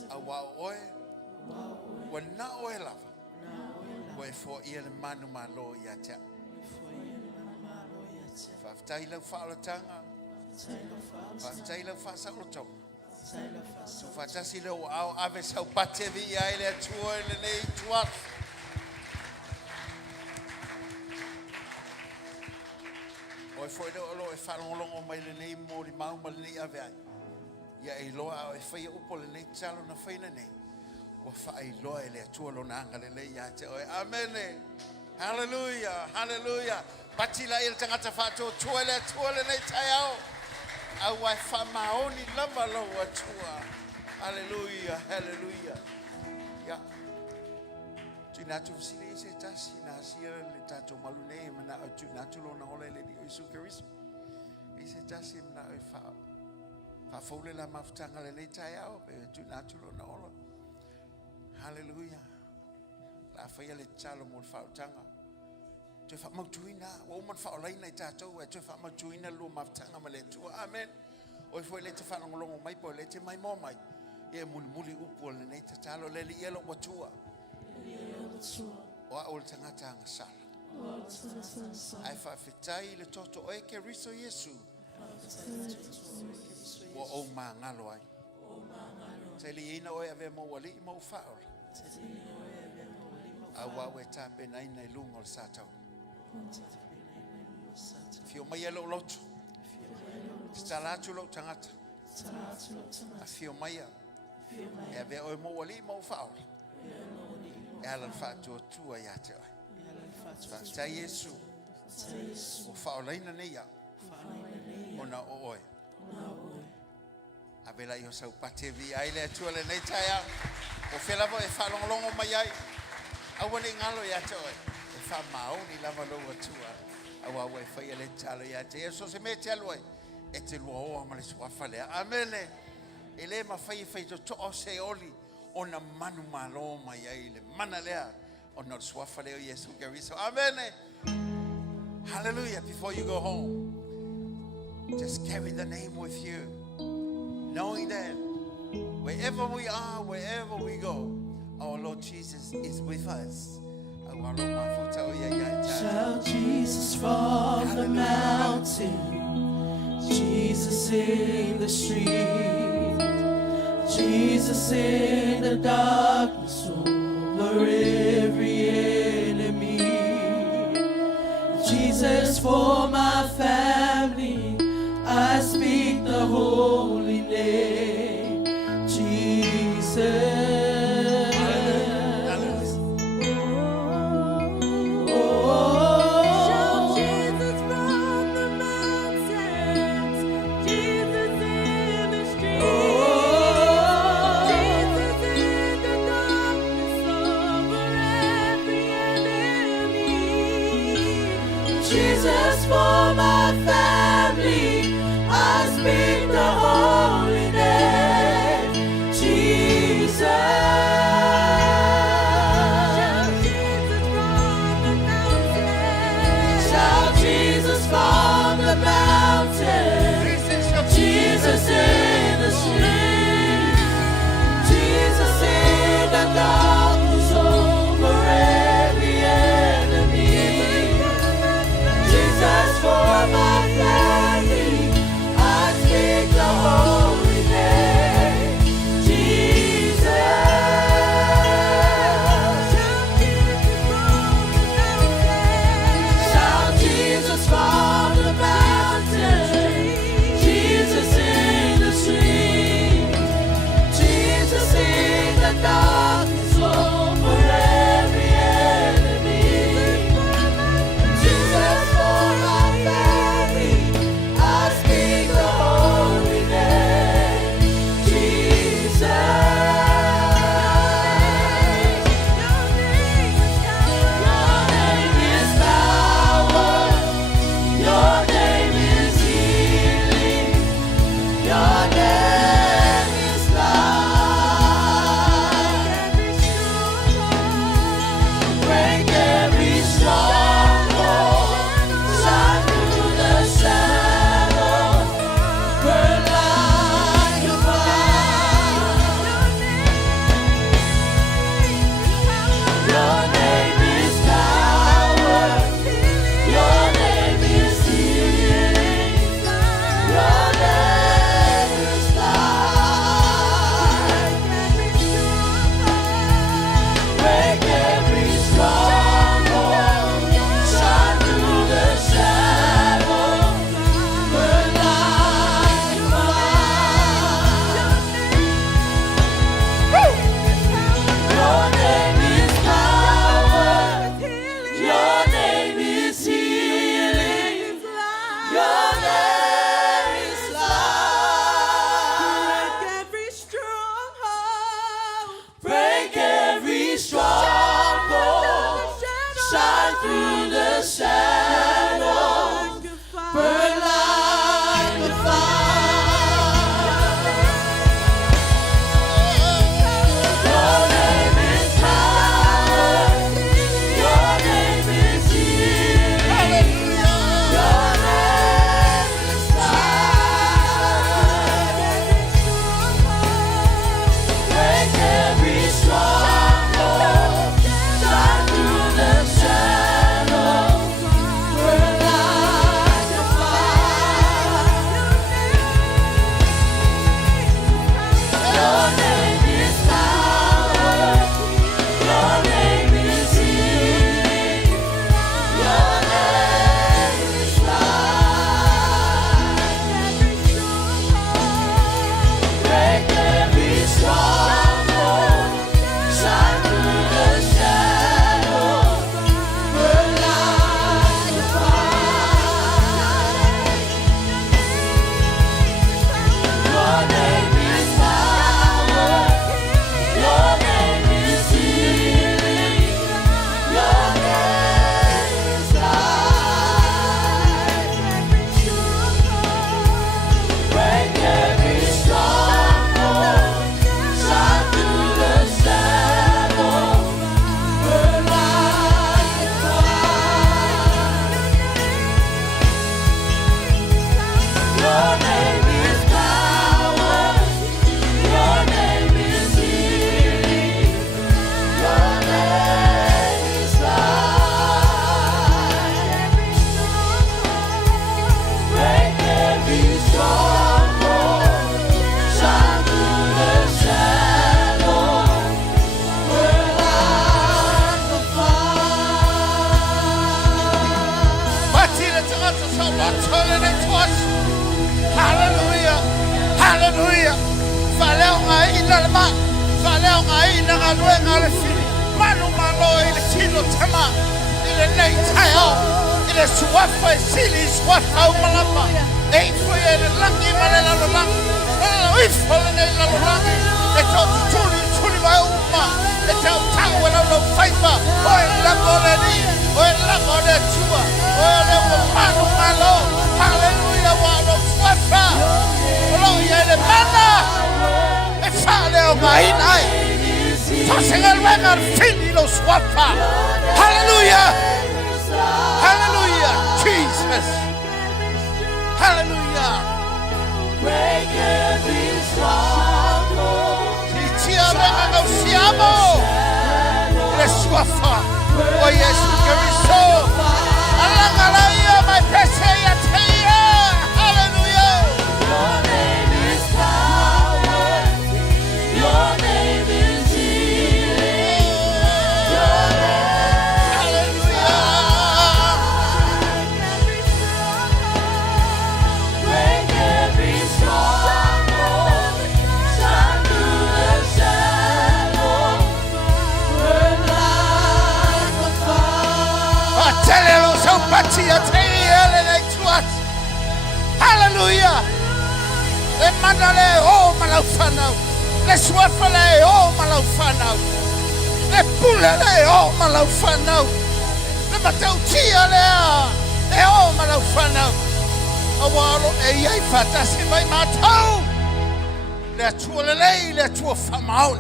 Awa oi. Wa na oi lava. Wai for ia le manu malo ia te. Whaftai lau whaalatanga. Whaftai lau whaasaloto. So whatasi lau au ave sau patevi ia ele atua ele nei tuat. Oi foi lau alo e whalongolongo mai le nei mōri mau ma le nei ave ai. Ia e loa au e whaia upo le nei talo na whaina nei. Wa fai loa ele atua lo nanga le le ia te oi. Amen. Hallelujah. Hallelujah. Patila il tangata fato tua le nei taiao. Awai fa maoni lava lo atua. Hallelujah. Hallelujah. Ya. Tina tu sile se tasi na sia le tato malune mana atu na tu lo na ole le di Yesu Kristo. Ise tasi na fa fa fole la maftanga le nei taiao pe tu na tu lo na ole. Hallelujah. La faya le chalo mo fautanga. Te fa mautuina, o man fa olaina i tatou e te fa mautuina lo maftanga ma le tua. Amen. O foi le te fa ngolongo mai po le te mai mo mai. E muli upo le nei te talo le li elo watua. O a ol tangata nga sala. Ai fa fitai le toto o e ke riso Yesu. O ma ngalo ai. Te li ina o e ave mo wali mo faola. Awa we tape na ina ilunga o satau. Fio mai elo lotu. Stalatu lo tangata. A fio mai a. E ave o mo wali mo faola. E ala fatu o tua ia te oi. Ta Yesu. O faola ina neia. Ona o oi. Avela yo sau patevi ai le atua le nei taia. O whelava e whalongolongo mai ai. Awane ngalo ia te oi. E wha maoni lava lo atua. Awa we whaia le talo ia te. E so se me te aloi. E te lua oa ma le suafalea. Amene. E le ma whai to o se oli. Ona manu malo mai ai le mana lea. Ona suafalea o Yesu Keriso. Amene. Hallelujah. Before you go home, just carry the name with you. Knowing that wherever we are, wherever we go, our Lord Jesus is with us. Shout Jesus from the mountain, Jesus in the street, Jesus in the darkness over every enemy, Jesus for my family, I speak the holy name, Jesus. Jesus for my family, I speak the holy name, Jesus. Shout Jesus from the mountain. Shout Jesus. tangata sa lotole nei tuaso. Hallelujah. Hallelujah. Faleo ngai inalama. Faleo ngai nangalue ngale fili. Manu malo ile tilo tama. Ile nei tayo. Ile suafa sili suafa umalapa. Ei foi ele langi malela langi. Oi foi nei langi. Eto tuli vai uma. Eto tawo la no faipa. Oi la goleni. Oi la gole chua. Oi la manu malo. Hallelujah wa no suafa. Olo ile mana. E fale o ngai nai. Fasengal wengar fili lo suafa. Hallelujah. Hallelujah. Jesus. Hallelujah. Break every stronghold. Tiara no siamo. Le suafa. Oh yes, Cristo. Alangalaia my preseya teia. Hallelujah. Your name is power. Your name is healing. Your name. Hallelujah. Break every stronghold. Shine through the shadows. Burn like a fire. Atelelo so patia teia le tuat. Hallelujah. Le mandale o malafana. Le suafa le o malafana. Le pulele o malafana. Le matau tia le o malafana. Awalo e yai fata se vai matau. Le tuolele le tua famaul.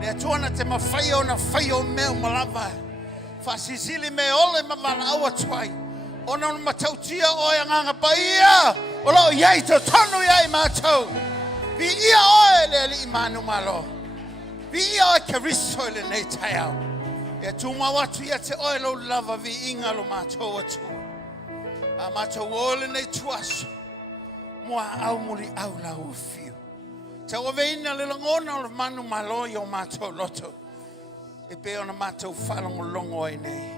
Le tuana te mafai ona fai o meu malava. Fasisili me ole mamana awa twai. Ona matau tia o nganga paia. Olo yai to tonu yai matau. Vi ia o le imanu malo. Vi ia o Cristo le nei taiao. E tuma watu ia te oilo lava vi inga lo matau atu. A matau ole nei tuaso. Mua au muri au la ufio. Te ove ina le langona o manu malo yo matau loto. E pe ona matau whalongo longo ai nei.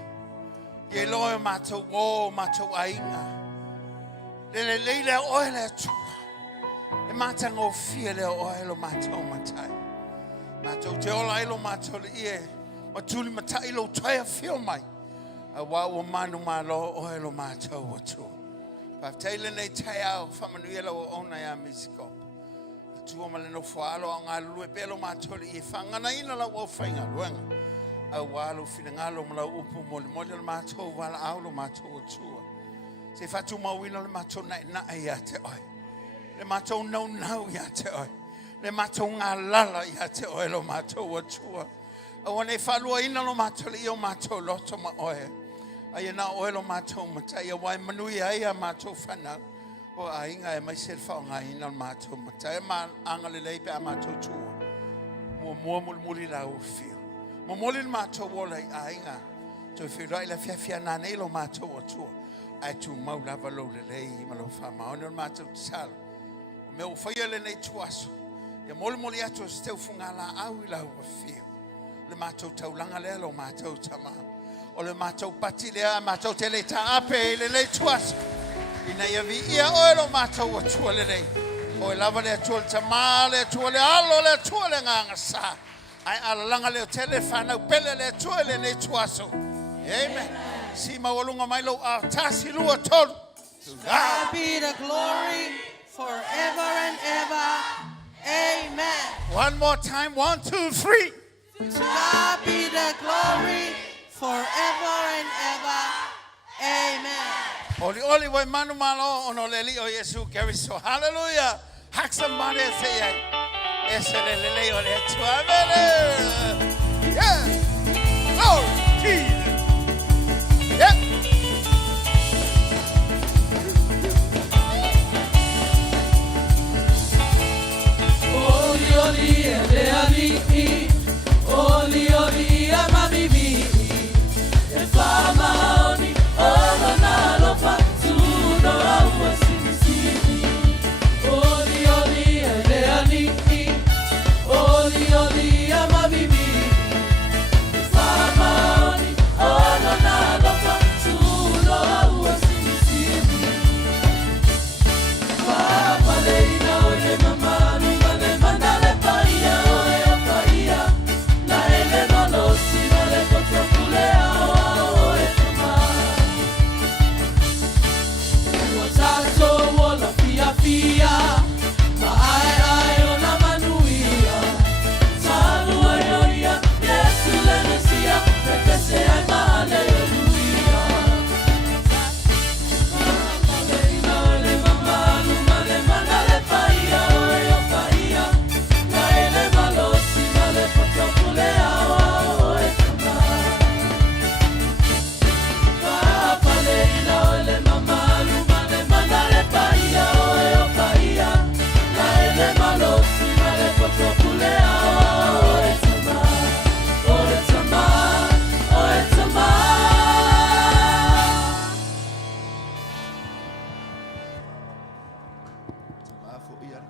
Ye loe matau o matau ainga. Le leile oile atua. E matanga o fia le oilo matau matai. Matau te ola ilo matau le ie. O tuli matai lo toia fio mai. A wau o manu malo oilo matau atua. Pafteile nei tai au whamanuela o ona ya misiko. Tua male no whaalo a ngā lue pelo matau le ie. Whangana ina la o whainga luenga. A walo fina ngalo mala upu mole mole le matau wala au lo matau atua. Se fatu mawina le matau na ya te oi. Le matau nau ya te oi. Le matau ngā lala ya te oi lo matau atua. A wane whalua ina lo matau le i o matau loto ma oi. A ia oi lo matau matai. A wai manui ai a matau whanau. O a inga e mai sel whao ngā ina lo matau matai. Ma anga le leipe a matau tua. Mua muli la ufio. Ma moli le matau wola i a inga. To whirai la fia nane lo matau atua. Ai tu mau lava lo le lei ma lo fa ma ona matau tsalo o meu faia le nei tuaso ya moli atu steu funga la au la o fio le matau taulanga le lo matau tama o le matau pati le matau tele ta ape le nei tuaso ina ia vi ia o lo matau o tua le nei o lava le atu tama le atu le alo le atu le nganga sa ai ala langa le tele fana pele le atu le nei tuaso amen. Si mawalunga mai lo tasi lua tolu. To God be the glory forever and ever. Amen. One more time. 1, 2, 3. To God be the glory forever and ever. Amen. Oli wai manu malo ono leli o Yesu Cristo. Hallelujah. Hak somebody say yeah. Ese lele o le tu amene. Yeah. Glory Jesus. Yep. Oli ele ali, oli amami mi, e fama oni, ono na lo fatuno au sini. Oli ele ali, oli amami mi, ia.